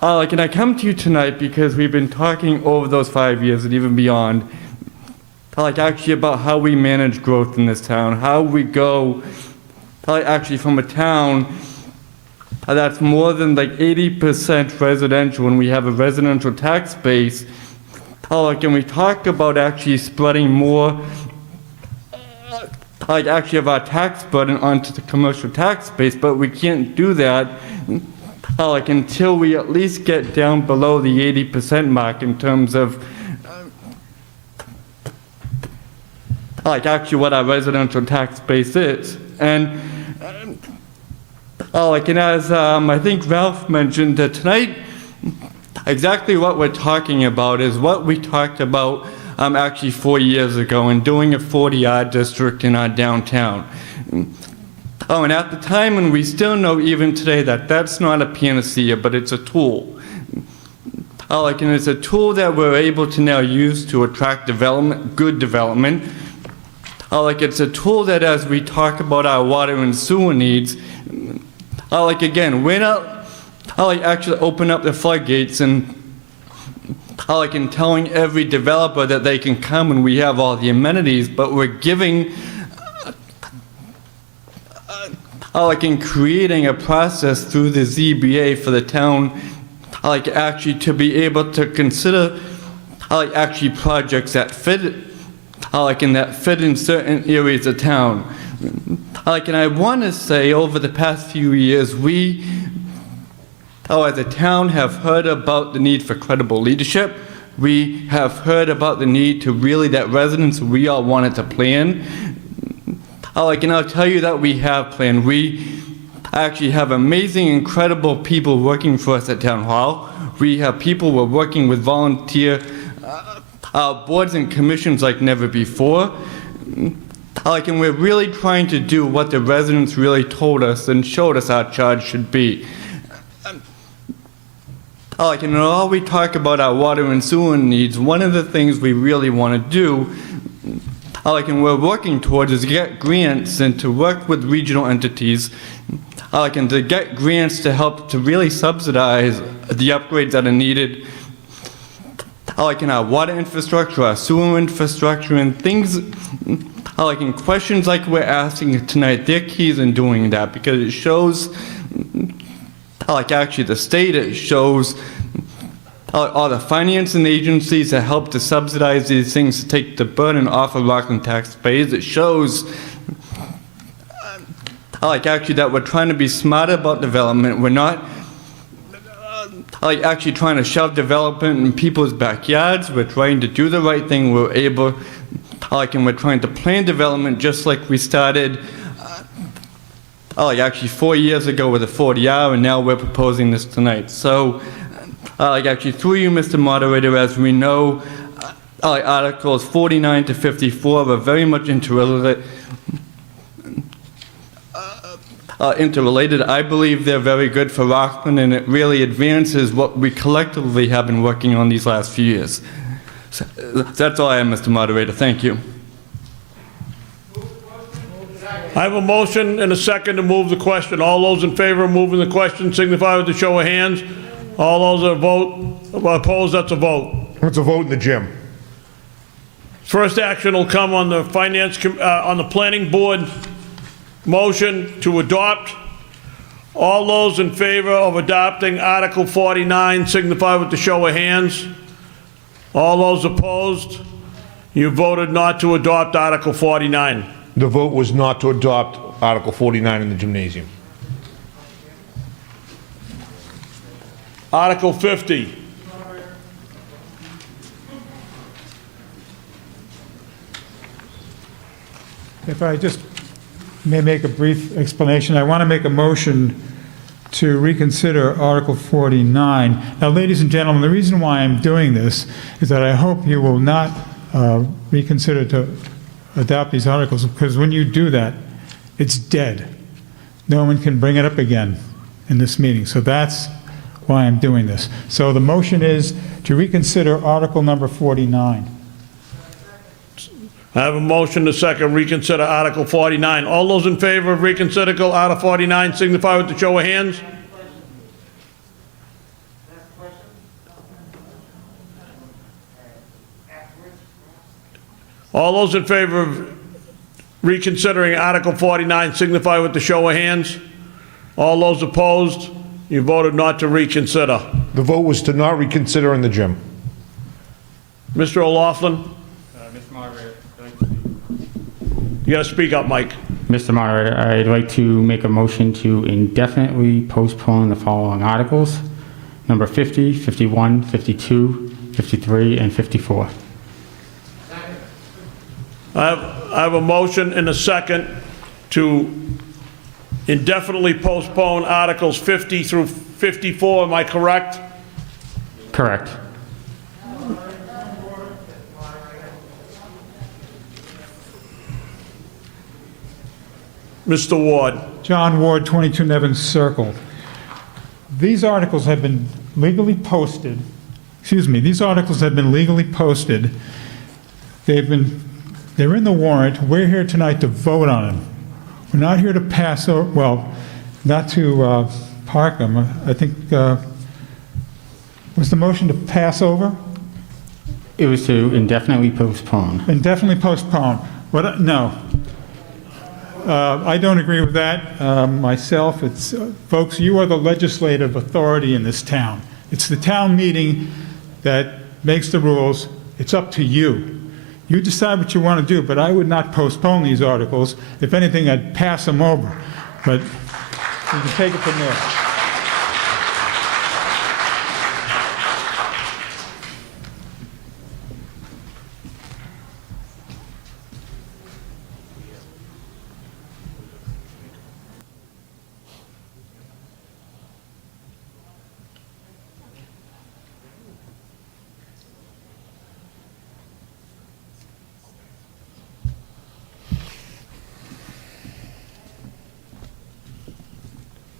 And I come to you tonight because we've been talking over those 5 years and even beyond, actually about how we manage growth in this town, how we go, actually from a town that's more than 80% residential, and we have a residential tax base. And we talk about actually spreading more, actually of our tax burden onto the commercial tax base, but we can't do that until we at least get down below the 80% mark in terms of actually what our residential tax base is. And and as I think Ralph mentioned tonight, exactly what we're talking about is what we talked about actually 4 years ago in doing a 40R district in our downtown. And at the time, and we still know even today that that's not a panacea, but it's a tool. And it's a tool that we're able to now use to attract development, good development. It's a tool that as we talk about our water and sewer needs, again, we're not actually open up the floodgates and and telling every developer that they can come and we have all the amenities, but we're giving in creating a process through the ZBA for the town actually to be able to consider actually projects that fit that fit in certain areas of town. And I want to say over the past few years, we, as a town, have heard about the need for credible leadership. We have heard about the need to really, that residents, we all wanted to plan. And I'll tell you that we have planned. We actually have amazing, incredible people working for us at Town Hall. We have people who are working with volunteer boards and commissions like never before. And we're really trying to do what the residents really told us and showed us our charge should be. And all we talk about our water and sewer needs, one of the things we really want to do, and we're working towards, is get grants and to work with regional entities, and to get grants to help to really subsidize the upgrades that are needed, in our water infrastructure, our sewer infrastructure, and things, in questions like we're asking tonight. They're keys in doing that because it shows, actually the state, it shows all the financing agencies that help to subsidize these things to take the burden off of Rockland taxpayers. It shows actually that we're trying to be smarter about development. We're not actually trying to shove development in people's backyards. We're trying to do the right thing. We're able, and we're trying to plan development just like we started actually 4 years ago with a 40R, and now we're proposing this tonight. So actually through you, Mr. Moderator, as we know, Articles 49 to 54 are very much interrelated. I believe they're very good for Rockland, and it really advances what we collectively have been working on these last few years. So that's all I have, Mr. Moderator. Thank you. I have a motion and a second to move the question. All those in favor of moving the question signify with a show of hands. All those that opposed, that's a vote. It's a vote in the gym. First action will come on the on the planning board motion to adopt. All those in favor of adopting Article 49 signify with the show of hands. All those opposed, you voted not to adopt Article 49. The vote was not to adopt Article 49 in the gymnasium. Article 50. If I just may make a brief explanation, I want to make a motion to reconsider Article 49. Now, ladies and gentlemen, the reason why I'm doing this is that I hope you will not reconsider to adopt these articles, because when you do that, it's dead. No one can bring it up again in this meeting. So that's why I'm doing this. So the motion is to reconsider Article number 49. I have a motion to second reconsider Article 49. All those in favor of reconsider Article 49 signify with the show of hands. All those in favor of reconsidering Article 49 signify with the show of hands. All those opposed, you voted not to reconsider. The vote was to not reconsider in the gym. Mr. O'Loughlin? Mr. Moderator, You got to speak up, Mike. Mr. Moderator, I'd like to make a motion to indefinitely postpone the following articles: number 50, 51, 52, 53, and 54. I have a motion and a second to indefinitely postpone Articles 50 through 54. Am I correct? Correct. Mr. Ward. John Ward, 22 Nevins Circle. These articles have been legally posted. These articles have been legally posted. They're in the warrant. We're here tonight to vote on them. We're not here to pass over, well, not to park them. I think, was the motion to pass over? It was to indefinitely postpone. Indefinitely postpone. What? No. I don't agree with that myself. It's, folks, you are the legislative authority in this town. It's the town meeting that makes the rules. It's up to you. You decide what you want to do, but I would not postpone these articles. If anything, I'd pass them over. But you can take it from there.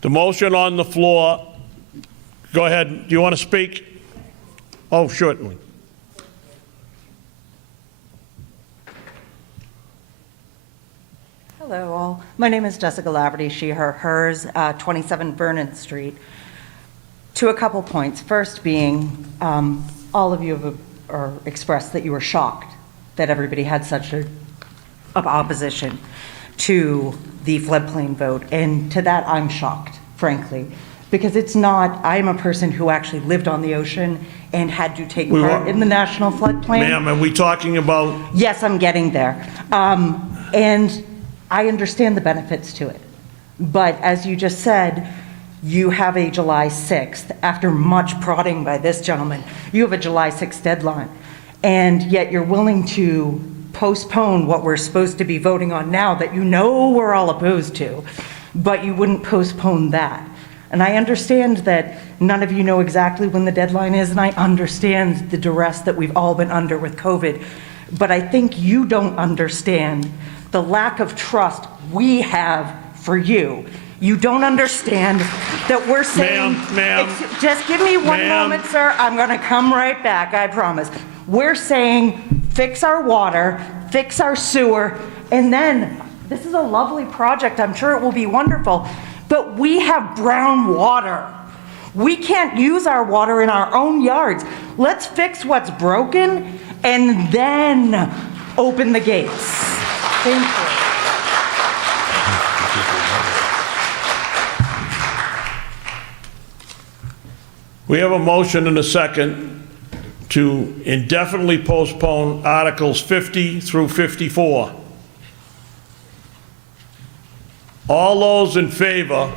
The motion on the floor. Go ahead. Do you want to speak? Oh, certainly. Hello, all. My name is Jessica Laverty, she, her, hers, 27 Vernon Street. To a couple points. First being, all of you have expressed that you were shocked that everybody had such of opposition to the floodplain vote. And to that, I'm shocked, frankly, because it's not, I'm a person who actually lived on the ocean and had to take part in the national floodplain. Ma'am, are we talking about? Yes, I'm getting there. And I understand the benefits to it. But as you just said, you have a July 6th. After much prodding by this gentleman, you have a July 6th deadline. And yet you're willing to postpone what we're supposed to be voting on now that you know we're all opposed to, but you wouldn't postpone that. And I understand that none of you know exactly when the deadline is, and I understand the duress that we've all been under with COVID, but I think you don't understand the lack of trust we have for you. You don't understand that we're saying, Ma'am. Just give me one moment, sir. I'm gonna come right back, I promise. We're saying fix our water, fix our sewer, and then, this is a lovely project, I'm sure it will be wonderful, but we have brown water. We can't use our water in our own yards. Let's fix what's broken and then open the gates. Thank you. We have a motion and a second to indefinitely postpone Articles 50 through 54. All those in favor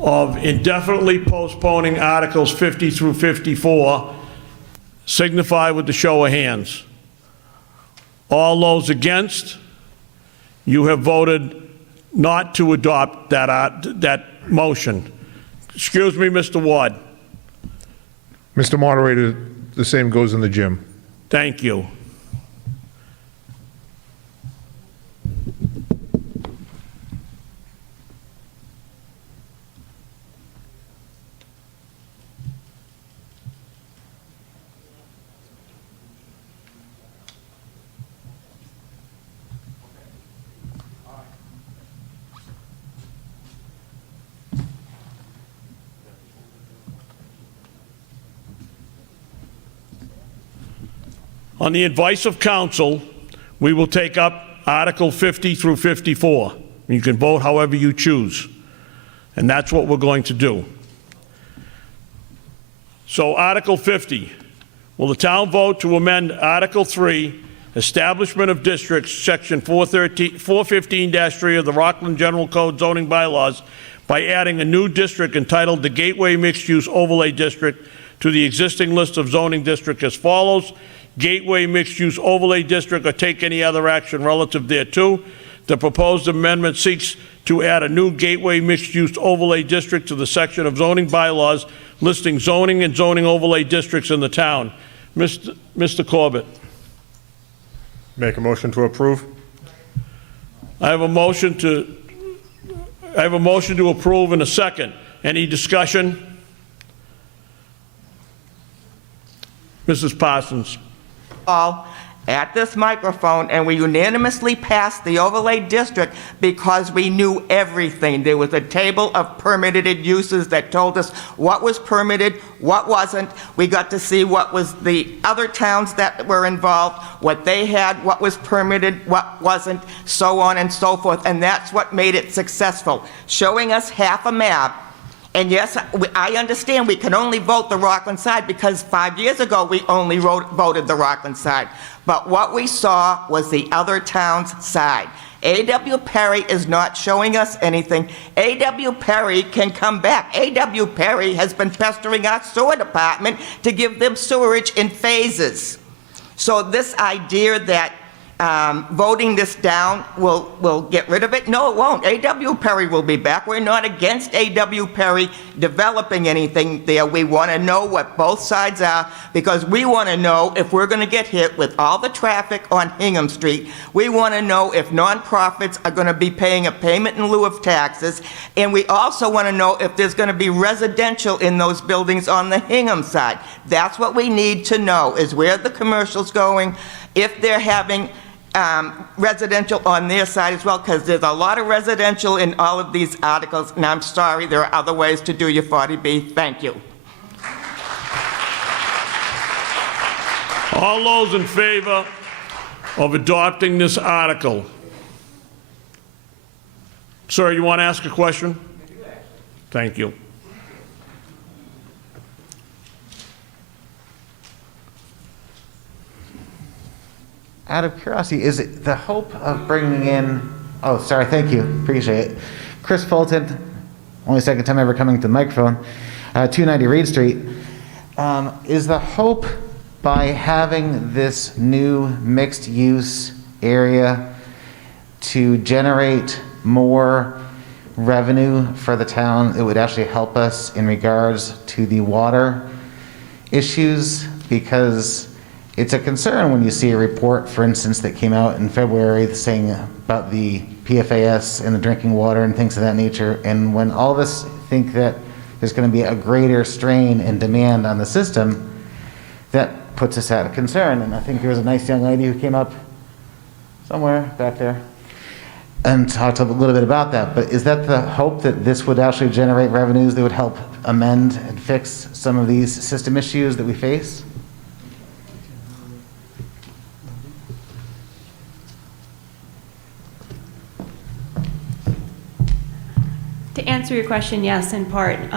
of indefinitely postponing Articles 50 through 54 signify with the show of hands. All those against, you have voted not to adopt that motion. Excuse me, Mr. Ward. Mr. Moderator, the same goes in the gym. Thank you. On the advice of counsel, we will take up Article 50 through 54. You can vote however you choose, and that's what we're going to do. So Article 50, will the town vote to amend Article 3, Establishment of Districts, Section 415-3 of the Rockland General Code zoning bylaws by adding a new district entitled the Gateway Mixed Use Overlay District to the existing list of zoning districts as follows. Gateway Mixed Use Overlay District, or take any other action relative thereto. The proposed amendment seeks to add a new Gateway Mixed Use Overlay District to the section of zoning bylaws listing zoning and zoning overlay districts in the town. Mr. Corbett. Make a motion to approve. I have a motion to approve in a second. Any discussion? Mrs. Parsons. All at this microphone, and we unanimously passed the overlay district because we knew everything. There was a table of permitted uses that told us what was permitted, what wasn't. We got to see what was the other towns that were involved, what they had, what was permitted, what wasn't, so on and so forth, and that's what made it successful. Showing us half a map. And yes, I understand we can only vote the Rockland side because 5 years ago we only voted the Rockland side. But what we saw was the other town's side. A.W. Perry is not showing us anything. A.W. Perry can come back. A.W. Perry has been pestering our sewer department to give them sewerage in phases. So this idea that voting this down will get rid of it? No, it won't. A.W. Perry will be back. We're not against A.W. Perry developing anything there. We want to know what both sides are because we want to know if we're going to get hit with all the traffic on Hingham Street. We want to know if nonprofits are going to be paying a payment in lieu of taxes. And we also want to know if there's going to be residential in those buildings on the Hingham side. That's what we need to know, is where the commercial's going, if they're having residential on their side as well, because there's a lot of residential in all of these articles, and I'm sorry, there are other ways to do your 40B. Thank you. All those in favor of adopting this article? Sir, you want to ask a question? Thank you. Out of curiosity, is it the hope of bringing in, oh, sorry, thank you, appreciate it. Chris Fulton, only second time ever coming to the microphone, 290 Reed Street. Is the hope by having this new mixed-use area to generate more revenue for the town? It would actually help us in regards to the water issues, because it's a concern when you see a report, for instance, that came out in February saying about the PFAS and the drinking water and things of that nature. And when all of us think that there's going to be a greater strain and demand on the system, that puts us at a concern. And I think there was a nice young lady who came up somewhere back there and talked a little bit about that. But is that the hope, that this would actually generate revenues that would help amend and fix some of these system issues that we face? To answer your question, yes, in part.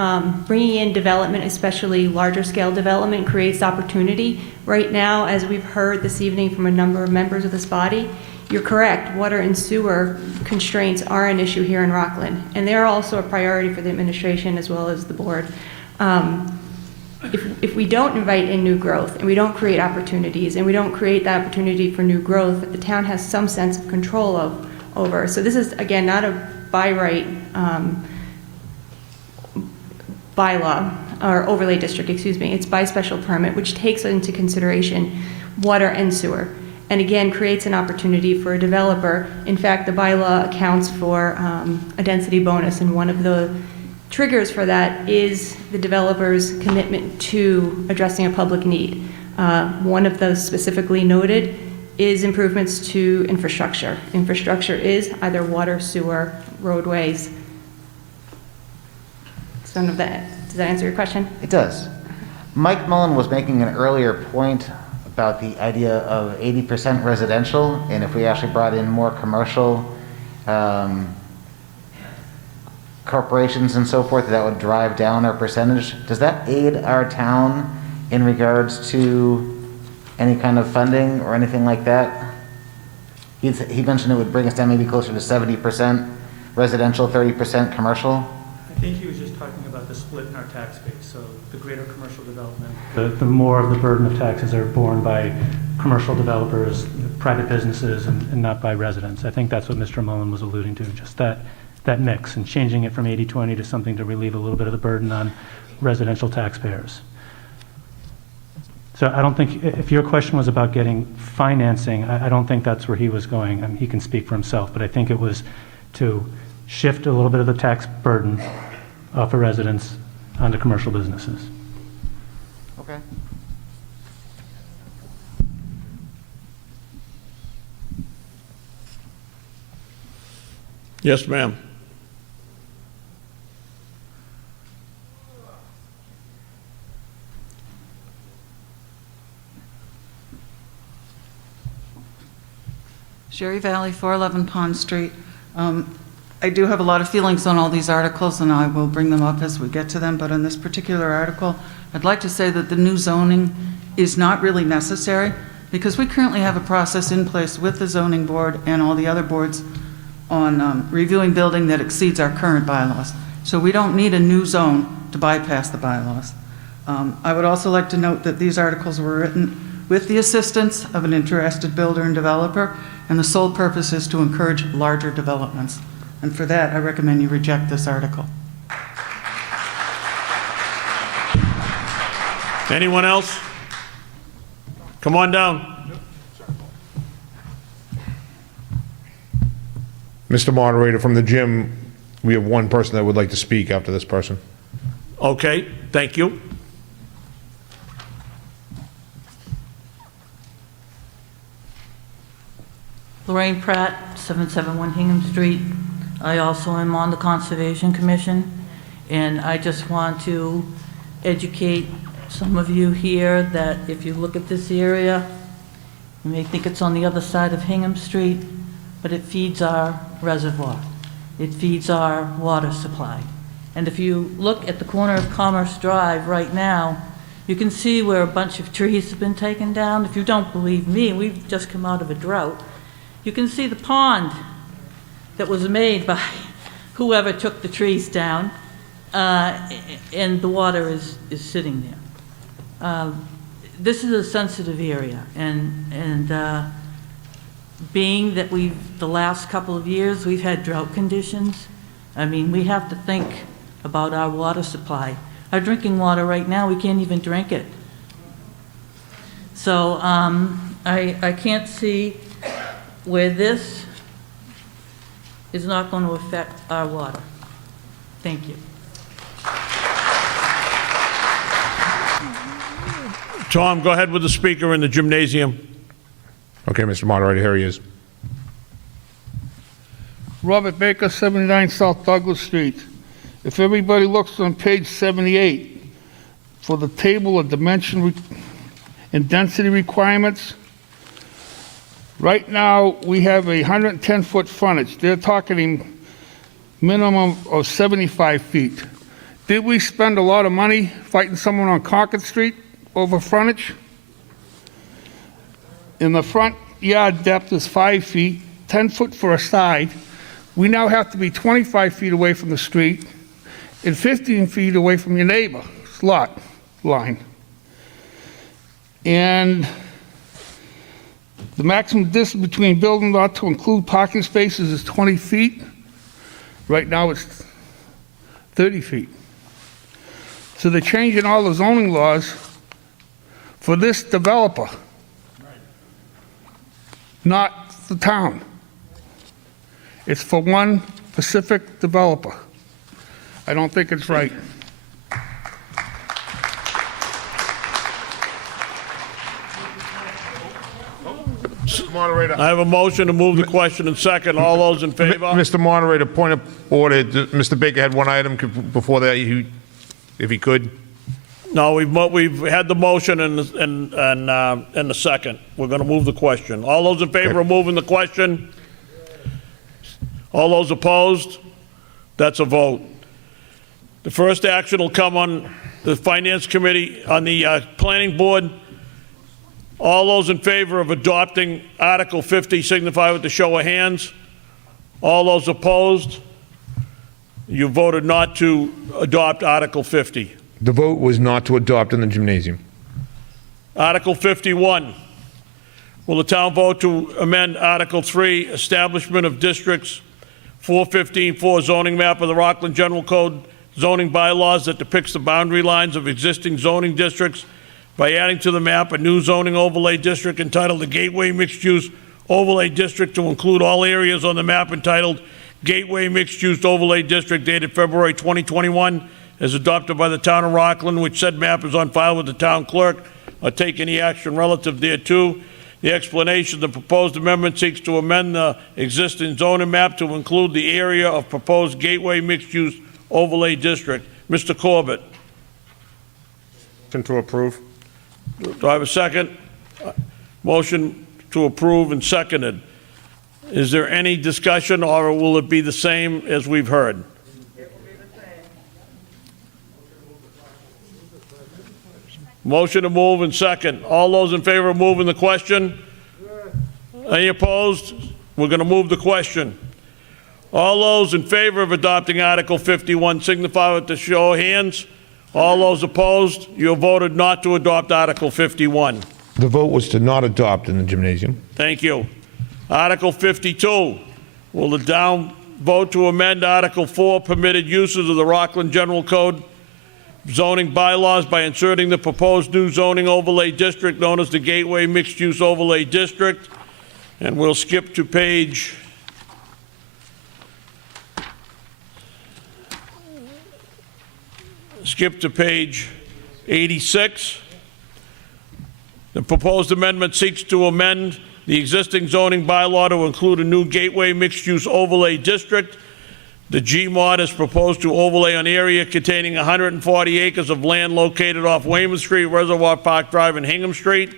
Bringing in development, especially larger scale development, creates opportunity. Right now, as we've heard this evening from a number of members of this body, you're correct, water and sewer constraints are an issue here in Rockland, and they're also a priority for the administration as well as the board. If we don't invite in new growth and we don't create opportunities and we don't create that opportunity for new growth that the town has some sense of control over. So this is, again, not a by right bylaw, or overlay district, excuse me. It's by special permit, which takes into consideration water and sewer. And again, creates an opportunity for a developer. In fact, the bylaw accounts for a density bonus, and one of the triggers for that is the developer's commitment to addressing a public need. One of those specifically noted is improvements to infrastructure. Infrastructure is either water, sewer, roadways. Does that answer your question? It does. Mike Mullen was making an earlier point about the idea of 80% residential, and if we actually brought in more commercial corporations and so forth, that would drive down our percentage. Does that aid our town in regards to any kind of funding or anything like that? He mentioned it would bring us down maybe closer to 70% residential, 30% commercial. I think he was just talking about the split in our tax base. So the greater commercial development, the more of the burden of taxes are borne by commercial developers, private businesses, and not by residents. I think that's what Mr. Mullen was alluding to, just that mix and changing it from 80-20 to something to relieve a little bit of the burden on residential taxpayers. So I don't think, if your question was about getting financing, I don't think that's where he was going. I mean, he can speak for himself, but I think it was to shift a little bit of the tax burden off of residents onto commercial businesses. Okay. Yes, ma'am. Sherry Valley, 411 Pond Street. I do have a lot of feelings on all these articles, and I will bring them up as we get to them, but on this particular article, I'd like to say that the new zoning is not really necessary, because we currently have a process in place with the zoning board and all the other boards on reviewing building that exceeds our current bylaws. So we don't need a new zone to bypass the bylaws. I would also like to note that these articles were written with the assistance of an interested builder and developer, and the sole purpose is to encourage larger developments. And for that, I recommend you reject this article. Anyone else? Come on down. Mr. Moderator, from the gym, we have one person that would like to speak after this person. Okay, thank you. Lorraine Pratt, 771 Hingham Street. I also am on the Conservation Commission, and I just want to educate some of you here that if you look at this area, you may think it's on the other side of Hingham Street, but it feeds our reservoir. It feeds our water supply. And if you look at the corner of Commerce Drive right now, you can see where a bunch of trees have been taken down. If you don't believe me, we've just come out of a drought. You can see the pond that was made by whoever took the trees down, and the water is sitting there. This is a sensitive area, and being that the last couple of years, we've had drought conditions, I mean, we have to think about our water supply. Our drinking water right now, we can't even drink it. So I can't see where this is not going to affect our water. Thank you. Tom, go ahead with the speaker in the gymnasium. Okay, Mr. Moderator, here he is. Robert Baker, 79 South Douglas Street. If everybody looks on page 78 for the table of dimension and density requirements, right now we have a 110-foot frontage. They're talking minimum of 75 feet. Did we spend a lot of money fighting someone on Concord Street over frontage? In the front yard depth is 5 feet, 10 foot for a side. We now have to be 25 feet away from the street and 15 feet away from your neighbor's lot line. And the maximum distance between building lot to include parking spaces is 20 feet. Right now it's 30 feet. So they're changing all the zoning laws for this developer, not the town. It's for one specific developer. I don't think it's right. Moderator. I have a motion to move the question in second. All those in favor? Mr. Moderator, point of order. Mr. Baker had one item before that, if he could. No, we've had the motion and the second. We're going to move the question. All those in favor of moving the question? All those opposed? That's a vote. The first action will come on the Finance Committee, on the Planning Board. All those in favor of adopting Article 50 signify with the show of hands. All those opposed? You voted not to adopt Article 50. The vote was not to adopt in the gymnasium. Article 51. Will the town vote to amend Article 3, Establishment of Districts, 415-4 zoning map of the Rockland General Code zoning bylaws that depicts the boundary lines of existing zoning districts by adding to the map a new zoning overlay district entitled the Gateway Mixed Use Overlay District to include all areas on the map entitled Gateway Mixed Use Overlay District dated February 2021 as adopted by the town of Rockland, which said map is on file with the town clerk, or take any action relative thereto. The explanation: the proposed amendment seeks to amend the existing zoning map to include the area of proposed Gateway Mixed Use Overlay District. Mr. Corbett. Motion to approve. Do I have a second? Motion to approve and seconded. Is there any discussion, or will it be the same as we've heard? Motion to move and second. All those in favor of moving the question? Any opposed? We're going to move the question. All those in favor of adopting Article 51 signify with the show of hands. All those opposed? You have voted not to adopt Article 51. The vote was to not adopt in the gymnasium. Thank you. Article 52. Will the town vote to amend Article 4, permitted uses of the Rockland General Code zoning bylaws by inserting the proposed new zoning overlay district known as the Gateway Mixed Use Overlay District? And we'll skip to page 86. The proposed amendment seeks to amend the existing zoning bylaw to include a new Gateway Mixed Use Overlay District. The GMOD is proposed to overlay an area containing 140 acres of land located off Weymouth Street, Reservoir Park Drive, and Hingham Street.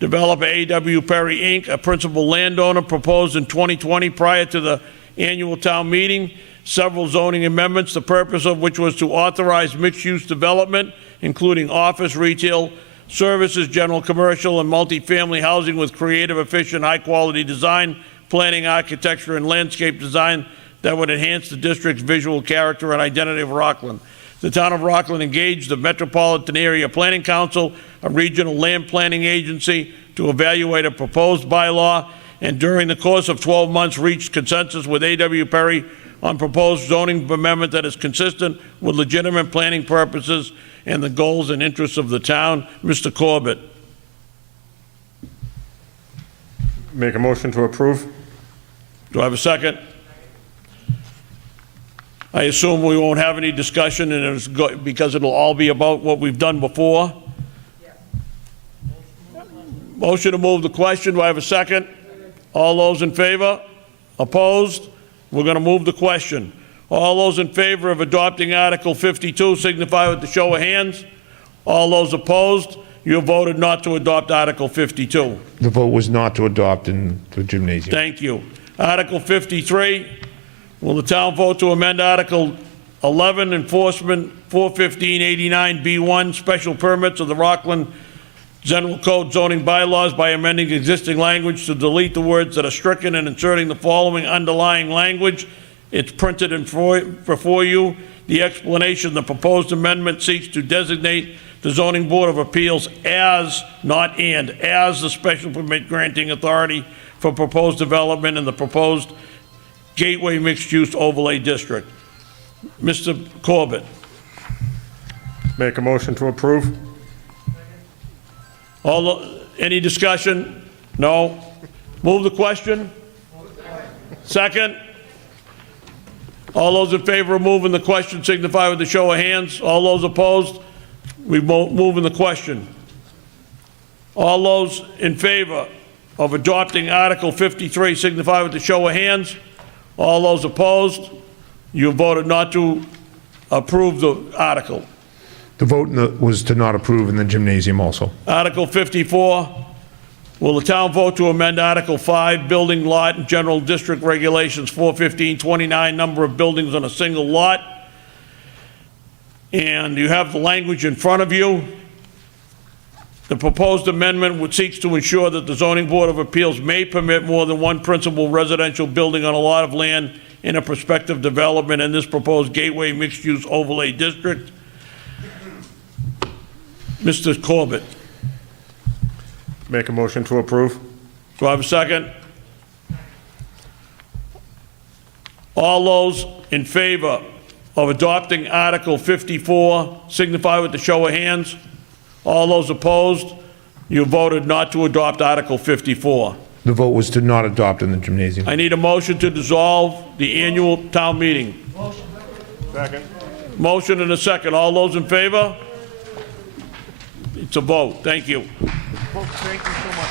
Developer A.W. Perry, Inc., a principal landowner, proposed in 2020 prior to the annual town meeting several zoning amendments, the purpose of which was to authorize mixed-use development, including office, retail, services, general commercial, and multifamily housing with creative, efficient, high-quality design, planning, architecture, and landscape design that would enhance the district's visual character and identity of Rockland. The town of Rockland engaged the Metropolitan Area Planning Council, a regional land planning agency, to evaluate a proposed bylaw, and during the course of 12 months reached consensus with A.W. Perry on proposed zoning amendment that is consistent with legitimate planning purposes and the goals and interests of the town. Mr. Corbett. Make a motion to approve. Do I have a second? I assume we won't have any discussion, and because it'll all be about what we've done before. Motion to move the question. Do I have a second? All those in favor? Opposed? We're going to move the question. All those in favor of adopting Article 52 signify with the show of hands. All those opposed? You voted not to adopt Article 52. The vote was not to adopt in the gymnasium. Thank you. Article 53. Will the town vote to amend Article 11, Enforcement 41589B1, Special Permits of the Rockland General Code zoning bylaws by amending existing language to delete the words that are stricken and inserting the following underlying language? It's printed before you. The explanation: the proposed amendment seeks to designate the Zoning Board of Appeals as, not and, as the special permit granting authority for proposed development in the proposed Gateway Mixed Use Overlay District. Mr. Corbett. Make a motion to approve? Any discussion? No? Move the question? Second? All those in favor of moving the question signify with the show of hands. All those opposed? We moving the question. All those in favor of adopting Article 53 signify with the show of hands. All those opposed? You voted not to approve the article. The vote was to not approve in the gymnasium also. Article 54, will the town vote to amend Article 5, Building Lot and General District Regulations 415-29, number of buildings on a single lot? And you have the language in front of you. The proposed amendment which seeks to ensure that the Zoning Board of Appeals may permit more than one principal residential building on a lot of land in a prospective development in this proposed Gateway Mixed-Use Overlay District. Mr. Corbett. Make a motion to approve? Do I have a second? All those in favor of adopting Article 54 signify with the show of hands. All those opposed, you voted not to adopt Article 54. The vote was to not adopt in the gymnasium. I need a motion to dissolve the annual town meeting. Second. Motion and a second. All those in favor? It's a vote. Thank you. Folks, thank you so much.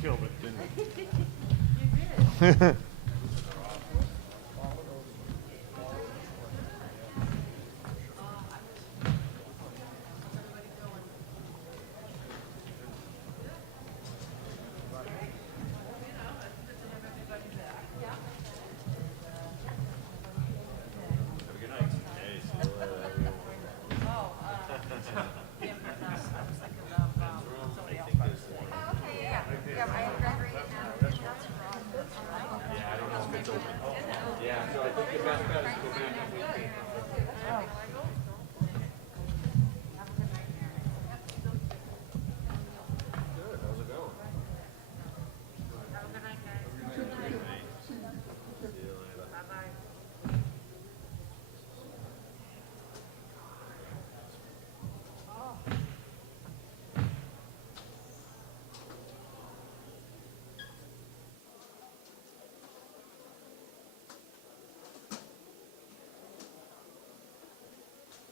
Killed it, didn't you?